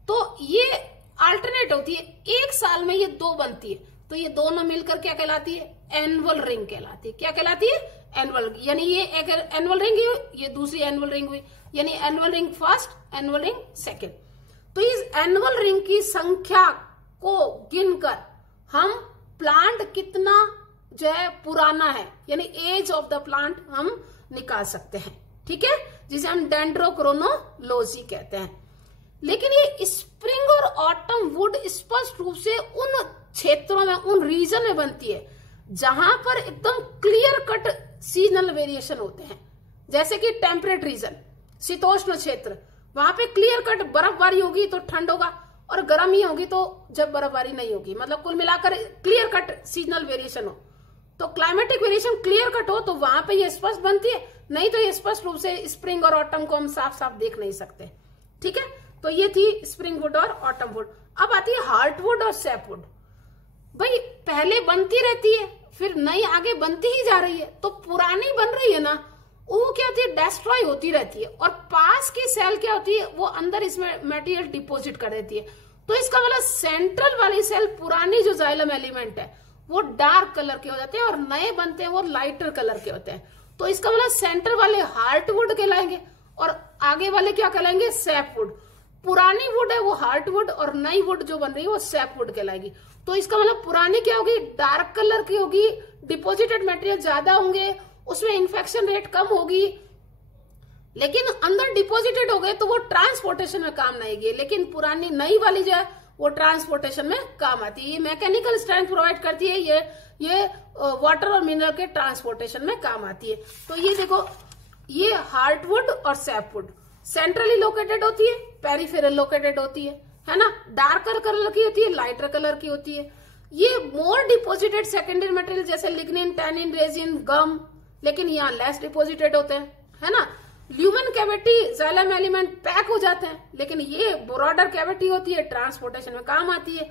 तो ये अल्टरनेट होती है, एक साल में ये दो बनती है, तो ये दोनों मिलकर क्या कहलाती है? एनुअल रिंग कहलाती है। क्या कहलाती है? एनुअल, यानी ये एक एनुअल रिंग हुई, ये दूसरी एनुअल रिंग हुई, यानी annual ring first, annual ring second. तो इस एनुअल रिंग की संख्या को गिनकर हम प्लांट कितना जो है पुराना है, यानी एज ऑफ द प्लांट हम निकाल सकते हैं, ठीक है, जिसे हम डेंड्रोक्रोनोलॉजी कहते हैं। लेकिन ये स्प्रिंग और ऑटम वुड स्पष्ट रूप से उन क्षेत्रों में, उन रीजन में बनती है जहां पर एकदम क्लियर कट सीजनल वेरिएशन होते हैं, जैसे कि टेम्परेट रीजन, शीतोष्ण क्षेत्र, वहां पे क्लियर कट बर्फबारी होगी तो ठंड होगा, और गर्मी होगी तो जब बर्फबारी नहीं होगी, मतलब कुल मिलाकर क्लियर कट सीजनल वेरिएशन हो। तो क्लाइमेटिक वेरिएशन क्लियर कट हो तो वहां पे ये स्पष्ट बनती है, नहीं तो ये स्पष्ट रूप से स्प्रिंग और ऑटम को हम साफ साफ देख नहीं सकते, ठीक है। तो ये थी स्प्रिंग वुड और ऑटम वुड। अब आती है हार्टवुड और सैपवुड। भाई पहले बनती रहती है, फिर नई आगे बनती ही जा रही है, तो पुरानी बन रही है ना, वो क्या होती है? डिस्ट्रॉय होती रहती है, और पास की सेल क्या होती है? वो अंदर इसमें मटेरियल डिपॉजिट कर देती है। तो इसका मतलब सेंट्रल वाली सेल, पुरानी जो जाइलम एलिमेंट है, वो डार्क कलर के हो जाते हैं, और नए बनते हैं वो लाइटर कलर के होते हैं। तो इसका मतलब सेंटर वाले हार्टवुड कहलाएंगे, और आगे वाले क्या कहलाएंगे? सैपवुड। पुरानी वुड है वो हार्टवुड, और नई वुड जो बन रही है वो सैपवुड कहलाएगी। तो इसका मतलब पुरानी क्या होगी? डार्क कलर की होगी, डिपॉजिटेड मटेरियल ज्यादा होंगे, उसमें इन्फेक्शन रेट कम होगी, लेकिन अंदर डिपॉजिटेड हो गए तो वो ट्रांसपोर्टेशन में काम नहीं आएगी। लेकिन पुरानी नई वाली जो है वो ट्रांसपोर्टेशन में काम आती है, ये मैकेनिकल स्ट्रेंथ प्रोवाइड करती है, ये वाटर और मिनरल के ट्रांसपोर्टेशन में काम आती है। तो ये देखो, ये हार्टवुड और सैपवुड सेंट्रली लोकेटेड होती है, पेरिफेरल लोकेटेड होती है ना, डार्कर कलर की होती है, लाइटर कलर की होती है। ये मोर डिपॉजिटेड सेकेंडरी मटेरियल जैसे लिग्निन, टैनिन, रेजिन, गम, लेकिन यहाँ लेस डिपॉजिटेड होते हैं, है ना। Lumen cavity xylem element pack हो जाते हैं, लेकिन ये ब्रॉडर कैविटी होती है, ट्रांसपोर्टेशन में काम आती है।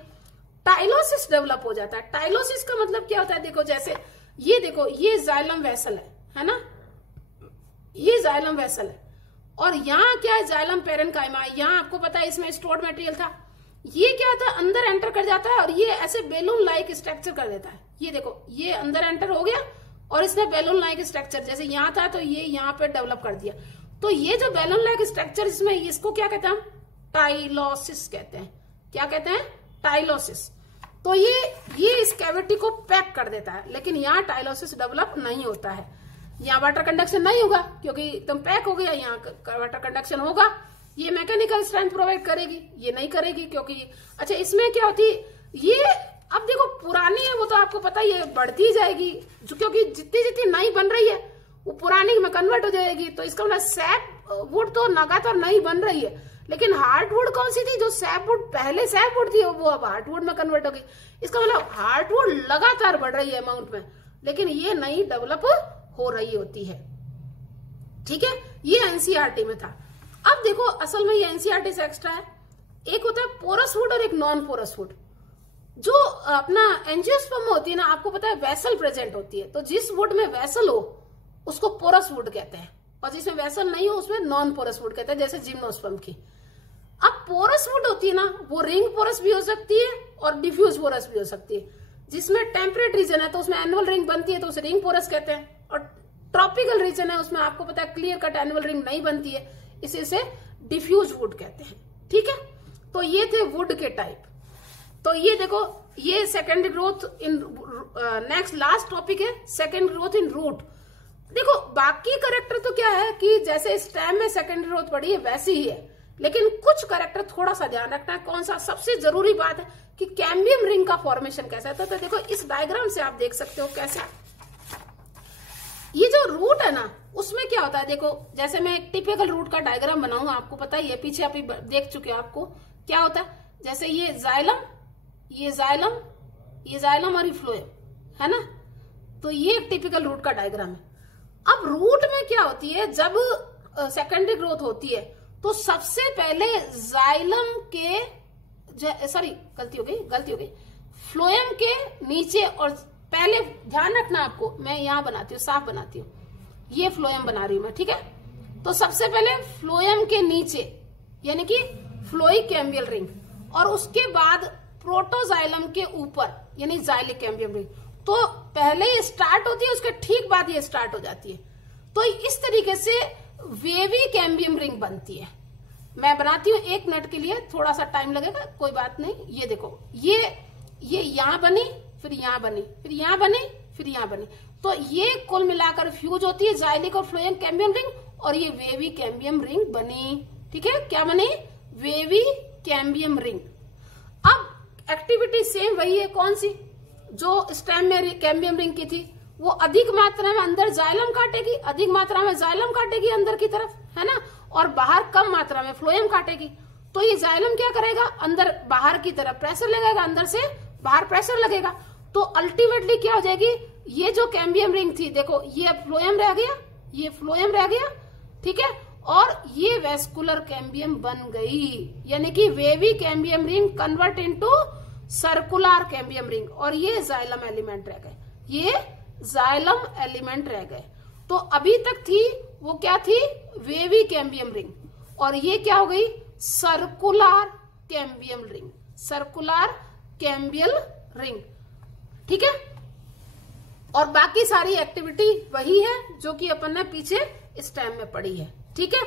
टाइलोसिस डेवलप हो जाता है। टाइलोसिस का मतलब क्या होता है? देखो जैसे ये देखो, ये जाइलम वेसल है ना, ये जाइलम वेसल है, और यहाँ क्या है? Xylem parenchyma. यहाँ आपको पता है इसमें स्टोर्ड मटेरियल था, ये क्या होता है? अंदर एंटर कर जाता है और ये ऐसे बेलून लाइक स्ट्रक्चर कर देता है। ये देखो, ये अंदर एंटर हो गया और इसने बैलून लाइक स्ट्रक्चर, जैसे यहाँ था तो ये यहाँ पे डेवलप कर दिया। तो ये जो बैलून लाइक स्ट्रक्चर, इसमें इसको क्या कहते हैं हम? टाइलोसिस कहते हैं। क्या कहते हैं? टाइलोसिस। तो ये इस कैविटी को पैक कर देता है, लेकिन यहाँ टाइलोसिस डेवलप नहीं होता है। यहाँ वाटर कंडक्शन नहीं होगा क्योंकि एकदम पैक हो गया, यहाँ वाटर कंडक्शन होगा। ये मैकेनिकल स्ट्रेंथ प्रोवाइड करेगी, ये नहीं करेगी क्योंकि अच्छा इसमें क्या होती है? ये अब देखो पुरानी है वो तो आपको पता ही है, बढ़ती जाएगी, क्योंकि जितनी जितनी नई बन रही है वो पुरानी में कन्वर्ट हो जाएगी। तो इसका मतलब सैप वुड तो लगातार नई बन रही है, लेकिन हार्टवुड कौन सी थी? जो सैपवुड, पहले सैपवुड थी वो अब हार्टवुड में कन्वर्ट हो गई। इसका मतलब हार्टवुड लगातार बढ़ रही है अमाउंट में, लेकिन ये नई डेवलप हो रही होती है। ठीक है, ये एनसीईआरटी में था। अब देखो असल में ये एनसीईआरटी से एक्स्ट्रा है। एक होता है पोरस वुड और एक नॉन पोरस वुड। जो अपना एंजियोस्पर्म में होती है ना, आपको पता है वेसल प्रेजेंट होती है, तो जिस वुड में वेसल हो उसको पोरस वुड कहते हैं, और जिसमें वेसल नहीं हो उसमें नॉन पोरस वुड कहते हैं, जैसे जिम्नोस्पर्म की। अब पोरस वुड होती है ना, वो रिंग पोरस भी हो सकती है और डिफ्यूज पोरस भी हो सकती है। जिसमें टेम्परेट रीजन है तो उसमें एनुअल रिंग बनती है तो उसे रिंग पोरस कहते हैं, और ट्रॉपिकल रीजन है उसमें आपको पता है क्लियर कट एनुअल रिंग नहीं बनती है, इसे डिफ्यूज वुड कहते हैं। ठीक है, तो ये थे वुड के टाइप। तो ये देखो, ये secondary growth in next last topic है सेकेंड ग्रोथ इन रूट। देखो बाकी करेक्टर तो क्या है कि जैसे स्टेम में सेकेंडरी ग्रोथ पड़ी है वैसी ही है, लेकिन कुछ करेक्टर थोड़ा सा ध्यान रखना है। कौन सा? सबसे जरूरी बात है कि कैम्बियम रिंग का फॉर्मेशन कैसा है। तो देखो इस डायग्राम से आप देख सकते हो कैसे ये जो रूट है ना उसमें क्या होता है। देखो जैसे मैं एक टिपिकल रूट का डायग्राम बनाऊंगा, आपको पता ही है, पीछे आप देख चुके हो। आपको क्या होता है, जैसे ये जाइलम, ये जाइलम, ये जाइलम और ये फ्लोएम है ना, तो ये एक टिपिकल रूट का डायग्राम है। अब रूट में क्या होती है, जब सेकेंडरी ग्रोथ होती है तो सबसे पहले जाइलम के, सॉरी गलती हो गई, फ्लोएम के नीचे, और पहले ध्यान रखना आपको, मैं यहां बनाती हूँ, साफ बनाती हूँ, ये फ्लोएम बना रही हूं मैं। ठीक है, तो सबसे पहले फ्लोएम के नीचे यानी कि फ्लोइक कैम्बियल रिंग, और उसके बाद प्रोटोजाइलम के ऊपर यानी जाइलिक कैम्बियम रिंग। तो पहले ये स्टार्ट होती है, उसके ठीक बाद ये स्टार्ट हो जाती है। तो इस तरीके से वेवी कैम्बियम रिंग बनती है। मैं बनाती हूँ 1 मिनट के लिए, थोड़ा सा टाइम लगेगा, कोई बात नहीं। ये देखो, ये यहां बनी, फिर यहां बनी, फिर यहां बनी, फिर यहां बनी, तो ये कुल मिलाकर फ्यूज होती है जाइलिक और फ्लोएम कैम्बियम रिंग, और ये वेवी कैम्बियम रिंग बनी। ठीक है, क्या बनी? Wavy cambium ring. अब एक्टिविटी सेम वही है, कौन सी? जो स्टेम में कैम्बियम रिंग की थी, वो अधिक मात्रा में अंदर जाइलम काटेगी, अधिक मात्रा में जाइलम काटेगी अंदर की तरफ, है ना, और बाहर कम मात्रा में फ्लोएम काटेगी। तो ये जाइलम क्या करेगा, अंदर बाहर की तरफ प्रेशर लगाएगा, अंदर से बाहर प्रेशर लगेगा, तो अल्टीमेटली क्या हो जाएगी, ये जो कैम्बियम रिंग थी, देखो ये फ्लोएम रह गया, ये फ्लोएम रह गया, ठीक है, और ये वेस्कुलर कैम्बियम बन गई, यानी कि wavy cambium ring convert into circular cambium ring, और ये जाइलम एलिमेंट रह गए, ये जाइलम एलिमेंट रह गए। तो अभी तक थी वो क्या थी, वेवी कैम्बियम रिंग, और ये क्या हो गई, circular cambium ring, circular cambial ring. ठीक है, और बाकी सारी एक्टिविटी वही है जो कि अपन ने पीछे स्टेम में पढ़ी है। ठीक है,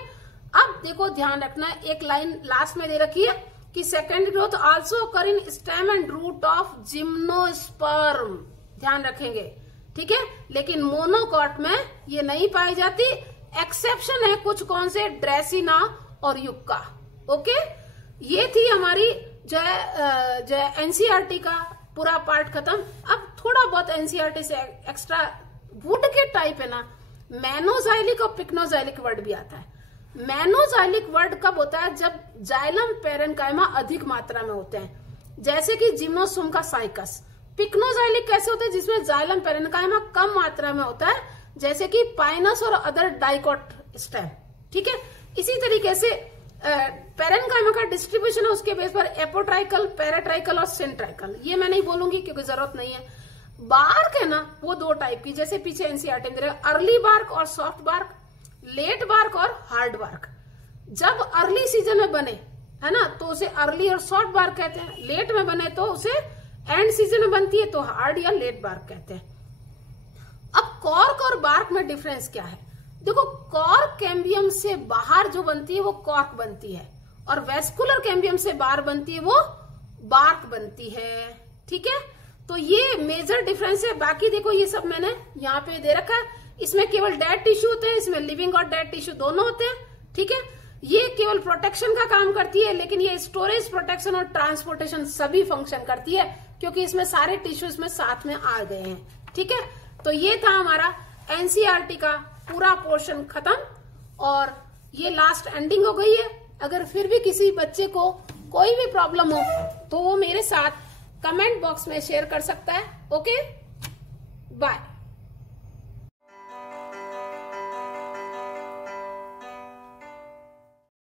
अब देखो ध्यान रखना, एक लाइन लास्ट में दे रखी है कि second growth also occur in stem and root of gymnosperm, ध्यान रखेंगे। ठीक है, लेकिन मोनोकॉट में ये नहीं पाई जाती, एक्सेप्शन है कुछ, कौन से, ड्रेसिना और युक्का। ओके, ये थी हमारी जो एनसीईआरटी का पूरा पार्ट खत्म। अब थोड़ा बहुत एनसीईआरटी से एक्स्ट्रा वुड के टाइप है ना, मैनोजाइलिक और पिक्नोजाइलिक वर्ड भी आता है। मैनोजाइलिक वर्ड कब होता है, जब जाइलम पैरेन्काइमा अधिक मात्रा में होते हैं, जैसे कि जिम्नोस्पर्म का साइकस। पिक्नोजाइलिक कैसे होते हैं, जिसमें जाइलम पैरेन्काइमा कम मात्रा में होता है, जैसे कि पाइनस और अदर डाइकोट स्टेम। ठीक है, इसी तरीके से पैरेन्काइमा का डिस्ट्रीब्यूशन है उसके बेस पर एपोट्राइकल, पैराट्राइकल और सिंट्राइकल। ये मैं नहीं बोलूंगी क्योंकि जरूरत नहीं है। बार्क है ना, वो 2 टाइप की, जैसे पीछे एनसीईआरटी में अर्ली बार्क और सॉफ्ट बार्क, लेट बार्क और हार्ड बार्क। जब अर्ली सीजन में बने, है ना, तो उसे अर्ली और शॉर्ट बार्क कहते हैं, लेट में बने तो उसे एंड सीजन में बनती है तो हार्ड या लेट बार्क कहते हैं। अब कॉर्क और बार्क में डिफरेंस क्या है, देखो कॉर्क कैम्बियम से बाहर जो बनती है वो कॉर्क बनती है, और वेस्कुलर कैम्बियम से बाहर बनती है वो बार्क बनती है। ठीक है, तो ये मेजर डिफरेंस है। बाकी देखो ये सब मैंने यहाँ पे दे रखा है, इसमें केवल डेड टिश्यू होते हैं, इसमें लिविंग और डेड टिश्यू दोनों होते हैं। ठीक है, ये केवल प्रोटेक्शन का काम करती है, लेकिन ये स्टोरेज, प्रोटेक्शन और ट्रांसपोर्टेशन सभी फंक्शन करती है, क्योंकि इसमें सारे टिश्यू इसमें साथ में आ गए हैं। ठीक है, तो ये था हमारा एनसीईआरटी का पूरा पोर्शन खत्म, और ये लास्ट एंडिंग हो गई है। अगर फिर भी किसी बच्चे को कोई भी प्रॉब्लम हो तो वो मेरे साथ कमेंट बॉक्स में शेयर कर सकता है। Okay, bye.